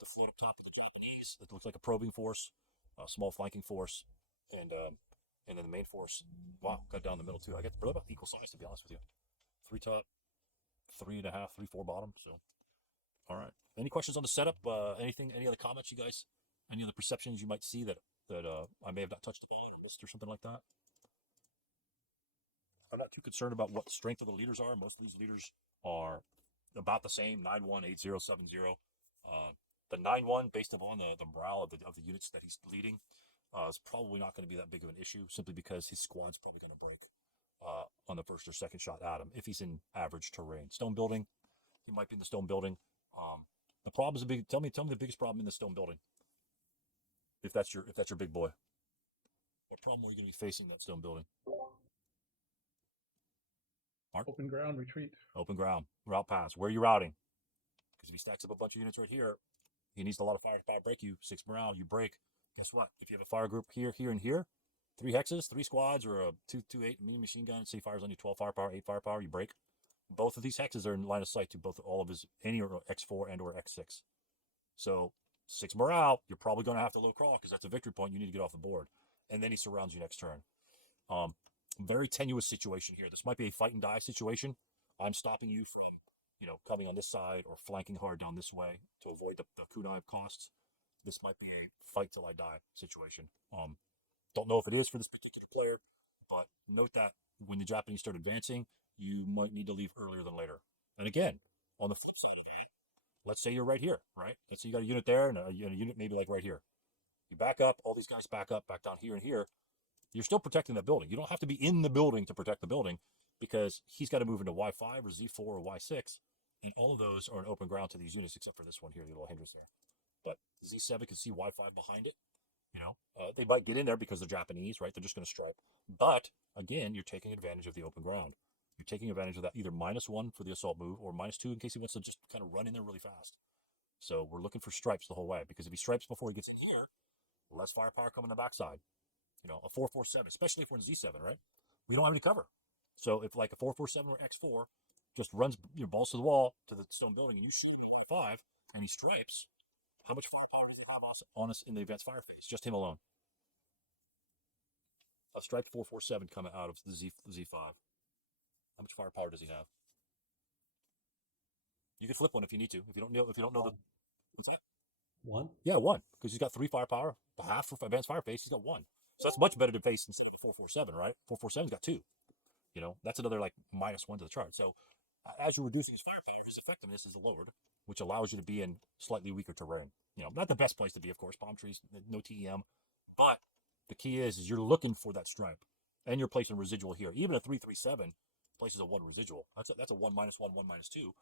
to float up top of the Japanese. It looks like a probing force, a small flanking force, and then the main force. Wow, cut down the middle too. I get really about equal size, to be honest with you. 3 top, 3.5, 3-4 bottom. So, all right. Any questions on the setup? Any other comments, you guys? Any other perceptions you might see that I may have not touched upon or missed or something like that? I'm not too concerned about what the strength of the leaders are. Most of these leaders are about the same, 9-1, 8-0, 7-0. The 9-1, based upon the morale of the units that he's leading, is probably not going to be that big of an issue, simply because his squad's probably going to break on the first or second shot at him if he's in average terrain. Stone building, he might be in the stone building. The problem is a big. Tell me the biggest problem in the stone building. If that's your big boy, what problem are you going to be facing in that stone building? Mark? Open ground retreat. Open ground, route pass. Where are you routing? Because if he stacks up a bunch of units right here, he needs a lot of firepower to break you. 6 morale, you break. Guess what? If you have a fire group here, here, and here, 3 hexes, 3 squads, or a 2-2-8 mini machine gun, say fires on you 12 firepower, 8 firepower, you break. Both of these hexes are in line of sight to all of his any or X4 and or X6. So 6 morale, you're probably going to have to low crawl because that's a victory point you need to get off the board. And then he surrounds you next turn. Very tenuous situation here. This might be a fight and die situation. I'm stopping you from, coming on this side or flanking hard down this way to avoid the kunai costs. This might be a fight till I die situation. Don't know if it is for this particular player, but note that when the Japanese start advancing, you might need to leave earlier than later. And again, on the flip side of that, let's say you're right here, right? Let's say you got a unit there and a unit maybe like right here. You back up, all these guys back up, back down here and here. You're still protecting that building. You don't have to be in the building to protect the building because he's got to move into Y5 or Z4 or Y6. And all of those are an open ground to these units except for this one here, the little hindrance there. But Z7 can see Y5 behind it. They might get in there because they're Japanese, right? They're just going to stripe. But again, you're taking advantage of the open ground. You're taking advantage of that either -1 for the assault move or -2 in case he wants to just kind of run in there really fast. So we're looking for stripes the whole way because if he stripes before he gets in here, less firepower coming on the backside. A 4-4-7, especially if we're in Z7, right? We don't have any cover. So if like a 4-4-7 or X4 just runs your balls to the wall to the stone building and you shoot him at 5 and he stripes, how much firepower does he have on us in the advanced fire phase? Just him alone. A striped 4-4-7 coming out of the Z5. How much firepower does he have? You can flip one if you need to. If you don't know the what's that? 1. Yeah, 1. Because he's got 3 firepower. The half for advanced fire phase, he's got 1. So that's much better to face instead of the 4-4-7, right? 4-4-7's got 2. That's another like -1 to the chart. So as you're reducing his firepower, his effectiveness is lowered, which allows you to be in slightly weaker terrain. Not the best place to be, of course, palm trees, no TEM. But the key is you're looking for that stripe. And you're placing residual here. Even a 3-3-7 places a 1 residual. That's a 1-1, 1 -2.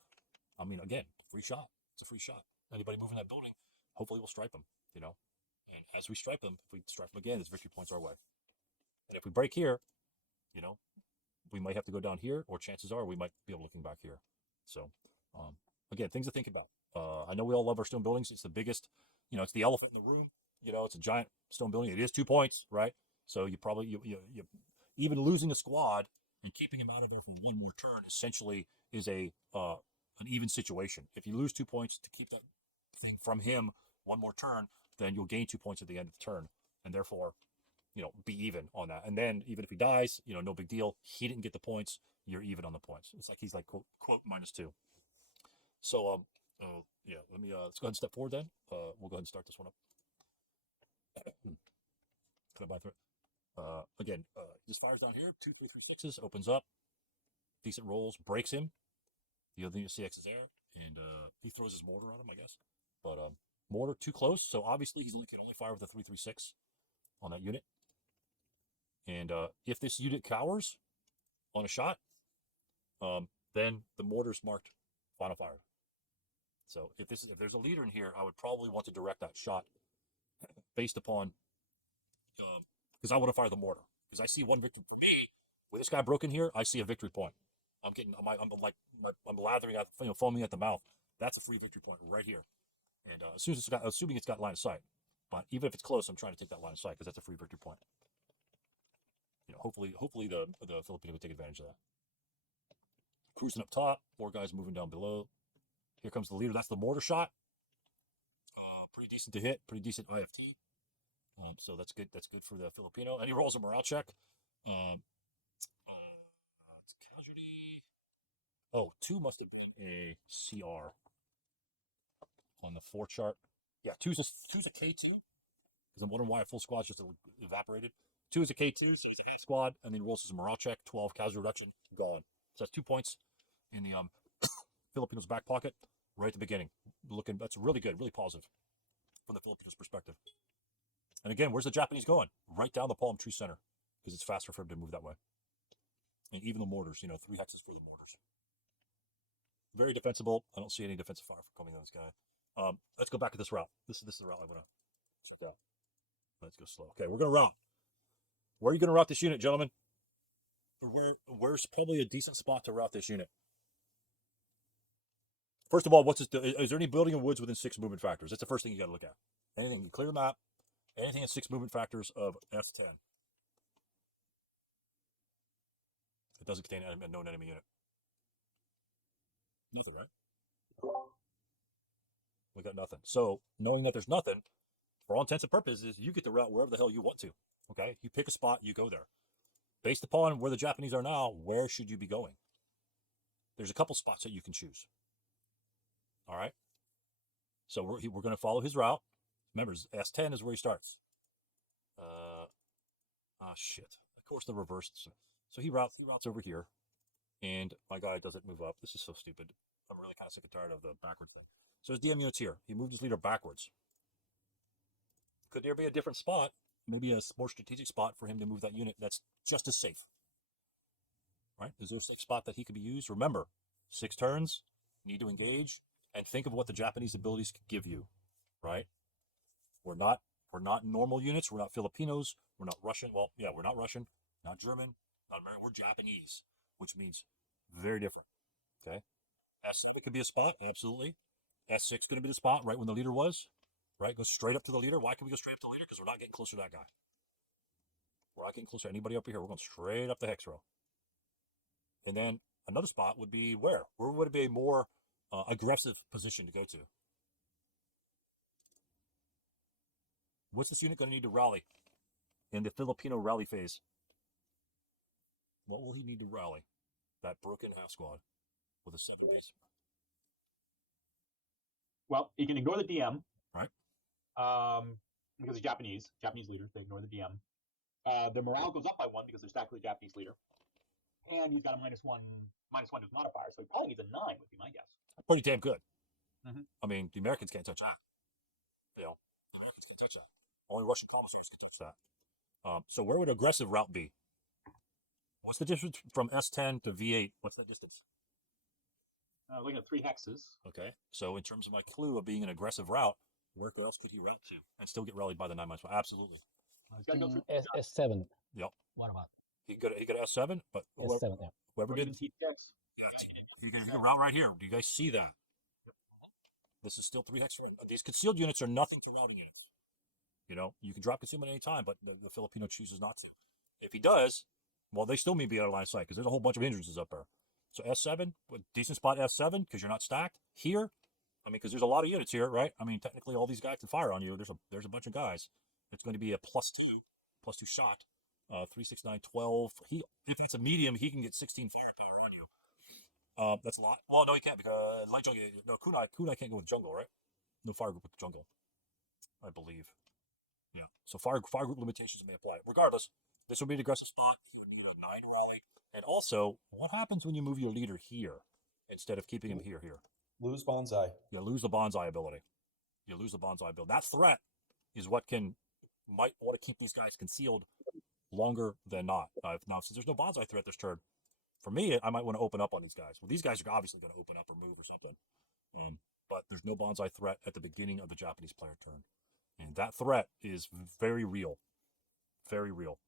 I mean, again, free shot. It's a free shot. Anybody moving that building, hopefully we'll stripe them, And as we stripe them, if we stripe them again, it's victory points our way. And if we break here, we might have to go down here, or chances are we might be able to looking back here. So, again, things to think about. I know we all love our stone buildings. It's the biggest, it's the elephant in the room. It's a giant stone building. It is 2 points, right? So you probably, you even losing a squad and keeping him out of there for 1 more turn essentially is an even situation. If you lose 2 points to keep that thing from him 1 more turn, then you'll gain 2 points at the end of the turn, and therefore, be even on that. And then even if he dies, no big deal. He didn't get the points. You're even on the points. It's like he's like quote -2. So yeah, let me let's go ahead and step forward then. We'll go ahead and start this one up. Can I buy through it? Again, just fires down here. 2, 3, 3, 6s, opens up. Decent rolls, breaks him. The other CX is there, and he throws his mortar on him, I guess. But mortar too close, so obviously he can only fire with a 3-3-6 on that unit. And if this unit cowers on a shot, then the mortar's marked final fire. So if there's a leader in here, I would probably want to direct that shot based upon because I want to fire the mortar because I see 1 victory for me. With this guy broken here, I see a victory point. I'm lathering out, foaming at the mouth. That's a free victory point right here. And assuming it's got line of sight, but even if it's close, I'm trying to take that line of sight because that's a free victory point. Hopefully the Filipino will take advantage of that. Cruising up top, 4 guys moving down below. Here comes the leader. That's the mortar shot. Pretty decent to hit. Pretty decent IFT. So that's good. That's good for the Filipino. And he rolls a morale check. It's casualty. Oh, 2 must have been a CR on the 4 chart. Yeah, 2's a K2 because I'm wondering why a full squad's just evaporated. 2 is a K2, so it's a squad, and then rolls his morale check. 12 casualty reduction, gone. So that's 2 points in the Filipinos' back pocket. right at the beginning. That's really good, really positive from the Filipinos' perspective. And again, where's the Japanese going? Right down the palm tree center, because it's faster for him to move that way. And even the mortars, 3 hexes for the mortars. Very defensible. I don't see any defensive fire for coming on this guy. Let's go back to this route. This is the route I want to check out. Let's go slow. Okay, we're going to route. Where are you going to route this unit, gentlemen? Where's probably a decent spot to route this unit? First of all, is there any building in woods within 6 movement factors? That's the first thing you got to look at. Anything, you clear the map. Anything in 6 movement factors of S10. It doesn't contain a known enemy unit. Nothing, right? We got nothing. So, knowing that there's nothing, for all intents and purposes, you get to route wherever the hell you want to. Okay? You pick a spot, you go there. Based upon where the Japanese are now, where should you be going? There's a couple spots that you can choose. All right? So, we're going to follow his route. Remember, S10 is where he starts. Shit. Of course, the reverse. So he routes over here, and my guy doesn't move up. This is so stupid. I'm really kind of sick and tired of the backward thing. So his DM unit's here. He moved his leader backwards. Could there be a different spot, maybe a more strategic spot for him to move that unit that's just as safe? Right? Is there a safe spot that he could be used? Remember, 6 turns, need to engage, and think of what the Japanese abilities could give you. Right? We're not normal units. We're not Filipinos. We're not Russian. Well, yeah, we're not Russian, not German, not American. We're Japanese, which means very different. Okay? S7 could be a spot, absolutely. S6 going to be the spot right when the leader was. Right? Go straight up to the leader. Why can we go straight up to the leader? Because we're not getting closer to that guy. We're not getting closer to anybody up here. We're going straight up the hex row. And then another spot would be where? Where would it be a more aggressive position to go to? What's this unit going to need to rally in the Filipino rally phase? What will he need to rally? That broken half squad with a 7 base. Well, you can ignore the DM. Right. Because he's Japanese leader, they ignore the DM. The morale goes up by 1 because they're stacked with the Japanese leader. And he's got a -1 to his modifier, so he probably needs a 9 would be my guess. Pretty damn good. Mm-hmm. I mean, the Americans can't touch that. The Americans can't touch that. Only Russian commissaries can touch that. So where would aggressive route be? What's the difference from S10 to V8? What's that distance? Looking at 3 hexes. Okay. So in terms of my clue of being an aggressive route, where else could he route to and still get rallied by the 9 -1? Absolutely. He's got to go through S7. Yep. What about He got S7, but S7? Yeah. whoever did, T6. you can route right here. Do you guys see that? This is still 3 hex. These concealed units are nothing to routing units. You can drop concealment any time, but the Filipino chooses not to. If he does, well, they still may be out of line of sight because there's a whole bunch of hindrances up there. So S7, decent spot S7 because you're not stacked here. I mean, because there's a lot of units here, right? I mean, technically all these guys can fire on you. There's a bunch of guys. It's going to be a +2 shot. 3, 6, 9, 12. If it's a medium, he can get 16 firepower on you. That's a lot. Well, no, he can't because light jungle. No, kunai can't go with jungle, right? No fire group with the jungle, I believe. Yeah. So fire group limitations may apply. Regardless, this would be an aggressive spot. He would need a 9 rally. And also, what happens when you move your leader here instead of keeping him here? Lose Banzai. You lose the Banzai ability. That threat is what might want to keep these guys concealed longer than not. Now, since there's no Banzai threat this turn, for me, I might want to open up on these guys. Well, these guys are obviously going to open up or move or something. But there's no Banzai threat at the beginning of the Japanese player turn. And that threat is very real. Very real.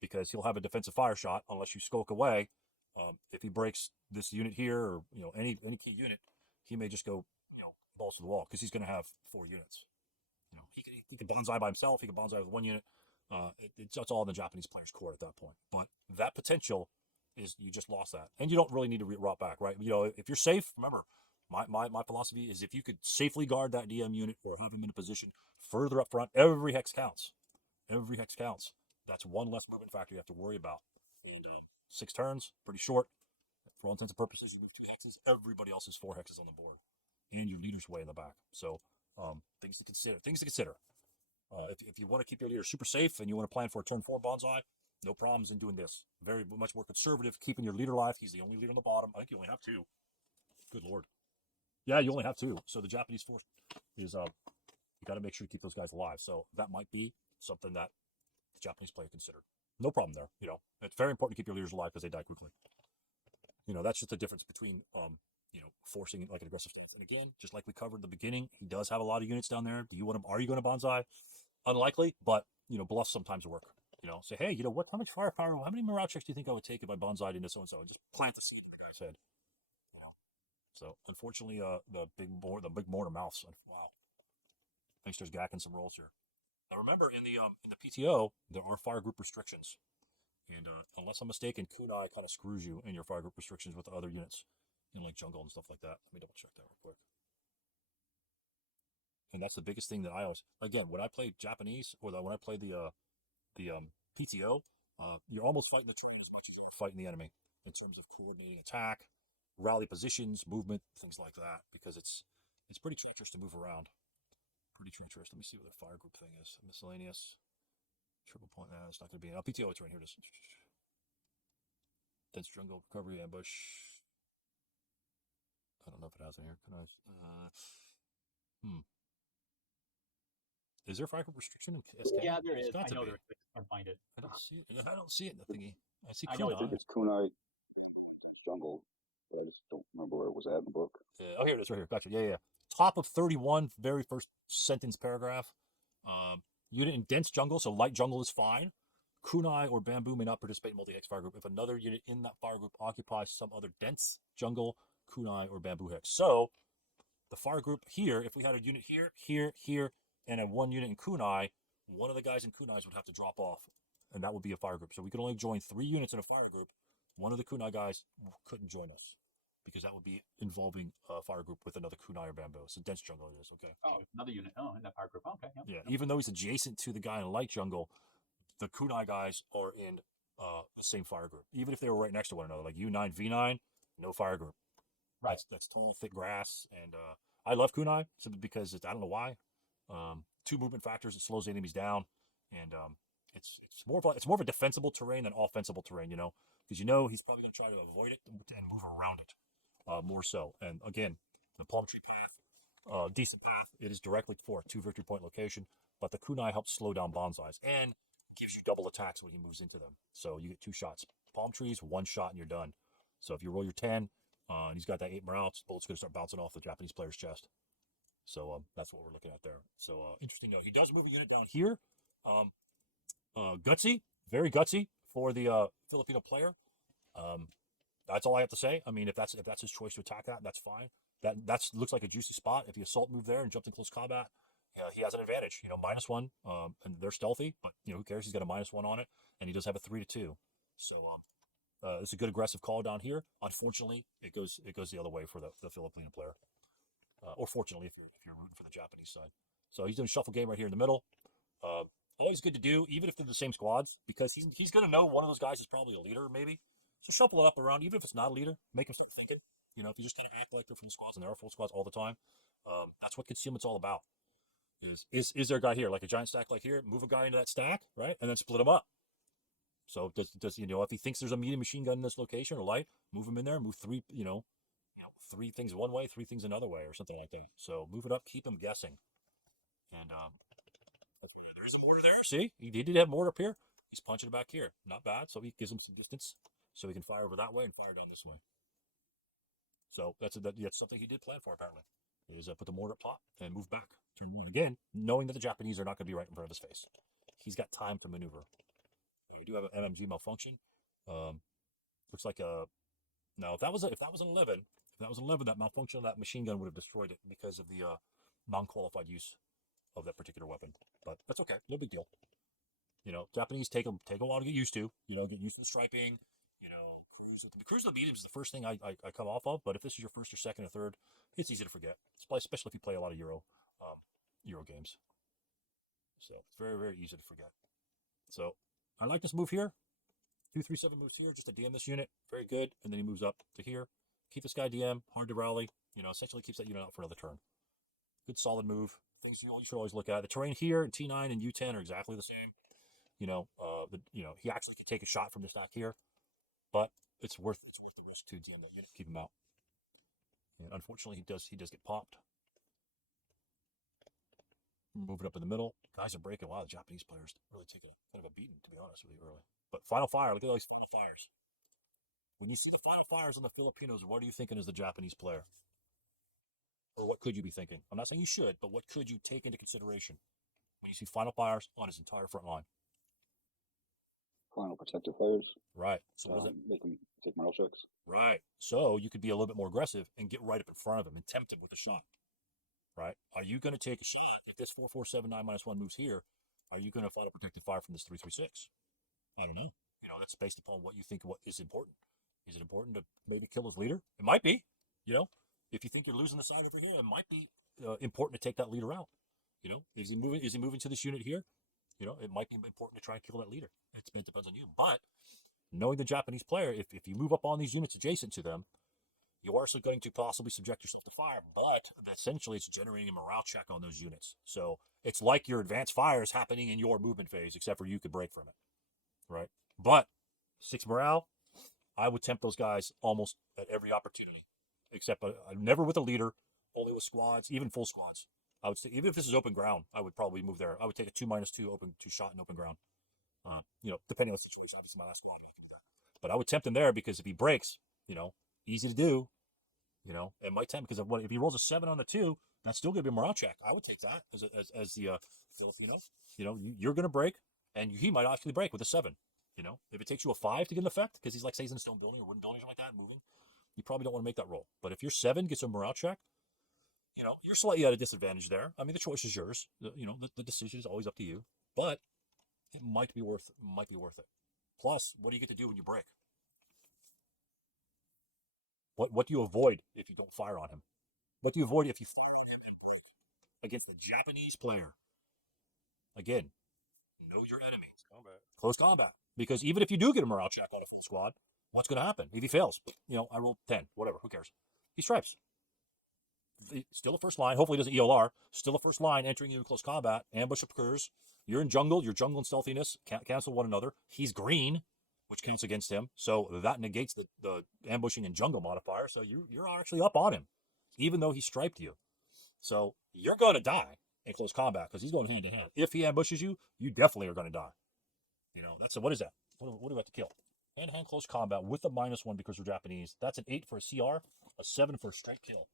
Because he'll have a defensive fire shot unless you skulk away. If he breaks this unit here or any key unit, he may just go balls to the wall because he's going to have 4 units. He can Banzai by himself. He can Banzai with 1 unit. It's all in the Japanese player's court at that point. But that potential is you just lost that, and you don't really need to route back, right? If you're safe, remember, my philosophy is if you could safely guard that DM unit or have him in a position further up front, every hex counts. Every hex counts. That's 1 less movement factor you have to worry about. And 6 turns, pretty short. For all intents and purposes, you move 2 hexes. Everybody else is 4 hexes on the board, and your leader's way in the back. So things to consider. If you want to keep your leader super safe and you want to plan for a turn 4 Banzai, no problems in doing this. Very much more conservative, keeping your leader alive. He's the only leader on the bottom. I think you only have 2. Good Lord. Yeah, you only have 2. So the Japanese force is you got to make sure you keep those guys alive. So that might be something that the Japanese player consider. No problem there. It's very important to keep your leaders alive because they die quickly. That's just the difference between forcing like an aggressive stance. And again, just like we covered in the beginning, he does have a lot of units down there. Do you want him? Are you going to Banzai? Unlikely, but bluffs sometimes work. Say, hey, how much firepower? How many morale checks do you think I would take if I Banzai'd into so and so? And just plant the seed in the guy's head. So unfortunately, the big mortar mouths. Wow, thanks. There's gacking some rolls here. Now remember, in the PTO, there are fire group restrictions, and unless I'm mistaken, Kunai kind of screws you in your fire group restrictions with the other units, like jungle and stuff like that. Let me double check that real quick. And that's the biggest thing that I always, again, when I play Japanese or when I play the PTO, you're almost fighting the terrain as much as you're fighting the enemy in terms of coordinating attack, rally positions, movement, things like that, because it's pretty treacherous to move around. Pretty treacherous. Let me see what their fire group thing is. Miscellaneous. Triple point. Nah, it's not going to be. PTO, it's right here. It is. Dense jungle, recovery, ambush. I don't know if it has it here. Can I? Is there a fire group restriction in SK? Yeah, there is. Got I to know be. there is. I can find it. I don't see it. I don't see it in the thingy. I see I know I think Kunai. it's kunai jungle, but I just don't remember where it was at in the book. Oh, here it is, right here. Gotcha. Yeah. Top of 31, very first sentence paragraph. Unit in dense jungle, so light jungle is fine. Kunai or bamboo may not participate in multi-hex fire group if another unit in that fire group occupies some other dense jungle, kunai, or bamboo hex. So the fire group here, if we had a unit here, and a one unit in kunai, one of the guys in kunais would have to drop off, and that would be a fire group. So we could only join 3 units in a fire group. One of the kunai guys couldn't join us because that would be involving a fire group with another kunai or bamboo. So dense jungle it is, okay? Oh, another unit. Oh, in that fire group. Okay. Yep. Yeah, even though he's adjacent to the guy in light jungle, the kunai guys are in the same fire group. Even if they were right next to one another, like U9, V9, no fire group. Right. That's tall, thick grass, and I love kunai simply because I don't know why. 2 movement factors, it slows enemies down, and it's more of a defensible terrain than offensible terrain, because he's probably going to try to avoid it and move around it more so. And again, the palm tree path, decent path. It is directly for a 2 victory point location, but the kunai helps slow down Banzais and gives you double attacks when he moves into them. So you get 2 shots. Palm trees, 1 shot, and you're done. So if you roll your 10, and he's got that 8 morale, bullets going to start bouncing off the Japanese player's chest. So that's what we're looking at there. So interesting note. He does move a unit down here. Gutsy, very gutsy for the Filipino player. That's all I have to say. I mean, if that's his choice to attack that's fine. That looks like a juicy spot. If he assault moved there and jumped in close combat, he has an advantage. -1, and they're stealthy, but who cares? He's got a -1 on it, and he does have a 3-2. So it's a good aggressive call down here. Unfortunately, it goes the other way for the Filipino player, or fortunately if you're rooting for the Japanese side. So he's doing a shuffle game right here in the middle. Always good to do, even if they're the same squads, because he's going to know one of those guys is probably a leader, maybe. So shuffle it up around, even if it's not a leader, make him start thinking. If you just kind of act like they're from the squads and there are full squads all the time, that's what concealment's all about. Is there a guy here, like a giant stack like here? Move a guy into that stack, right, and then split them up. So does if he thinks there's a medium machine gun in this location or light, move him in there. Move 3 3 things one way, 3 things another way, or something like that. So move it up, keep him guessing. And there is a mortar there. See, he did have mortar up here. He's punching it back here. Not bad. So he gives him some distance, so he can fire over that way and fire down this way. So that's something he did plan for apparently. Is put the mortar up top and move back. Turn the mortar again, knowing that the Japanese are not going to be right in front of his face. He's got time to maneuver. We do have an MMG malfunction. Looks like now if that was an 11, that malfunction of that machine gun would have destroyed it because of the non-qualified use of that particular weapon. But that's okay, no big deal. Japanese take a while to get used to. Get used to the striping. Cruise the mediums is the first thing I come off of. But if this is your first or second or third, it's easy to forget. Especially if you play a lot of Euro games. So it's very, very easy to forget. So I like this move here. 2-3-7 moves here just to DM this unit. Very good. And then he moves up to here. Keep this guy DM. Hard to rally. Essentially keeps that unit out for another turn. Good solid move. Things you should always look at. The terrain here, T9 and U10 are exactly the same. He actually can take a shot from the stack here, but it's worth the risk to DM that unit, keep him out. And unfortunately, he does get popped. Moving up in the middle. Guys are breaking. Wow, the Japanese players really taking kind of a beating, to be honest with you, early. But final fire, look at all these final fires. When you see the final fires on the Filipinos, what are you thinking as the Japanese player? Or what could you be thinking? I'm not saying you should, but what could you take into consideration when you see final fires on his entire front line? Final protective fires. Right. So what does that? They can take morale checks. Right. So you could be a little bit more aggressive and get right up in front of him and tempt him with a shot. Right. Are you going to take a shot if this 4479 -1 moves here? Are you going to final protective fire from this 336? I don't know. You know, that's based upon what you think what is important. Is it important to maybe kill his leader? It might be. You know, if you think you're losing the side over here, it might be important to take that leader out. You know, is he moving to this unit here? You know, it might be important to try and kill that leader. It depends on you. But knowing the Japanese player, if you move up on these units adjacent to them, you are also going to possibly subject yourself to fire. But essentially, it's generating a morale check on those units. So it's like your advanced fire is happening in your movement phase, except for you could break from it. Right? But 6 morale, I would tempt those guys almost at every opportunity, except never with a leader, only with squads, even full squads. I would say, even if this is open ground, I would probably move there. I would take a 2-2 2 shot in open ground. You know, depending on the situation. Obviously, my last squad, I can do that. But I would tempt him there because if he breaks, you know, easy to do. You know, it might tempt because if he rolls a 7 on the 2, that's still going to be a morale check. I would take that as the Filipino. You know, you're going to break, and he might actually break with a 7. You know, if it takes you a 5 to get an effect, because he's like, say, he's in a stone building or wooden building or like that, moving, you probably don't want to make that roll. But if your 7 gets a morale check, you know, you're slightly at a disadvantage there. I mean, the choice is yours. You know, the decision is always up to you. But it might be worth it. Plus, what do you get to do when you break? What do you avoid if you don't fire on him? What do you avoid if you fire on him and break against the Japanese player? Again, know your enemy. Close combat. Because even if you do get a morale check on a full squad, what's going to happen? If he fails, you know, I rolled 10, whatever, who cares? He stripes. Still a first line. Hopefully he doesn't ELR. Still a first line entering you in close combat. Ambush occurs. You're in jungle. Your jungle and stealthiness cancel one another. He's green, which counts against him. So that negates the ambushing and jungle modifier. So you're actually up on him, even though he striped you. So you're going to die in close combat because he's going hand to hand. If he ambushes you, you definitely are going to die. You know, what is that? What do we have to kill? Hand-to-hand close combat with a -1 because we're Japanese. That's an 8 for a CR, a 7 for a straight kill.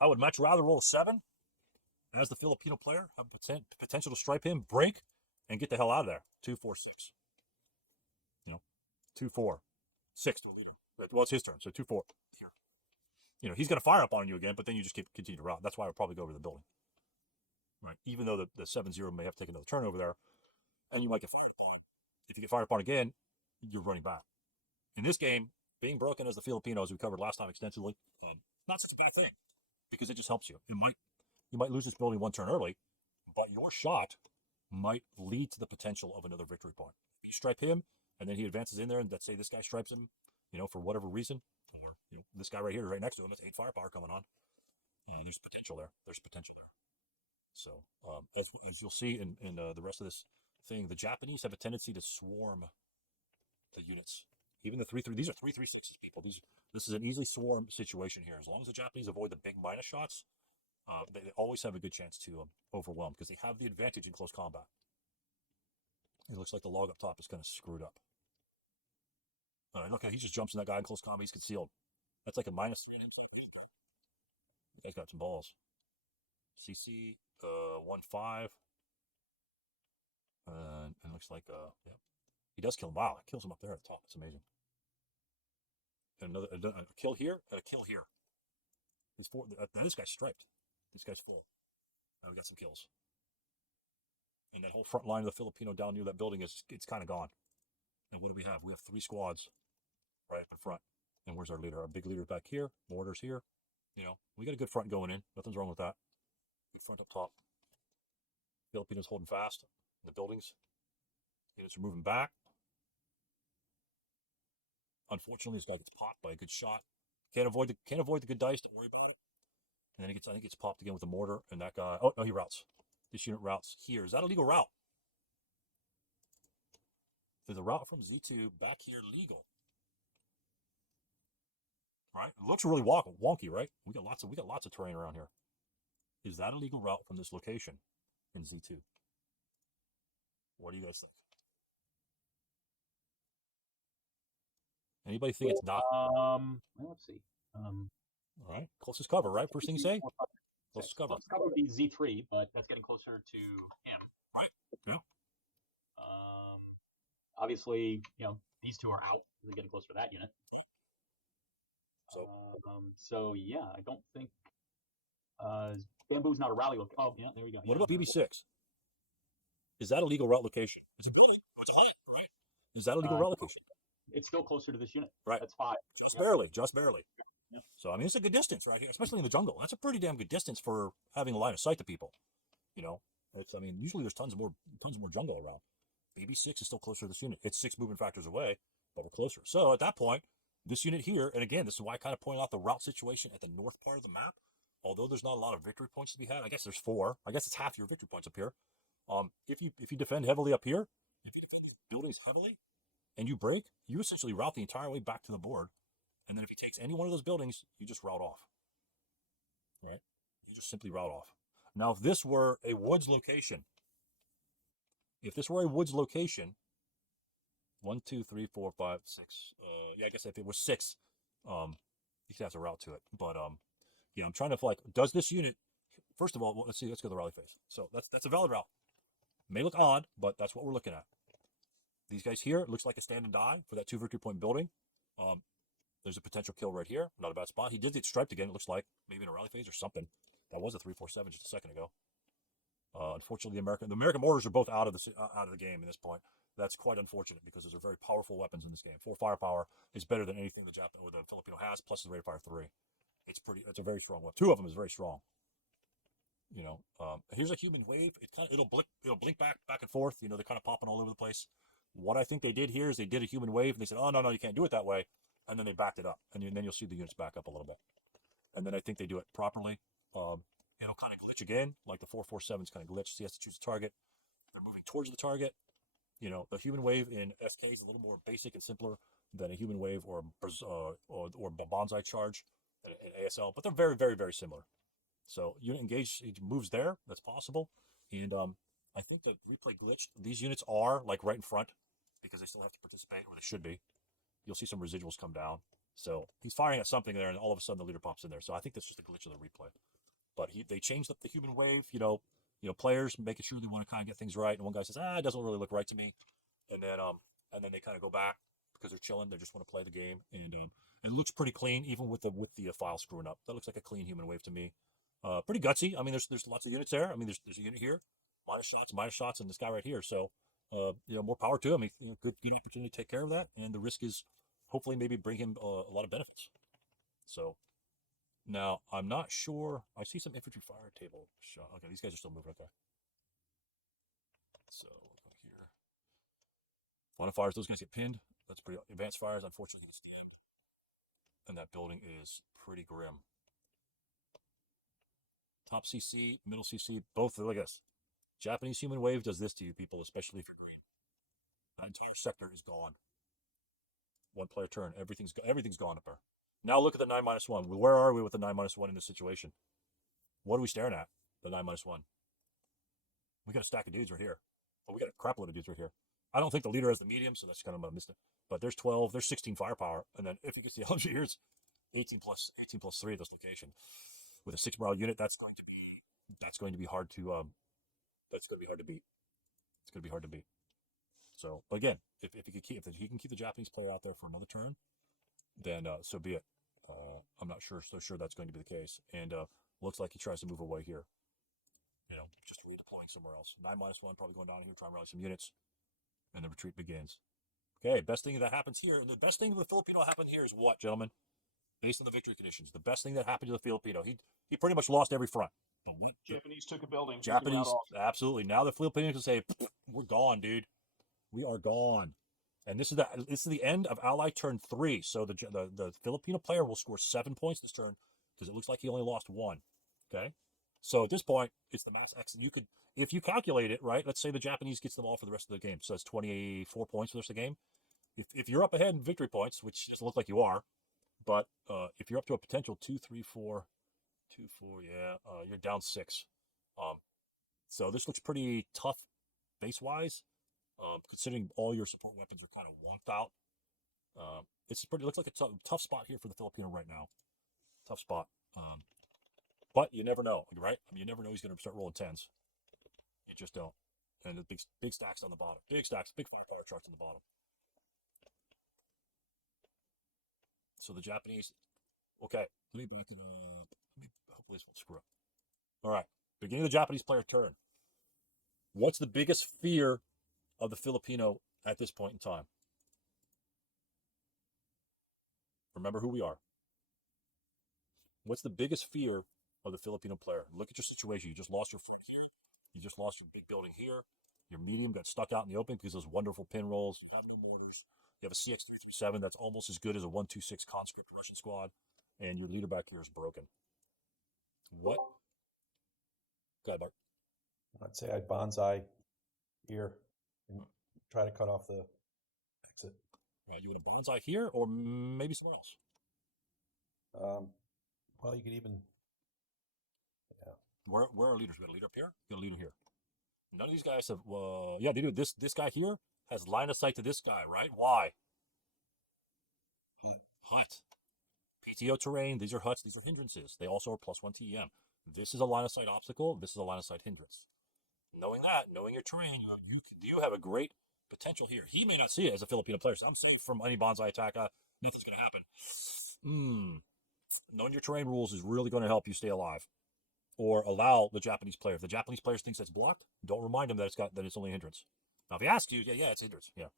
I would much rather roll a 7 as the Filipino player, have potential to stripe him, break, and get the hell out of there. 2, 4, 6. You know, 2, 4, 6 to lead him. Well, it's his turn, so 2, 4 here. You know, he's going to fire up on you again, but then you just continue to route. That's why I would probably go over the building. Right? Even though the 7-0 may have taken another turn over there, and you might get fired upon. If you get fired upon again, you're running back. In this game, being broken as the Filipinos, we covered last time extensively, not such a bad thing because it just helps you. You might lose this building 1 turn early, but your shot might lead to the potential of another victory point. If you stripe him, and then he advances in there, and let's say this guy stripes him, you know, for whatever reason, or you know, this guy right here, right next to him, it's 8 firepower coming on. There's potential there. So as you'll see in the rest of this thing, the Japanese have a tendency to swarm the units. Even the 3-3, these are 3-3-6s, people. This is an easily swarm situation here. As long as the Japanese avoid the big minus shots, they always have a good chance to overwhelm because they have the advantage in close combat. It looks like the log up top is kind of screwed up. Look, he just jumps in that guy in close combat. He's concealed. That's like a -3 on him. You guys got some balls. CC 1-5. And it looks like yeah, he does kill him. Wow, it kills him up there at the top. It's amazing. And a kill here and a kill here. There's 4. This guy's striped. This guy's full. Now we got some kills. And that whole front line of the Filipino down near that building it's kind of gone. And what do we have? We have 3 squads right up in front. And where's our leader? Our big leader's back here. Mortar's here. You know, we got a good front going in. Nothing's wrong with that. Good front up top. Filipinos holding fast in the buildings. Units are moving back. Unfortunately, this guy gets popped by a good shot. Can't avoid the good dice. Don't worry about it. And then I think he gets popped again with a mortar. And that guy, oh no, he routes. This unit routes here. Is that a legal route? There's a route from Z2 back here legal. right? It looks really wonky, right? We got lots of terrain around here. Is that a legal route from this location in Z2? What do you guys think? Anybody think it's not? Well, let's see. All right, closest cover, right? First thing you say, closest cover. Closest cover would be Z3, but that's getting closer to him. Right. Yeah. Obviously, these two are out. They're getting closer to that unit. So, So yeah, I don't think Bamboo's not a rally look. Oh, yeah, there you go. what Yeah. about BB6? Is that a legal route location? It's a building. It's a hut, right? Is that a legal route location? It's still closer to this unit. Right. That's 5. Just barely. Just barely. Yeah. So I mean, it's a good distance right here, especially in the jungle. That's a pretty damn good distance for having a line of sight to people. I mean, usually there's tons of more jungle around. BB6 is still closer to this unit. It's 6 movement factors away, but we're closer. So at that point, this unit here, and again, this is why I kind of pointed out the route situation at the north part of the map. Although there's not a lot of victory points to be had, I guess there's 4. I guess it's half your victory points up here. If you defend heavily up here, if you defend your buildings heavily, and you break, you essentially route the entire way back to the board. And then if he takes any one of those buildings, you just route off. Right? You just simply route off. Now, if this were a woods location, 1, 2, 3, 4, 5, 6. Yeah, I guess if it was 6, you could have to route to it. But yeah, I'm trying to does this unit? First of all, let's go to the rally phase. So that's a valid route. May look odd, but that's what we're looking at. These guys here, it looks like a stand and die for that 2 victory point building. There's a potential kill right here. Not a bad spot. He did get striped again. It looks like maybe in a rally phase or something. That was a 3-4-7 just a second ago. Unfortunately, the American mortars are both out of the game at this point. That's quite unfortunate because those are very powerful weapons in this game. 4 firepower is better than anything the Filipino has. Plus the rate of fire 3. It's a very strong weapon. 2 of them is very strong. Here's a human wave. It'll blink back and forth. They're kind of popping all over the place. What I think they did here is they did a human wave and they said, oh no, you can't do it that way, and then they backed it up, and then you'll see the units back up a little bit, and then I think they do it properly. It'll kind of glitch again, like the 4-4-7's kind of glitch. So he has to choose a target. They're moving towards the target. The human wave in SK is a little more basic and simpler than a human wave or Banzai charge in ASL, but they're very, very, very similar. So unit engaged, it moves there. That's possible. And I think the replay glitched. These units are like right in front because they still have to participate, or they should be. You'll see some residuals come down. So he's firing at something there, and all of a sudden the leader pops in there. So I think that's just a glitch of the replay. But they changed up the human wave. Players making sure they want to kind of get things right. And one guy says, it doesn't really look right to me. And then they kind of go back because they're chilling. They just want to play the game, and it looks pretty clean, even with the file screwing up. That looks like a clean human wave to me. Pretty gutsy. I mean, there's lots of units there. I mean, there's a unit here, minus shots, and this guy right here. So, more power to him. Good opportunity to take care of that, and the risk is hopefully maybe bring him a lot of benefits. So, now I'm not sure. I see some infantry fire table shot. Okay, these guys are still moving. Okay. So we'll go here. Line of fires. Those guys get pinned. That's pretty advanced fires. Unfortunately, he gets the end, and that building is pretty grim. Top CC, middle CC, both. Look at this. Japanese human wave does this to you people, especially if you're green. That entire sector is gone. 1 player turn. Everything's gone up there. Now look at the 9-1. Where are we with the 9-1 in this situation? What are we staring at? The 9-1. We got a stack of dudes right here. Oh, we got a crap load of dudes right here. I don't think the leader has the medium, so that's kind of a mistake. But there's 12, there's 16 firepower, and then if you can see LG here's 18 plus 3 at this location. With a 6 morale unit, that's going to be hard to beat. It's going to be hard to beat. So, but again, if he can keep the Japanese player out there for another turn, then so be it. I'm not sure that's going to be the case, and looks like he tries to move away here. Just redeploying somewhere else. 9-1 probably going down here, trying to rally some units, and the retreat begins. Okay, best thing that happens here. The best thing with Filipino happened here is what, gentlemen? Based on the victory conditions, the best thing that happened to the Filipino, he pretty much lost every front. Japanese took a building. Japanese, absolutely. Now the Filipinos can say, "We're gone, dude. We are gone." And this is the end of Ally turn 3. So the Filipino player will score 7 points this turn because it looks like he only lost 1. Okay, so at this point, it's the mass X. You could, if you calculate it right, let's say the Japanese gets them all for the rest of the game. So that's 24 points for the rest of the game. If you're up ahead in victory points, which doesn't look like you are, But if you're up to a potential 2, 3, 4, 2, 4, yeah, you're down 6. So this looks pretty tough base-wise, considering all your support weapons are kind of wonked out. It looks like a tough spot here for the Filipino right now. Tough spot. But you never know, right? I mean, you never know he's going to start rolling 10s. You just don't. And the big stacks on the bottom. Big stacks, big firepower charts on the bottom. So the Japanese, okay, let me back it up. Hopefully this won't screw up. All right, beginning of the Japanese player turn. What's the biggest fear of the Filipino at this point in time? Remember who we are. What's the biggest fear of the Filipino player? Look at your situation. You just lost your flank here. You just lost your big building here. Your medium got stuck out in the open because of those wonderful pin rolls. You have no mortars. You have a CX-337 that's almost as good as a 126 conscript Russian squad. And your leader back here is broken. What? Go ahead, Bart. I'd say I'd Banzai here and try to cut off the exit. Right, you want a Banzai here or maybe somewhere else? Well, you could even, yeah. Where are leaders? We got a leader up here. We got a leader here. None of these guys have. Yeah, they do. This guy here has line of sight to this guy, right? Why? Hut. PTO terrain. These are huts. These are hindrances. They also are +1 TEM. This is a line of sight obstacle. This is a line of sight hindrance. Knowing that, knowing your terrain, you have a great potential here. He may not see it as a Filipino player. So I'm safe from any Banzai attack. Nothing's going to happen. Knowing your terrain rules is really going to help you stay alive, or allow the Japanese player. If the Japanese player thinks it's blocked, don't remind him that it's only a hindrance. Now, if he asks you, yeah, it's a hindrance, yeah,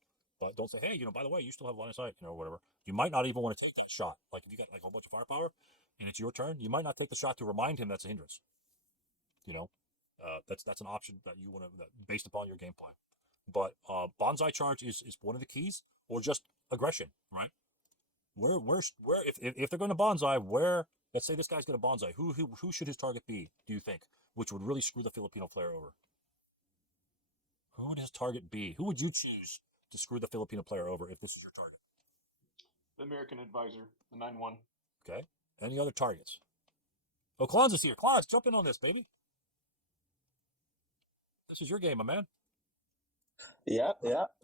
but don't say, hey, by the way, you still have line of sight, whatever. You might not even want to take that shot. Like if you got like a whole bunch of firepower and it's your turn, you might not take the shot to remind him that's a hindrance. That's an option that you want to based upon your game plan. But Banzai charge is one of the keys, or just aggression, right? Where if they're going to Banzai, let's say this guy's going to Banzai, who should his target be, do you think? Which would really screw the Filipino player over. Who would his target be? Who would you choose to screw the Filipino player over if this is your target? The American advisor, the 9-1. Okay. Any other targets? Oh, Klons is here. Klons, jump in on this, baby. This is your game, my man. Yeah.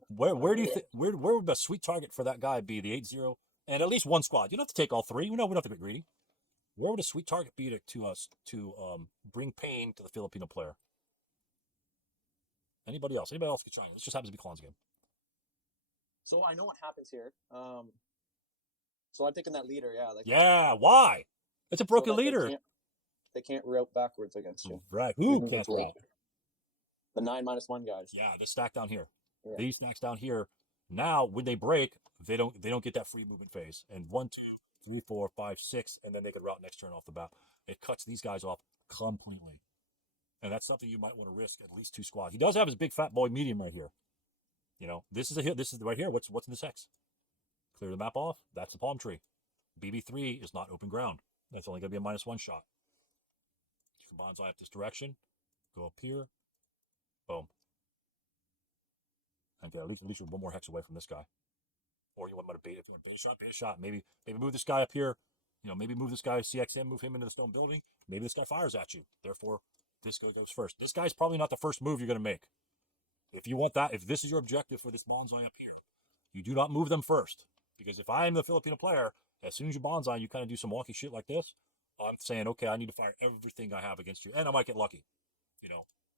Where do you think where would the sweet target for that guy be? The 8-0 and at least one squad. You don't have to take all three. We don't have to get greedy. Where would a sweet target be to bring pain to the Filipino player? Anybody else? Anybody else could chime in. This just happens to be Klon's game. So I know what happens here. So I'm thinking that leader, yeah. Like, Yeah, why? It's a broken so that leader. They can't route backwards against you. Right. Who Moving can't control. route? The 9-1 guys. Yeah, this stack down here. Yeah. These stacks down here. Now, when they break, they don't get that free movement phase. And 1, 2, 3, 4, 5, 6, and then they could route next turn off the bat. It cuts these guys off completely. And that's something you might want to risk at least 2 squads. He does have his big fat boy medium right here. This is a hit. This is right here. What's in this hex? Clear the map off. That's the palm tree. BB3 is not open ground. That's only going to be a -1 shot. You can Banzai up this direction. Go up here. Boom. And at least you're one more hex away from this guy. Or you want to bait it. Bait a shot. Maybe move this guy up here. Maybe move this guy CXM, move him into the stone building. Maybe this guy fires at you. Therefore, this guy goes first. This guy's probably not the first move you're going to make. If you want that, if this is your objective for this Banzai up here, you do not move them first. Because if I am the Filipino player, as soon as you Banzai, you kind of do some wonky shit like this, I'm saying, okay, I need to fire everything I have against you. And I might get lucky.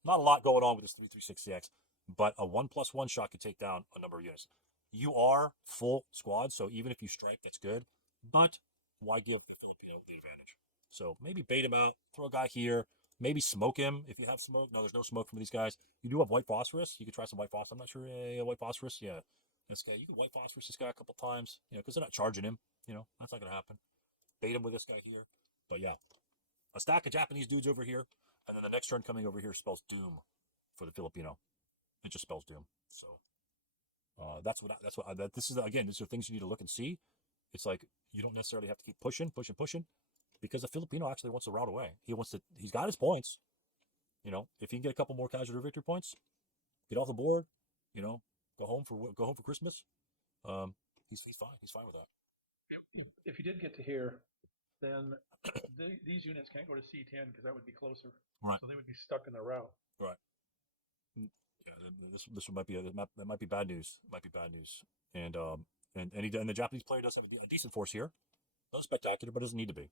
Not a lot going on with this 336 CX, but a 1+1 shot could take down a number of units. You are full squad, so even if you strike, that's good. But why give the Filipino the advantage? So maybe bait him out, throw a guy here, maybe smoke him if you have smoke. No, there's no smoke from these guys. You do have white phosphorus. You could try some white phosphorus. I'm not sure. White phosphorus. Yeah. This guy, you can white phosphorus this guy a couple times, because they're not charging him. That's not going to happen. Bait him with this guy here. But yeah, a stack of Japanese dudes over here, and then the next turn coming over here spells doom for the Filipino. It just spells doom. So this is, again, these are things you need to look and see. It's like you don't necessarily have to keep pushing, because the Filipino actually wants to route away. He's got his points. If he can get a couple more casualty victory points, get off the board, go home for Christmas. He's fine. He's fine with that. if you did get to here, then these units can't go to C10 because that would be closer. Right. So they would be stuck in their route. Right. Yeah, this might be that might be bad news. Might be bad news. And the Japanese player does have a decent force here. Not spectacular, but doesn't need to be.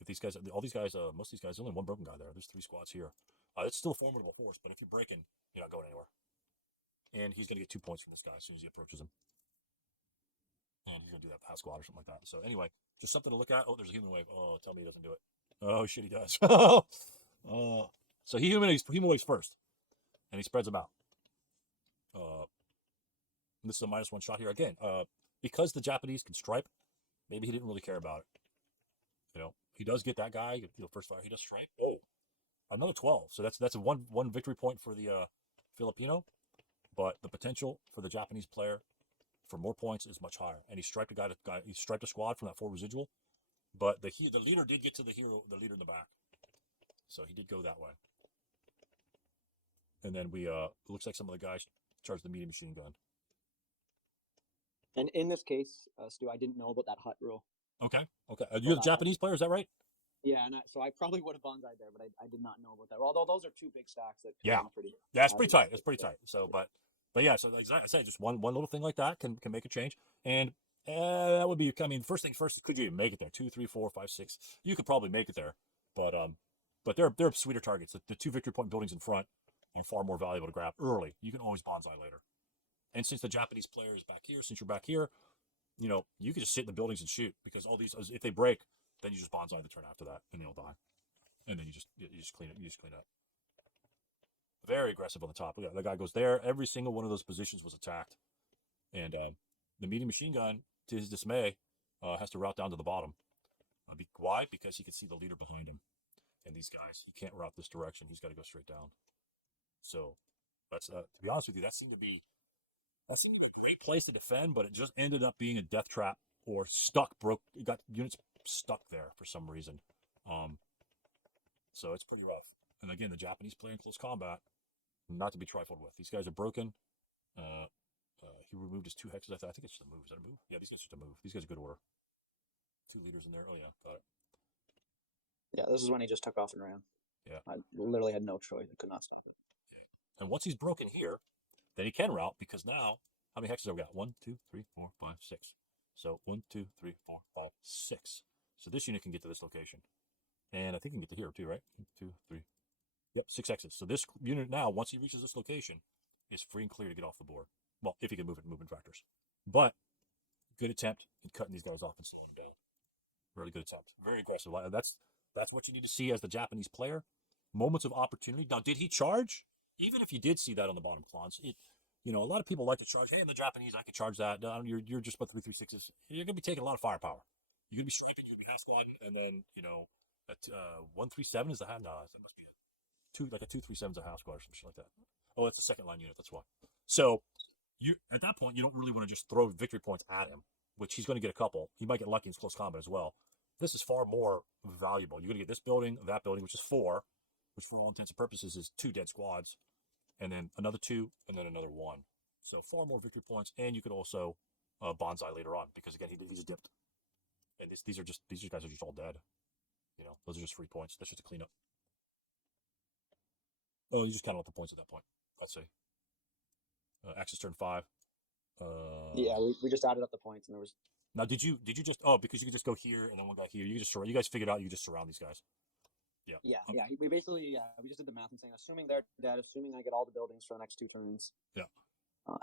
If these guys, all these guys, most of these guys, there's only one broken guy there. There's 3 squads here. It's still a formidable force, but if you're breaking, you're not going anywhere. And he's going to get 2 points from this guy as soon as he approaches him. And he's going to do that half squad or something like that. So anyway, just something to look at. Oh, there's a human wave. Oh, tell me he doesn't do it. Oh shit, he does. So he human waves first, and he spreads them out. This is a -1 shot here again. Because the Japanese can stripe, maybe he didn't really care about it. He does get that guy. First fire, he does stripe. Oh, another 12. So that's a one victory point for the Filipino, but the potential for the Japanese player for more points is much higher. And he striped he striped a squad from that 4 residual, but the leader did get to the leader in the back, so he did go that way. And then it looks like some of the guys charged the medium machine gun. And in this case, Stu, I didn't know about that hut rule. Okay. You're the Japanese player, is that right? Yeah, and so I probably would have Banzai there, but I did not know about that. Although those are 2 big stacks that Yeah, pretty. Yeah, it's pretty tight. It's pretty tight. So, but yeah. So like I said, just one little thing like that can make a change, and that would be. I mean, first thing first, could you even make it there? 2, 3, 4, 5, 6. You could probably make it there, but they're sweeter targets. The 2 victory point buildings in front are far more valuable to grab early. You can always Banzai later. And since the Japanese player is back here, since you're back here, you can just sit in the buildings and shoot, because all these, if they break, then you just Banzai the turn after that, and they'll die. And then you just clean it. You just clean it up. Very aggressive on the top. Look at that. The guy goes there. Every single one of those positions was attacked. And the medium machine gun, to his dismay, has to route down to the bottom. Why? Because he can see the leader behind him. And these guys, he can't route this direction. He's got to go straight down. So that's to be honest with you, that seemed to be a great place to defend, but it just ended up being a death trap or it got units stuck there for some reason. So it's pretty rough. And again, the Japanese play in close combat, not to be trifled with. These guys are broken. He removed his 2 hexes. I think it's just a move. Is that a move? Yeah, these guys are just a move. These guys are good order. 2 leaders in there. Oh yeah, got it. Yeah, this is when he just took off and ran. Yeah. I literally had no choice. I could not stop it. Yeah. And once he's broken here, then he can route, because now, how many hexes have we got? 1, 2, 3, 4, 5, 6. So 1, 2, 3, 4, 5, 6. So this unit can get to this location. And I think he can get to here too, right? 1, 2, 3. Yep, 6 hexes. So this unit now, once he reaches this location, is free and clear to get off the board. Well, if he can move it in movement factors. But good attempt in cutting these guys off and slowing them down. Really good attempt. Very aggressive. That's what you need to see as the Japanese player. Moments of opportunity. Now, did he charge? Even if you did see that on the bottom, Clons, a lot of people like to charge. Hey, in the Japanese, I could charge that. You're just about 3, 3, 6s. You're going to be taking a lot of firepower. You're going to be striping, you're going to be half squadding, and then, that 137 is the half. No, that must be a 237 is a half squad or something like that. Oh, that's a second line unit. That's why. So at that point, you don't really want to just throw victory points at him, which he's going to get a couple. He might get lucky in close combat as well. This is far more valuable. You're going to get this building, that building, which is 4, which for all intents and purposes is 2 dead squads, and then another 2, and then another 1. So far more victory points, and you could also Banzai later on, because again he's dipped, and these guys are just all dead. Those are just free points. That's just a cleanup. Oh, you just count out the points at that point. I'll say. Axis turn 5. Yeah, we just added up the points, and there was. Now, did you just because you could just go here and then one guy here. You guys figured out you just surround these guys. Yeah. Yeah, yeah. We basically we just did the math and saying, assuming they're dead, assuming I get all the buildings for the next 2 turns. Yeah.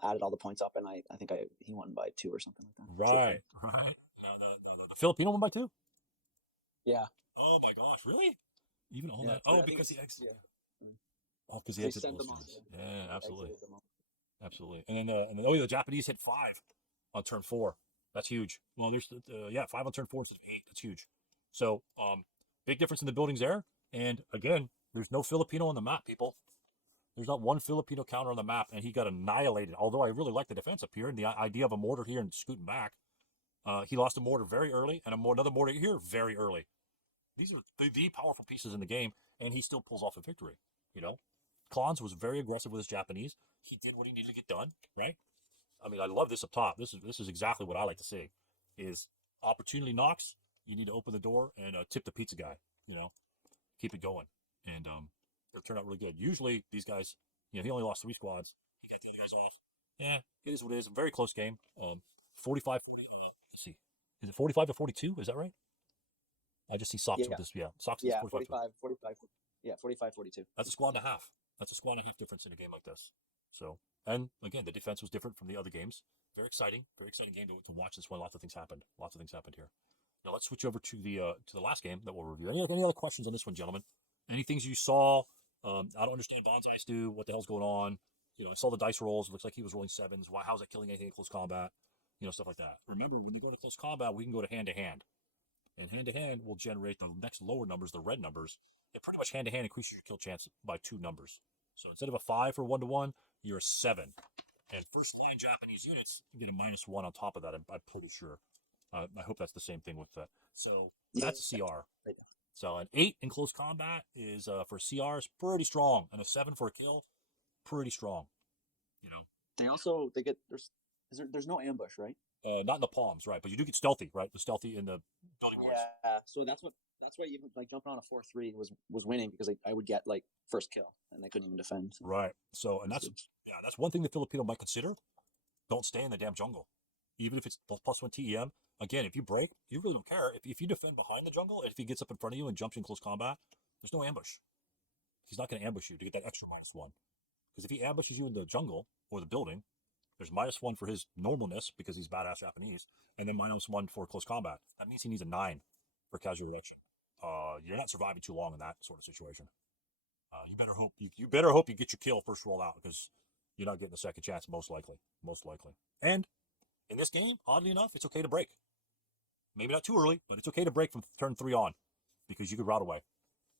Added all the points up, and I think he won by 2 or something like that. Right. Now the Filipino won by 2. Yeah. Oh my gosh! Really? Even all Yeah, that? Oh, I think because he it's- exited. yeah. Oh, because he They exited. sent them off. Yeah, absolutely. Exited them off. Absolutely. And then the Japanese hit 5 on turn 4. That's huge. Well, there's 5 on turn 4 instead of 8. That's huge. So big difference in the buildings there. And again, there's no Filipino on the map, people. There's not one Filipino counter on the map, and he got annihilated. Although I really like the defense up here and the idea of a mortar here and scooting back. He lost a mortar very early and another mortar here very early. These are the powerful pieces in the game, and he still pulls off a victory. Klons was very aggressive with his Japanese. He did what he needed to get done, right? I mean, I love this up top. This is exactly what I like to see. Is opportunity knocks, you need to open the door and tip the pizza guy. Keep it going, and it'll turn out really good. Usually these guys, he only lost 3 squads. He got the other guys off. Yeah, it is what it is. A very close game. 45-40. Let's see, is it 45-42? Is that right? I just see Sox Yeah. with this. Yeah, Sox is Yeah, 45. 45. Yeah, 45-42. That's a squad and a half. That's a squad and a half difference in a game like this. So, and again, the defense was different from the other games. Very exciting game to watch this one. Lots of things happened. Here. Now let's switch over to the last game that we'll review. Any other questions on this one, gentlemen? Any things you saw? I don't understand Banzai do. What the hell's going on? I saw the dice rolls. It looks like he was rolling 7s. Why? How's that killing anything in close combat? Stuff like that. Remember, when they go to close combat, we can go to hand to hand. And hand to hand will generate the next lower numbers, the red numbers. It pretty much hand to hand increases your kill chance by 2 numbers. So instead of a 5 for 1-to-1, you're a 7. And first line Japanese units get a -1 on top of that. I'm pretty sure. I hope that's the same thing with that. So that's a CR. So an 8 in close combat is for CR is pretty strong, and a 7 for a kill, pretty strong. They get there's no ambush, right? Not in the palms, right? But you do get stealthy, right? The stealthy in the building wars. Yeah. So that's why even like jumping on a 4-3 was winning, because I would get like first kill and they couldn't even defend. So. Right. So and that's one thing the Filipino might consider. Don't stay in the damn jungle, even if it's +1 TEM. Again, if you break, you really don't care. If you defend behind the jungle, if he gets up in front of you and jumps in close combat, there's no ambush. He's not going to ambush you to get that extra -1. Because if he ambushes you in the jungle or the building, there's -1 for his normalness because he's badass Japanese, and then -1 for close combat. That means he needs a 9 for casual erection. You're not surviving too long in that sort of situation. You better hope you get your kill first roll out, because you're not getting a second chance most likely. And in this game, oddly enough, it's okay to break. Maybe not too early, but it's okay to break from turn 3 on, because you could route away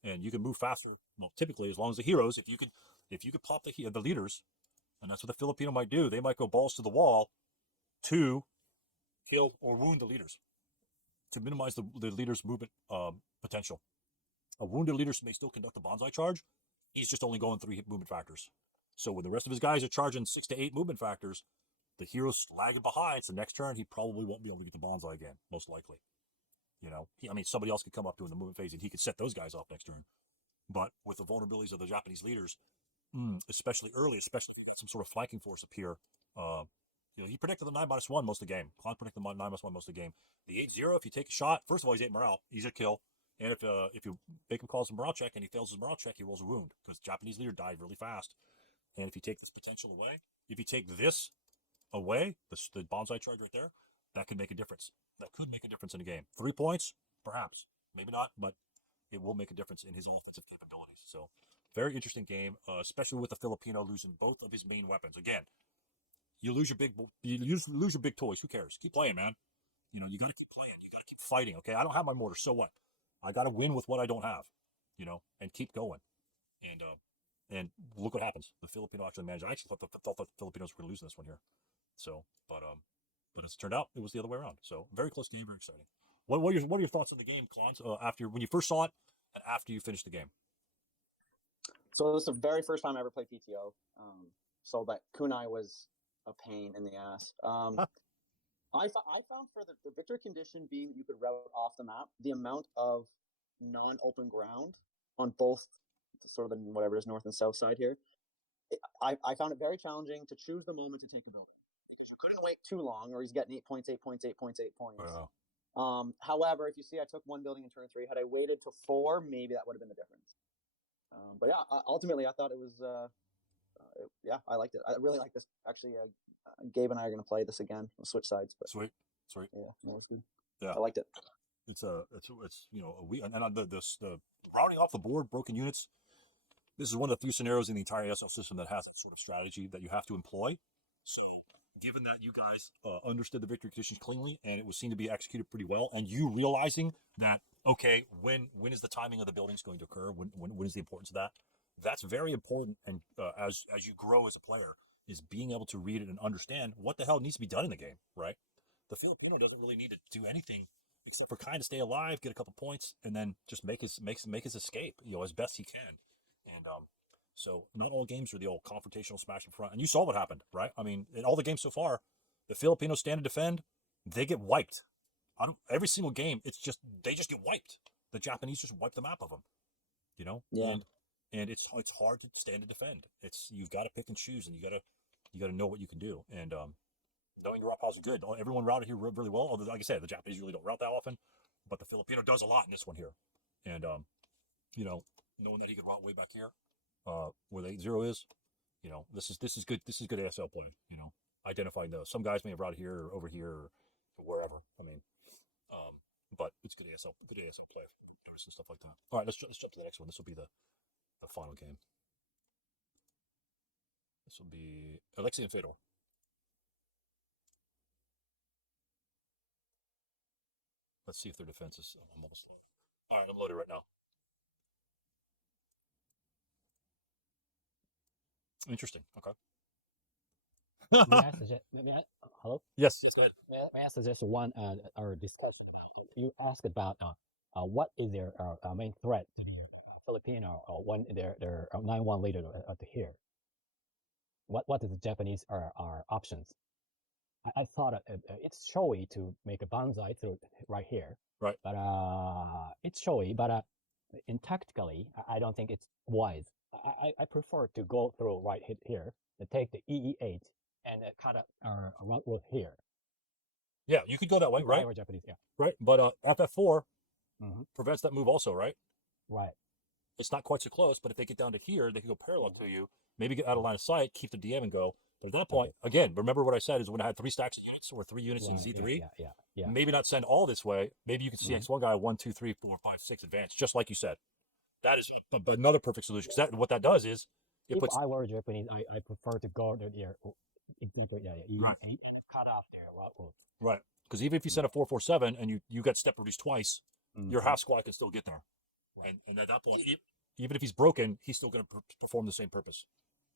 and you can move faster. Well, typically, as long as the heroes, if you could pop the leaders, and that's what the Filipino might do. They might go balls to the wall to kill or wound the leaders to minimize the leader's movement potential. A wounded leader may still conduct a Banzai charge. He's just only going 3 movement factors. So when the rest of his guys are charging 6 to 8 movement factors, the hero's lagging behind. So next turn, he probably won't be able to get the Banzai again, most likely. Somebody else could come up to him in the movement phase and he could set those guys off next turn. But with the vulnerabilities of the Japanese leaders, especially early, especially if you got some sort of flanking force appear, he predicted the 9-1 most of the game. Khan predicted the 9-1 most of the game. The 8-0, if you take a shot, first of all, he's 8 morale, easy to kill. And if you make him call his morale check and he fails his morale check, he rolls a wound, because the Japanese leader died really fast. And if you take this potential away, the Banzai charge right there, that could make a difference. That could make a difference in a game. 3 points, perhaps, maybe not, but it will make a difference in his offensive capabilities. So, very interesting game, especially with the Filipino losing both of his main weapons. Again, you lose your big toys. Who cares? Keep playing, man. You got to keep playing. You got to keep fighting. Okay, I don't have my mortar, so what? I got to win with what I don't have. And keep going. And look what happens. The Filipino actually managed. I actually thought the Filipinos were going to lose this one here. So, but as it turned out, it was the other way around. So, very close game, very exciting. What are your thoughts on the game, Klons, after when you first saw it and after you finished the game? So this is the very first time I ever played PTO. So that kunai was a pain in the ass. I found for the victory condition being that you could route off the map, the amount of non-open ground on both sort of the whatever is north and south side here, I found it very challenging to choose the moment to take a building, because you couldn't wait too long, or he's getting 8 points. Wow. However, if you see, I took 1 building in turn 3. Had I waited to 4, maybe that would have been the difference. But yeah, ultimately, I thought it was. I liked it. I really like this. Actually, Gabe and I are going to play this again. We'll switch sides. But Sweet. yeah, that was good. Yeah, I liked it. It's a the rounding off the board broken units. This is one of the few scenarios in the entire ASL system that has that sort of strategy that you have to employ. So, given that you guys understood the victory conditions cleanly and it was seen to be executed pretty well, and you realizing that, okay, when is the timing of the buildings going to occur? When is the importance of that? That's very important. And as you grow as a player, is being able to read it and understand what the hell needs to be done in the game, right? The Filipino doesn't really need to do anything except for kind of stay alive, get a couple points, and then just make his escape, as best he can. And so not all games are the old confrontational smash in front. And you saw what happened, right? I mean, in all the games so far, the Filipinos stand and defend, they get wiped. every single game, they just get wiped. The Japanese just wipe the map of them, you know. Yeah. And it's hard to stand and defend. You've got to pick and choose, and you got to know what you can do. And knowing your route piles is good. Everyone routed here really well. Although, like I said, the Japanese really don't route that often, but the Filipino does a lot in this one here. And you know, knowing that he could route way back here, where the 8-0 is, you know, this is good. This is good ASL play. You know, identifying those. Some guys may have routed here or over here or wherever. I mean, but it's good ASL play and stuff like that. All right, let's jump to the next one. This will be the final game. This will be Alexei and Fedor. Let's see if their defense is. I'm almost. All right, I'm loaded right now. Interesting. Okay. Hello? Yes. Go ahead. May I suggest one our discussion? You asked about what is their main threat to the Filipino when they're 9-1 leader at here. What is the Japanese are options? I thought it's showy to make a Banzai through right here. Right. But it's showy, but in tactically, I don't think it's wise. I prefer to go through right here and take the EE8 and cut a route here. Yeah, you could go that way, right? Or Japanese, yeah. Right, but FF4 prevents that move also, right? Right. It's not quite so close, but if they get down to here, they can go parallel to you, maybe get out of line of sight, keep the DM and go. But at that point, again, remember what I said is when I had 3 stacks of units or 3 units in Z3, yeah. maybe not send all this way. Maybe you can see X1 guy 1, 2, 3, 4, 5, 6 advance, just like you said. That is another perfect solution because what that does is if I were Japanese, I prefer to go there. Exactly, right. Cut off their route. Right, because even if you send a 4-4-7 and you got step reduced twice, your half squad can still get there. Right. And at that point, even if he's broken, he's still going to perform the same purpose.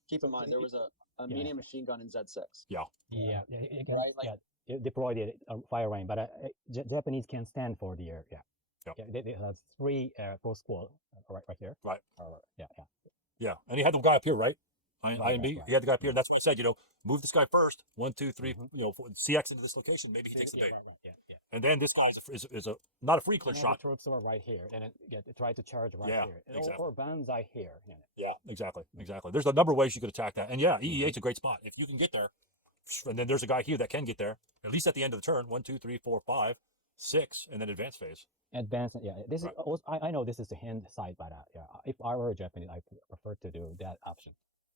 Keep in mind, there was a medium machine gun in Z6. Yeah. Yeah. Right? Like, deployed it fire range, but Japanese can stand for the air. Yeah. They have 3 full squad right here. Right. Yeah. And he had the guy up here, right? I and B. Right. He had the guy up here, and that's what I said. Move this guy first. 1, 2, 3. CX into this location. Maybe he takes the bait. Yeah. And then this guy is a not a free clear shot. The troops are right here, and then try to charge right here, exactly. or Banzai here. Yeah, exactly. There's a number of ways you could attack that, and EE8's a great spot if you can get there. And then there's a guy here that can get there at least at the end of the turn. 1, 2, 3, 4, 5, 6, and then advance phase. Advance, yeah. This is also, I know this is the hand side, but if I were a Japanese, I prefer to do that option.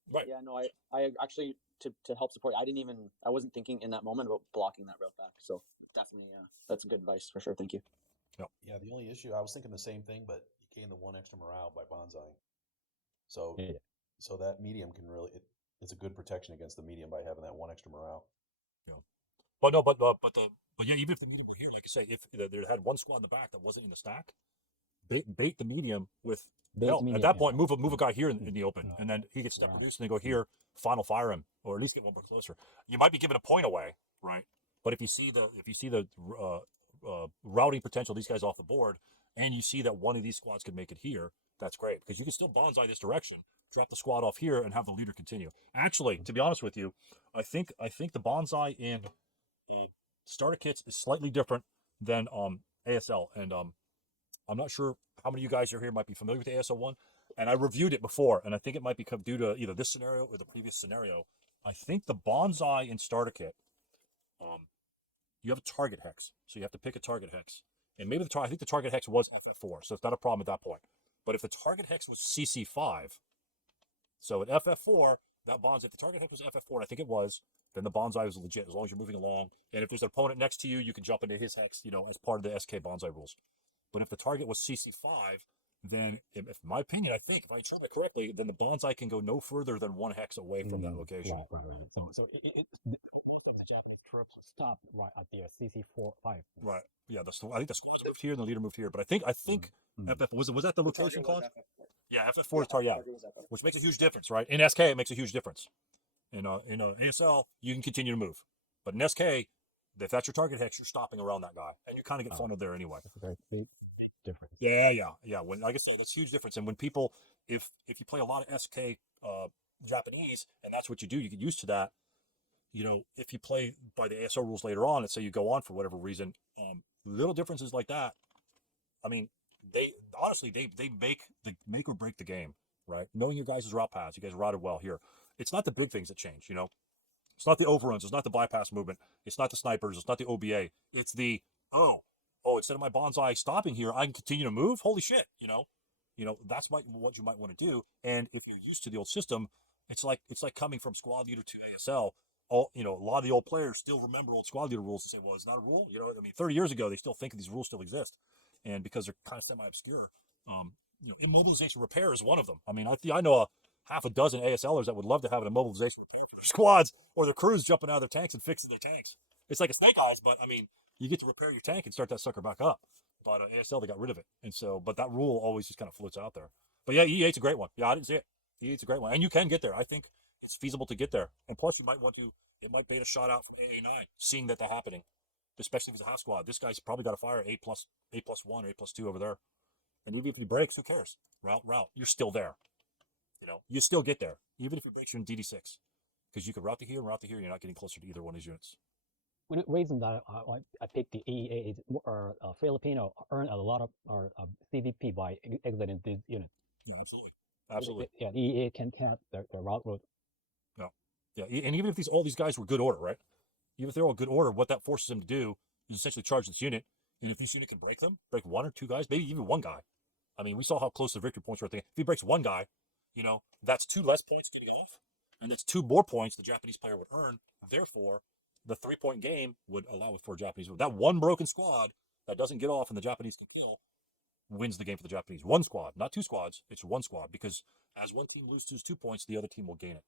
Right. Yeah, no, I actually to help support. I wasn't thinking in that moment about blocking that route back. So definitely, that's good advice for sure. Thank you. Yeah, the only issue, I was thinking the same thing, but you gain the 1 extra morale by Banzai. So so that medium can really it's a good protection against the medium by having that 1 extra morale. Yeah. But no, but even if the medium were here, like I say, if they had 1 squad in the back that wasn't in the stack, bait the medium with. At that point, move a guy here in the open, and then he gets step reduced, and they go here, final fire him, or at least get 1 more closer. You might be giving a point away, right? But if you see the routing potential of these guys off the board, and you see that one of these squads could make it here, that's great because you can still Banzai this direction, trap the squad off here, and have the leader continue. Actually, to be honest with you, I think the Banzai in starter kits is slightly different than ASL, and I'm not sure how many of you guys are here might be familiar with ASL 1, and I reviewed it before, and I think it might be due to either this scenario or the previous scenario. I think the Banzai in starter kit, you have a target hex, so you have to pick a target hex, and maybe I think the target hex was FF4, so it's not a problem at that point. But if the target hex was CC5, so at FF4, that Banzai, if the target hex was FF4, and I think it was, then the Banzai was legit as long as you're moving along, and if there's an opponent next to you, you can jump into his hex, as part of the SK Banzai rules. But if the target was CC5, then, in my opinion, I think, if I interpret it correctly, then the Banzai can go no further than 1 hex away from that location. Right. So most of the Japanese troops stop right at the CC4-5. Right. Yeah. I think the squad moved here and the leader moved here. But I think FF was that the rotation clause? Yeah, FF4 is target, which makes a huge difference, right? In SK, it makes a huge difference. In ASL, you can continue to move, but in SK, if that's your target hex, you're stopping around that guy, and you kind of get funneled there anyway. That's a very big difference. Yeah. When, like I say, that's a huge difference. And when people, if you play a lot of SK Japanese, and that's what you do, you get used to that. you know, if you play by the ASL rules later on, let's say you go on for whatever reason, little differences like that. I mean, they honestly they make or break the game, right? Knowing your guys' route paths, you guys routed well here. It's not the big things that change, you know. It's not the overruns. It's not the bypass movement. It's not the snipers. It's not the OBA. It's the instead of my Banzai stopping here, I can continue to move. Holy shit, you know that's what you might want to do. And if you're used to the old system, it's like coming from squad leader to ASL. A lot of the old players still remember old squad leader rules and say, well, it's not a rule. You know, I mean, 30 years ago, they still think these rules still exist, and because they're kind of semi-obscure, immobilization repair is one of them. I mean, I know a half a dozen ASLers that would love to have an immobilization repair for their squads or their crews jumping out of their tanks and fixing their tanks. It's like a snake eyes, but I mean, you get to repair your tank and start that sucker back up. But ASL, they got rid of it, and so, but that rule always just kind of floats out there. But yeah, E8's a great one. Yeah, I didn't see it. E8's a great one, and you can get there. I think it's feasible to get there, and plus, you might want to. It might bait a shot out from AA9, seeing that happening, especially if it's a half squad. This guy's probably got to fire 8+1 or 8+2 over there, and even if he breaks, who cares? Route. You're still there. You know, you still get there, even if he breaks you in DD6, because you could route to here and route to here. You're not getting closer to either one of these units. One reason that I picked the EA is Filipino earn a lot of CVP by exiting this unit. Yeah, absolutely. Yeah, EA can count their route road. Yeah, and even if all these guys were good order, right? Even if they're all good order, what that forces them to do is essentially charge this unit. And if this unit can break one or two guys, maybe even one guy. I mean, we saw how close the victory points were. If he breaks one guy, that's 2 less points getting off, and that's 2 more points the Japanese player would earn. Therefore, the 3-point game would allow it for a Japanese. That one broken squad that doesn't get off and the Japanese can kill wins the game for the Japanese. One squad, not 2 squads. It's one squad, because as one team loses 2 points, the other team will gain it.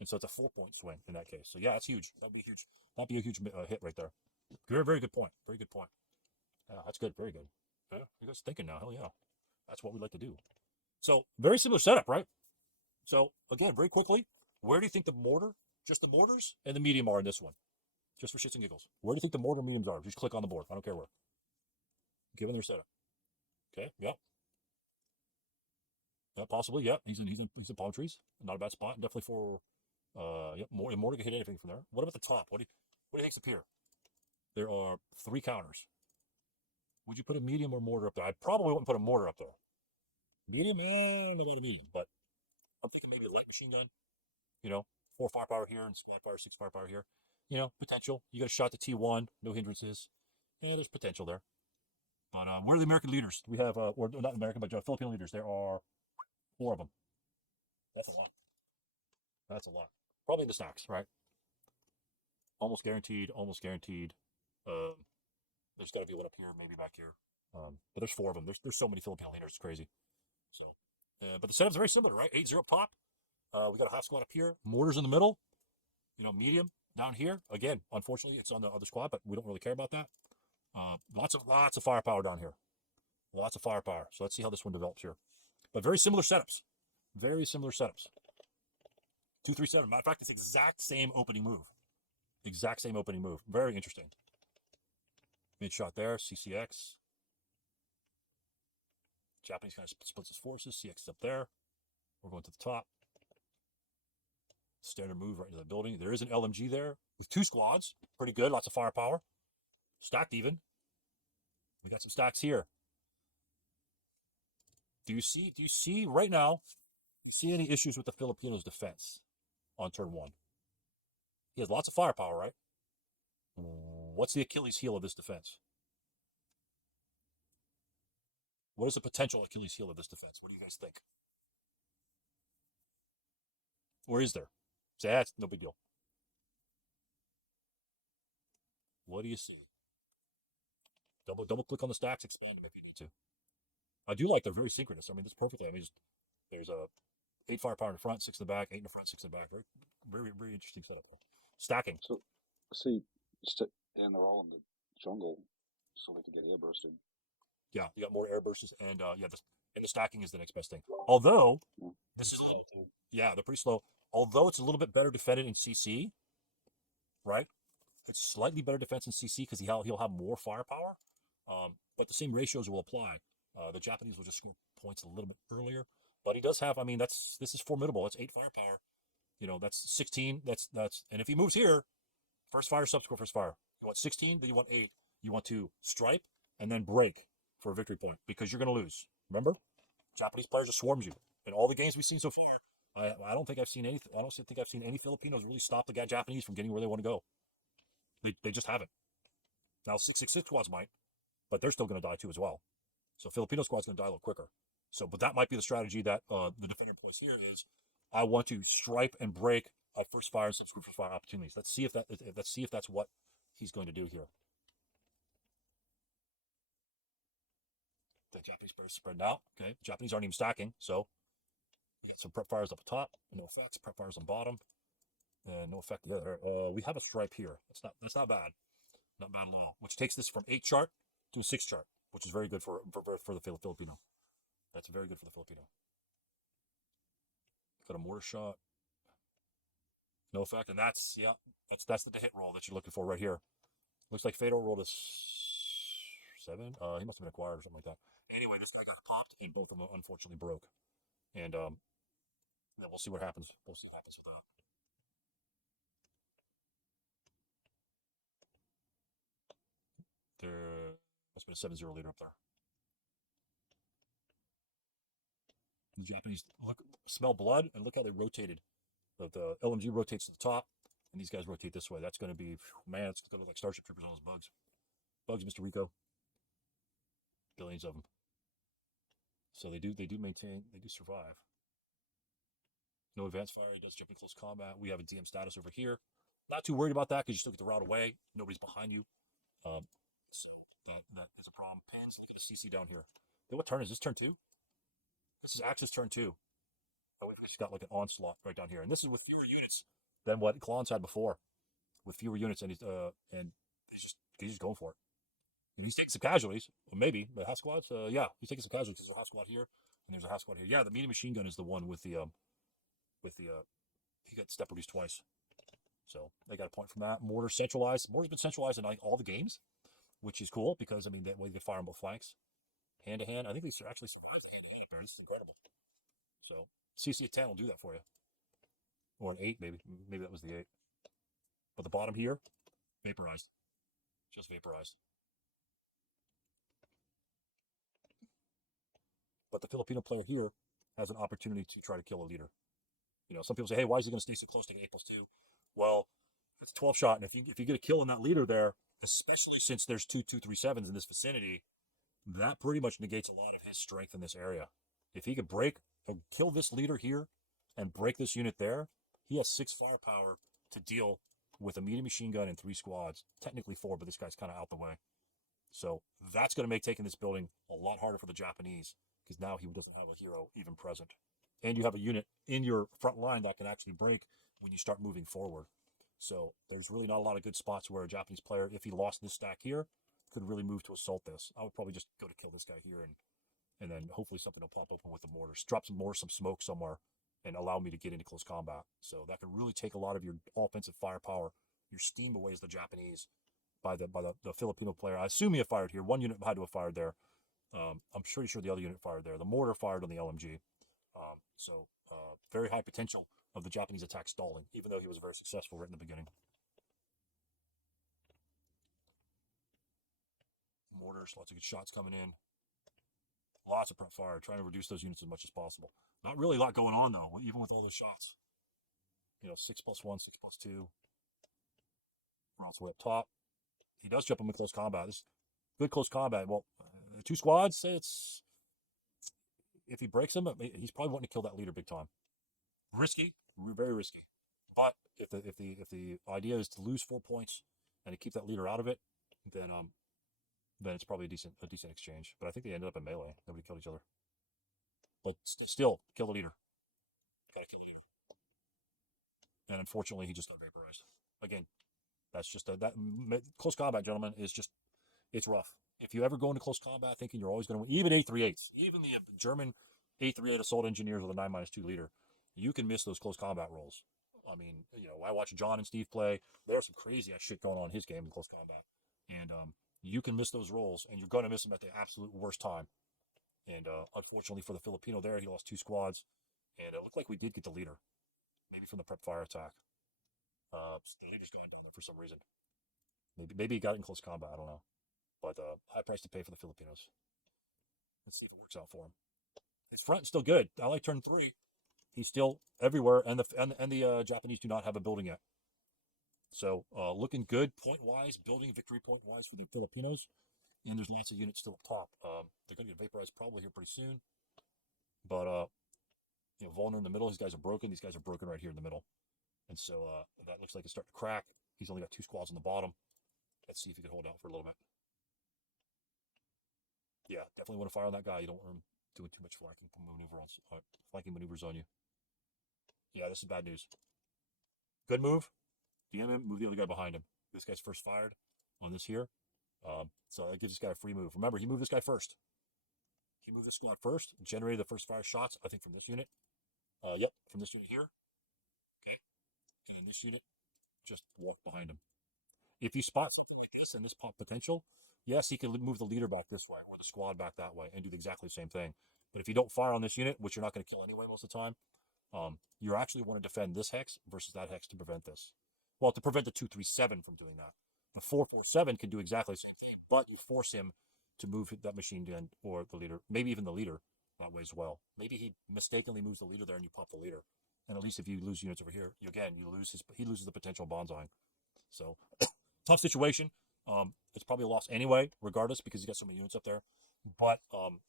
And so it's a 4-point swing in that case. So yeah, it's huge. That'd be huge. That'd be a huge hit right there. Very, very good point. Very good point. Yeah, that's good. Very good. Yeah, you guys thinking now? Hell yeah, that's what we like to do. So very similar setup, right? So again, very quickly, where do you think just the mortars and the medium are in this one? Just for shits and giggles, where do you think the mortar and mediums are? Just click on the board. I don't care where. Given their setup. Okay. Yep. Possibly. Yep. He's in palm trees. Not a bad spot. Definitely for. Mortar can hit anything from there. What about the top? What do you think's up here? There are 3 counters. Would you put a medium or mortar up there? I probably wouldn't put a mortar up there. Medium, not about a medium, but I'm thinking maybe a light machine gun. 4 firepower here and 6 firepower here. Potential. You got a shot to T1, no hindrances. Yeah, there's potential there. But where are the American leaders? We have, or not American, but Filipino leaders. There are 4 of them. That's a lot. That's a lot. Probably the stacks, right? Almost guaranteed. There's got to be one up here, maybe back here. But there's 4 of them. There's so many Filipino leaders. It's crazy. So, but the setup's very similar, right? 8-0 pop. We got a half squad up here. Mortars in the middle. Medium down here. Again, unfortunately, it's on the other squad, but we don't really care about that. Lots of firepower down here. Lots of firepower. So let's see how this one develops here. But very similar setups. 2-3-7. Matter of fact, it's exact same opening move. Very interesting. Mid shot there. CCX. Japanese kind of splits his forces. CX is up there. We're going to the top. Standard move right into the building. There is an LMG there with 2 squads. Pretty good. Lots of firepower. Stacked even. We got some stacks here. Do you see right now? Do you see any issues with the Filipinos' defense on turn 1? He has lots of firepower, right? What's the Achilles heel of this defense? What is the potential Achilles heel of this defense? What do you guys think? Or is there? Say, that's no big deal. What do you see? Double click on the stacks, expand them if you need to. I do like they're very synchronous. I mean, this perfectly. I mean, there's a 8 firepower in the front, 6 in the back, 8 in the front, 6 in the back. Very, very, very interesting setup. Stacking. So, see, and they're all in the jungle, so they can get airbursted. Yeah, you got more airbursts, and the stacking is the next best thing. Although this is they're pretty slow. Although it's a little bit better defended in CC, right? It's slightly better defense in CC because he'll have more firepower, but the same ratios will apply. The Japanese will just score points a little bit earlier, but he does have. I mean, this is formidable. It's 8 firepower. That's 16. And if he moves here, first fire, subsequent first fire. You want 16, then you want 8. You want to stripe and then break for a victory point because you're going to lose. Remember? Japanese players just swarms you. In all the games we've seen so far, I don't think I've seen any. I don't think I've seen any Filipinos really stop the Japanese from getting where they want to go. They just haven't. Now 666 squads might, but they're still going to die too as well. So Filipino squad's going to die a little quicker. So, but that might be the strategy that the defender plays here is. I want to stripe and break first fire and subsequent first fire opportunities. Let's see if that's what he's going to do here. The Japanese players spread out. Okay, the Japanese aren't even stacking, so we got some prep fires up top, no effects. Prep fires on bottom, and no effect there. We have a stripe here. That's not bad, not bad at all. Which takes this from 8 chart to a 6 chart, which is very good for the Filipino. That's very good for the Filipino. Got a mortar shot, no effect, and that's the hit roll that you're looking for right here. Looks like Fedor rolled a 7. He must have been acquired or something like that. Anyway, this guy got popped, and both of them unfortunately broke. And then we'll see what happens. We'll see what happens with that. There must have been a 7-0 leader up there. The Japanese smell blood, and look how they rotated. The LMG rotates to the top, and these guys rotate this way. That's going to be, man, it's going to look like Starship Troopers on those bugs. Bugs, Mr. Rico. Billions of them. So they do maintain, they do survive. No advanced fire, he does jump in close combat. We have a DM status over here. Not too worried about that because you still get the route away. Nobody's behind you. So that is a problem. Pans, look at the CC down here. Then what turn is this? Turn 2? This is Axis turn 2. Oh, we've just got like an onslaught right down here. And this is with fewer units than what Klon's had before. With fewer units, and he's just going for it. He's taking some casualties, well, maybe, but half squads. Yeah, he's taking some casualties. There's a half squad here, and there's a half squad here. Yeah, the medium machine gun is the one with the he got step reduced twice, so they got a point from that. Mortar centralized. Mortar's been centralized in like all the games, which is cool because I mean that way they fire on both flanks, hand to hand. I think these are actually hand to hand. This is incredible. So CC at 10 will do that for you, or an 8 maybe. Maybe that was the 8. But the bottom here, vaporized, just vaporized. But the Filipino player here has an opportunity to try to kill a leader. Some people say, hey, why is he going to stay so close to 8+2? Well, it's 12 shot, and if you get a kill on that leader there, especially since there's 2-2-3-7s in this vicinity, that pretty much negates a lot of his strength in this area. If he could kill this leader here and break this unit there, he has 6 firepower to deal with a medium machine gun and 3 squads. Technically 4, but this guy's kind of out the way. So that's going to make taking this building a lot harder for the Japanese, because now he doesn't have a hero even present. And you have a unit in your front line that can actually break when you start moving forward. So there's really not a lot of good spots where a Japanese player, if he lost this stack here, could really move to assault this. I would probably just go to kill this guy here, and then hopefully something will pop open with the mortars. Drop some smoke somewhere and allow me to get into close combat. So that can really take a lot of your offensive firepower, your steam away as the Japanese by the Filipino player. I assume he had fired here. One unit had to have fired there. I'm pretty sure the other unit fired there. The mortar fired on the LMG. So very high potential of the Japanese attack stalling, even though he was very successful right in the beginning. Mortars, lots of good shots coming in. Lots of prep fire, trying to reduce those units as much as possible. Not really a lot going on, though, even with all those shots. 6+1, 6+2. We're also up top. He does jump him in close combat. This is good close combat. Well, 2 squads, if he breaks him, he's probably wanting to kill that leader big time. Risky, very risky. But if the idea is to lose 4 points and to keep that leader out of it, then it's probably a decent exchange. But I think they ended up in melee. Nobody killed each other. But still, kill the leader. Gotta kill the leader. And unfortunately, he just got vaporized. Again, that's just that close combat, gentlemen, is just, it's rough. If you ever go into close combat thinking you're always going to win, even 838s, even the German 838 assault engineers with a 9-2 leader, you can miss those close combat rolls. I mean, I watch John and Steve play. There's some crazy ass shit going on in his game in close combat. And you can miss those rolls, and you're going to miss them at the absolute worst time. And unfortunately for the Filipino there, he lost 2 squads. And it looked like we did get the leader. Maybe from the prep fire attack. He just got down there for some reason. Maybe he got in close combat. I don't know. But high price to pay for the Filipinos. Let's see if it works out for him. His front is still good. I like turn 3. He's still everywhere, and the Japanese do not have a building yet. So looking good point wise, building victory point wise for the Filipinos. And there's lots of units still up top. They're going to get vaporized probably here pretty soon. But Volner in the middle. These guys are broken. These guys are broken right here in the middle. And so that looks like it's starting to crack. He's only got 2 squads on the bottom. Let's see if he can hold out for a little bit. Yeah, definitely want to fire on that guy. You don't want him doing too much flanking maneuvers on you. Yeah, this is bad news. Good move. DM him, move the other guy behind him. This guy's first fired on this here. So that gives this guy a free move. Remember, he moved this guy first. He moved this squad first, generated the first fire shots, I think, from this unit. Yep, from this unit here. Okay. And then this unit just walk behind him. If you spot something like this and this pop potential, yes, he can move the leader back this way or the squad back that way and do exactly the same thing. But if you don't fire on this unit, which you're not going to kill anyway most of the time, you actually want to defend this hex versus that hex to prevent this. Well, to prevent the 237 from doing that. The 447 can do exactly the same thing, but you force him to move that machine gun or the leader, maybe even the leader that way as well. Maybe he mistakenly moves the leader there and you pop the leader. And at least if you lose units over here, he loses the potential Banzai. So tough situation. It's probably a loss anyway, regardless, because he's got so many units up there. But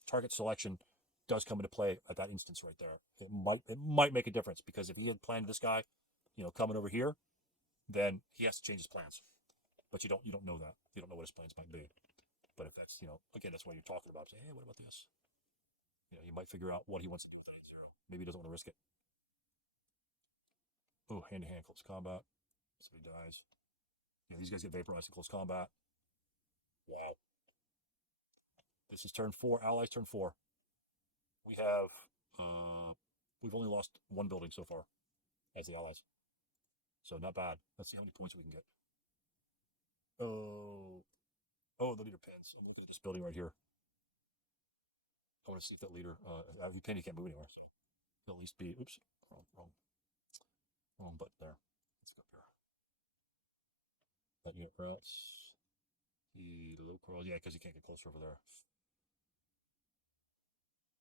target selection does come into play at that instance right there. It might make a difference, because if he had planned this guy, coming over here, then he has to change his plans. But you don't know that. You don't know what his plans might be. But if that's, again, that's what you're talking about. Say, hey, what about this? You might figure out what he wants to do with 8-0. Maybe he doesn't want to risk it. Oh, hand-to-hand close combat. Somebody dies. Yeah, these guys get vaporized in close combat. Wow. This is turn 4. Allies turn 4. We have, we've only lost 1 building so far as the Allies. So not bad. Let's see how many points we can get. Oh, the leader pins. I'm looking at this building right here. I want to see if that leader, if he pinned, he can't move anywhere. He'll at least be, oops, wrong button there. Let's go up here. That unit routes. The low crawl, yeah, because he can't get closer over there.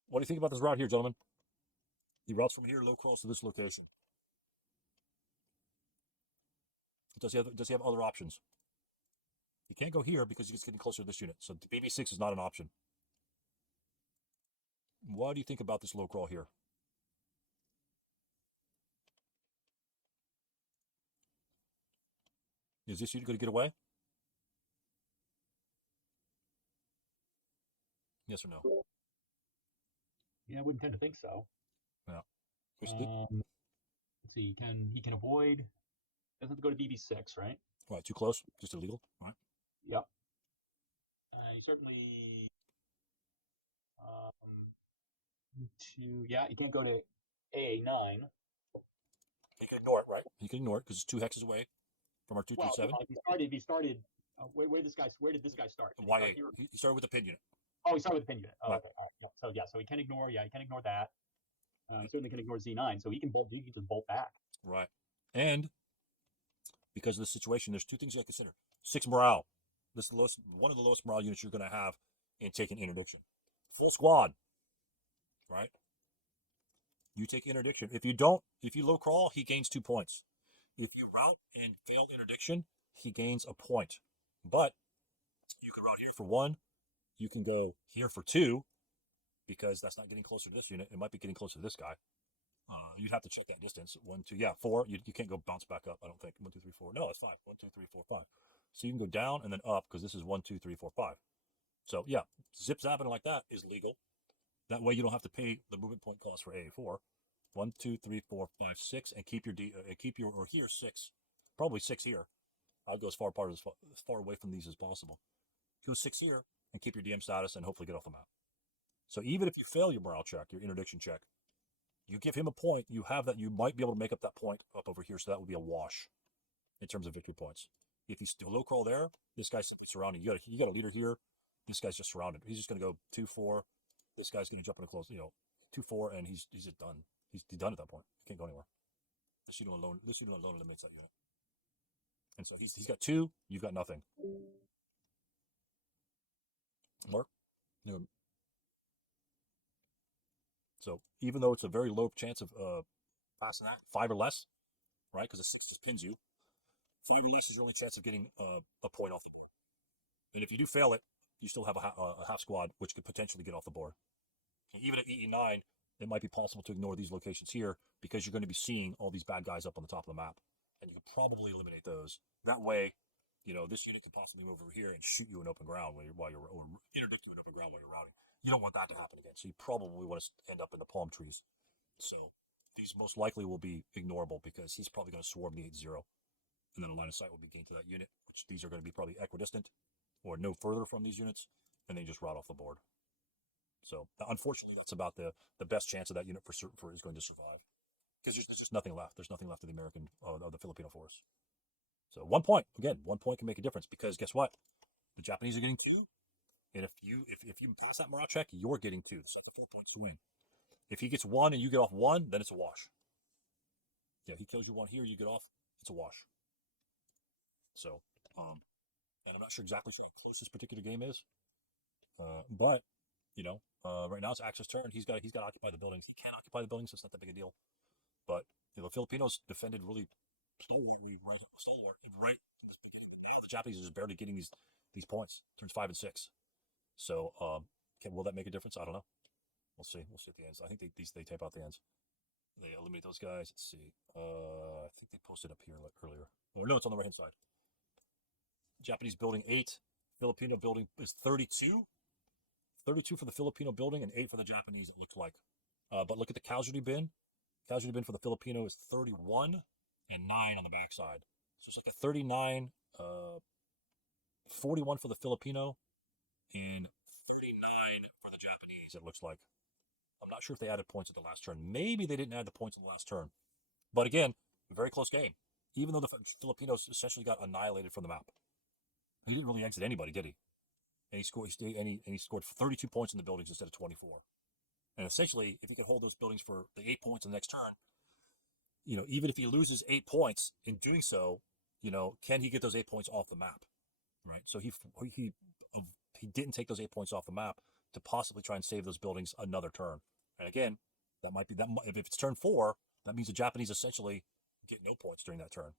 What do you think about this route here, gentlemen? He routes from here, low crawls to this location. Does he have other options? He can't go here because he's getting closer to this unit. So the BB6 is not an option. What do you think about this low crawl here? Is this unit going to get away? Yes or no? Yeah, I wouldn't tend to think so. Yeah. Let's see. He can avoid. Doesn't have to go to BB6, right? Right. Too close. Just illegal. Right. Yep. He certainly. You can't go to AA9. He can ignore it, right? He can ignore it because it's 2 hexes away from our 237. Well, if he started. Where did this guy start? YA. He started with the pin unit. Oh, he started with the pin unit. Oh, right. Okay. All right. So he can ignore. Yeah, he can ignore that. Certainly can ignore Z9. So he can just bolt back. Right. And because of the situation, there's 2 things you have to consider. 6 morale. This is one of the lowest morale units you're going to have in taking interdiction. Full squad. Right. You take interdiction. If you low crawl, he gains 2 points. If you route and fail interdiction, he gains a point. But you can route here for 1. You can go here for 2, because that's not getting closer to this unit. It might be getting closer to this guy. You'd have to check that distance. 1, 2, yeah, 4. You can't go bounce back up. I don't think 1, 2, 3, 4. No, it's 5. 1, 2, 3, 4, 5. So you can go down and then up, because this is 1, 2, 3, 4, 5. So yeah, zip zapping like that is legal. That way you don't have to pay the movement point cost for AA4. 1, 2, 3, 4, 5, 6, and keep your or here 6, probably 6 here. I'd go as far away from these as possible. Go 6 here and keep your DM status and hopefully get off the map. So even if you fail your morale check, your interdiction check, you give him a point. You have that. You might be able to make up that point up over here. So that would be a wash in terms of victory points. If he's still low crawl there, this guy's surrounding. You got a leader here. This guy's just surrounded. He's just going to go 2-4. This guy's going to jump in a close, 2-4, and he's just done. He's done at that point. He can't go anywhere. This unit alone eliminates that unit. And so he's got 2, you've got nothing. Mark? No. So even though it's a very low chance of passing that, 5 or less, right? Because it just pins you. 5 or less is your only chance of getting a point off the board. And if you do fail it, you still have a half squad, which could potentially get off the board. And even at EE9, it might be possible to ignore these locations here because you're going to be seeing all these bad guys up on the top of the map. And you can probably eliminate those. That way, this unit could possibly move over here and shoot you in open ground or interdict you in open ground while you're routing. You don't want that to happen again. So you probably want to end up in the palm trees. So these most likely will be ignorable because he's probably going to swarm the 8-0. And then a line of sight will be gained to that unit, which these are going to be probably equidistant or no further from these units, and then just route off the board. So unfortunately, that's about the best chance of that unit for is going to survive because there's just nothing left. There's nothing left of the American of the Filipino force. So 1 point again, 1 point can make a difference because guess what? The Japanese are getting 2, and if you pass that morale check, you're getting 2. The second 4 points to win. If he gets 1 and you get off 1, then it's a wash. Yeah, he kills you 1 here, you get off, it's a wash. So, and I'm not sure exactly how close this particular game is, but right now it's Axe's turn. He's got to occupy the buildings. He can't occupy the buildings, so it's not that big a deal. But the Filipinos defended really stalwartly right in this beginning. The Japanese are just barely getting these points. Turns 5 and 6. So, will that make a difference? I don't know. We'll see. We'll see at the ends. I think they type out the ends. They eliminate those guys. Let's see. I think they posted up here earlier. Or no, it's on the right hand side. Japanese building 8. Filipino building is 32. 32 for the Filipino building and 8 for the Japanese, it looks like. But look at the casualty bin. Casualty bin for the Filipino is 31 and 9 on the backside. So it's like a 39, 41 for the Filipino and 39 for the Japanese, it looks like. I'm not sure if they added points at the last turn. Maybe they didn't add the points in the last turn. But again, very close game. Even though the Filipinos essentially got annihilated from the map. He didn't really exit anybody, did he? And he scored 32 points in the buildings instead of 24. And essentially, if he could hold those buildings for the 8 points in the next turn, even if he loses 8 points in doing so, can he get those 8 points off the map? Right. So he didn't take those 8 points off the map to possibly try and save those buildings another turn. And again, that might be if it's turn 4, that means the Japanese essentially get no points during that turn.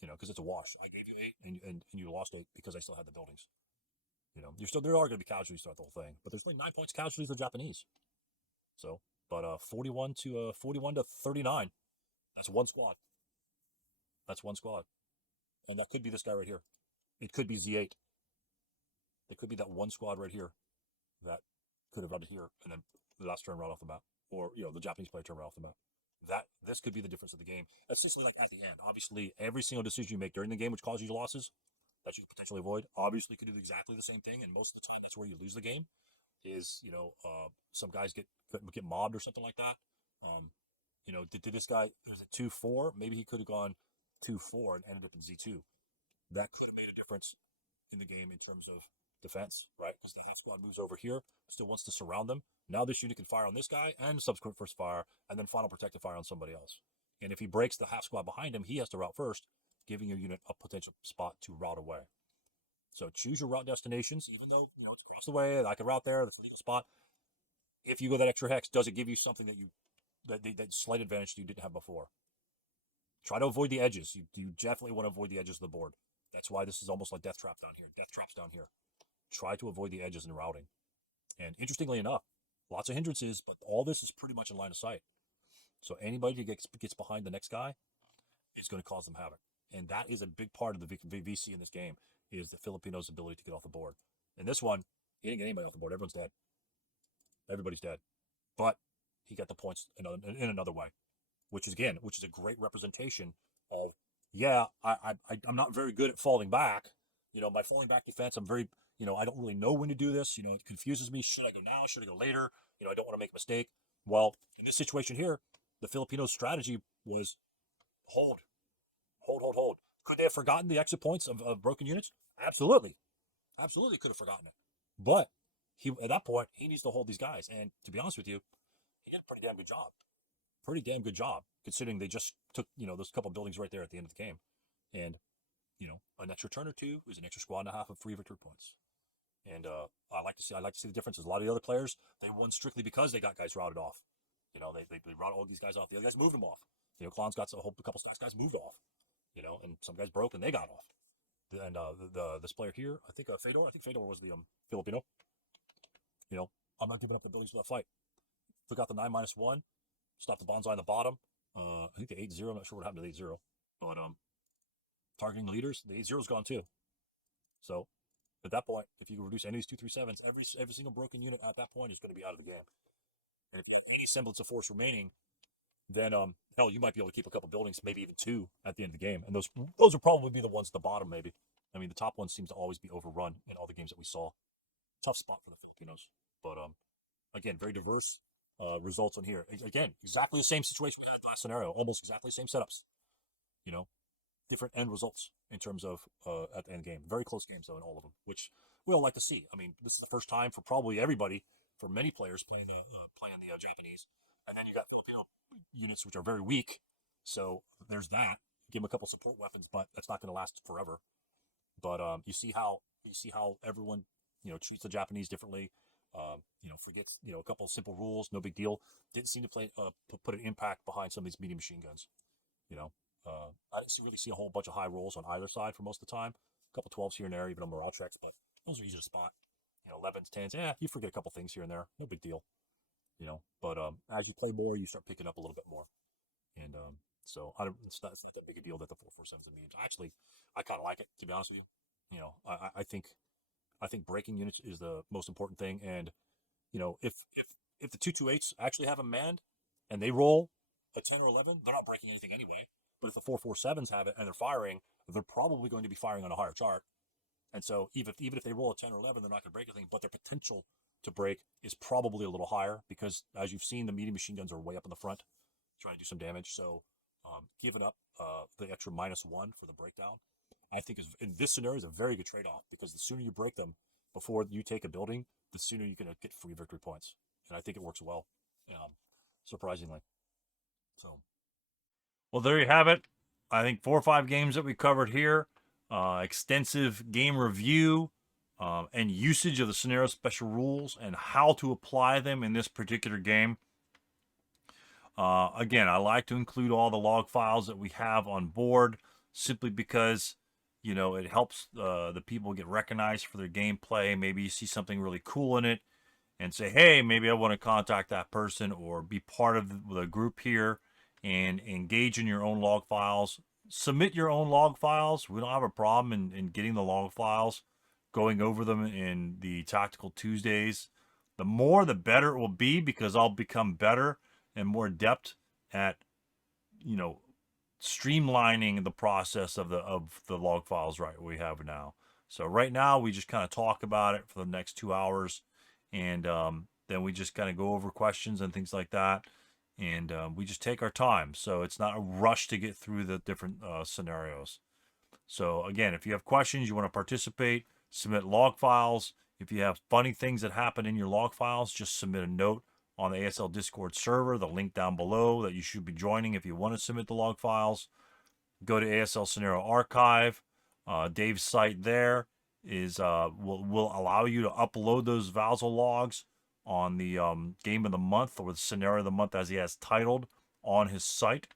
Because it's a wash. I gave you 8 and you lost 8 because I still had the buildings. There are going to be casualties throughout the whole thing, but there's only 9 points casualties of the Japanese. So, but 41 to 39. That's one squad. That's one squad, and that could be this guy right here. It could be Z8. It could be that one squad right here that could have routed here and then the last turn right off the map, or the Japanese player turn right off the map. This could be the difference of the game. Essentially, like at the end, obviously, every single decision you make during the game which causes you losses that you could potentially avoid, obviously could do exactly the same thing, and most of the time that's where you lose the game. Is some guys get mobbed or something like that. Did this guy? There's a 2-4. Maybe he could have gone 2-4 and ended up in Z2. That could have made a difference in the game in terms of defense, right? Because the half squad moves over here, still wants to surround them. Now this unit can fire on this guy and subsequent first fire, and then final protective fire on somebody else. And if he breaks the half squad behind him, he has to route first, giving your unit a potential spot to route away. So choose your route destinations, even though it's across the way. I could route there. That's a legal spot. If you go that extra hex, does it give you something that slight advantage that you didn't have before? Try to avoid the edges. You definitely want to avoid the edges of the board. That's why this is almost like death traps down here. Death traps down here. Try to avoid the edges in routing. And interestingly enough, lots of hindrances, but all this is pretty much in line of sight. So anybody who gets behind the next guy is going to cause them havoc. And that is a big part of the VC in this game, is the Filipinos' ability to get off the board. In this one, he didn't get anybody off the board. Everyone's dead. Everybody's dead. But he got the points in another way, which is a great representation of, I'm not very good at falling back. My falling back defense, I'm very, I don't really know when to do this. It confuses me. Should I go now? Should I go later? I don't want to make a mistake. Well, in this situation here, the Filipinos' strategy was hold. Could they have forgotten the exit points of broken units? Absolutely. Absolutely could have forgotten it. But at that point, he needs to hold these guys. And to be honest with you, he did a pretty damn good job. pretty damn good job considering they just took, you know, those couple buildings right there at the end of the game. And, you know, an extra turn or two is an extra squad and a half of free victory points. And I like to see the differences. A lot of the other players, they won strictly because they got guys routed off. You know, they routed all these guys off. The other guys moved them off. You know, Clown's got a couple stacks guys moved off. You know, and some guys broke and they got off. And this player here, I think Fedor was the Filipino. You know, I'm not giving up the abilities for that fight. Took out the 9-1, stopped the Banzai on the bottom. I think the 8-0. I'm not sure what happened to the 8-0, but targeting leaders, the 8-0's gone too. So at that point, if you can reduce any of these 2-3-7s, every single broken unit at that point is going to be out of the game. And if you have any semblance of force remaining, then hell, you might be able to keep a couple buildings, maybe even 2 at the end of the game. And those will probably be the ones at the bottom, maybe. I mean, the top ones seems to always be overrun in all the games that we saw. Tough spot for the Filipinos, but again, very diverse results on here. Again, exactly the same situation we had last scenario, almost exactly the same setups. You know, different end results in terms of at the end game. Very close games though in all of them, which we all like to see. I mean, this is the first time for probably everybody, for many players playing the Japanese, and then you got Filipino units which are very weak. So there's that. Give them a couple support weapons, but that's not going to last forever. But you see how everyone, you know, treats the Japanese differently. You know, forgets, you know, a couple of simple rules, no big deal. Didn't seem to put an impact behind some of these medium machine guns. You know, I didn't really see a whole bunch of high rolls on either side for most of the time. A couple 12s here and there, even on morale checks, but those are easy to spot. You know, 11s, 10s, you forget a couple things here and there, no big deal. You know, but as you play more, you start picking up a little bit more. And so it's not that big a deal that the 447s and mediums. Actually, I kind of like it, to be honest with you. You know, I think breaking units is the most important thing. And you know, if the 228s actually have a manned and they roll a 10 or 11, they're not breaking anything anyway. But if the 447s have it and they're firing, they're probably going to be firing on a higher chart. And so even if they roll a 10 or 11, they're not going to break anything. But their potential to break is probably a little higher because, as you've seen, the medium machine guns are way up in the front, trying to do some damage. So giving up the extra -1 for the breakdown, I think in this scenario is a very good trade-off because the sooner you break them before you take a building, the sooner you can get free victory points. And I think it works well, surprisingly. So, well, there you have it. I think 4 or 5 games that we covered here. Extensive game review and usage of the scenario special rules and how to apply them in this particular game. Again, I like to include all the log files that we have on board simply because, you know, it helps the people get recognized for their gameplay. Maybe you see something really cool in it and say, hey, maybe I want to contact that person or be part of the group here and engage in your own log files. Submit your own log files. We don't have a problem in getting the log files, going over them in the Tactical Tuesdays. The more, the better it will be because I'll become better and more adept at, you know, streamlining the process of the log files we have now. So right now we just kind of talk about it for the next 2 hours, and then we just kind of go over questions and things like that, and we just take our time. So it's not a rush to get through the different scenarios. So again, if you have questions, you want to participate, submit log files. If you have funny things that happen in your log files, just submit a note on the ASL Discord server, the link down below that you should be joining if you want to submit the log files. Go to ASL Scenario Archive. Dave's site there is will allow you to upload those Vassal logs on the game of the month or the scenario of the month as he has titled on his site,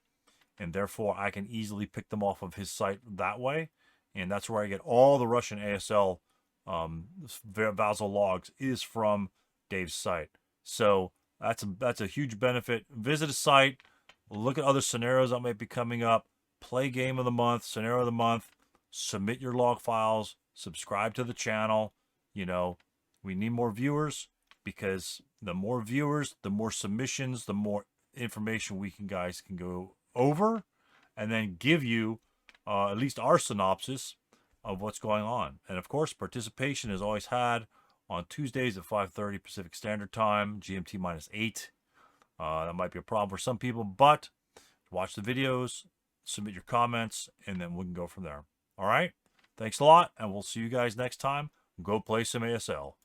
and therefore I can easily pick them off of his site that way, and that's where I get all the Russian ASL Vassal logs is from Dave's site. So that's a huge benefit. Visit a site, look at other scenarios that might be coming up, play game of the month, scenario of the month, submit your log files, subscribe to the channel. You know, we need more viewers because the more viewers, the more submissions, the more information we guys can go over and then give you at least our synopsis of what's going on. And of course, participation is always had on Tuesdays at 5:30 Pacific Standard Time, GMT -8. That might be a problem for some people, but watch the videos, submit your comments, and then we can go from there. All right? Thanks a lot, and we'll see you guys next time. Go play some ASL.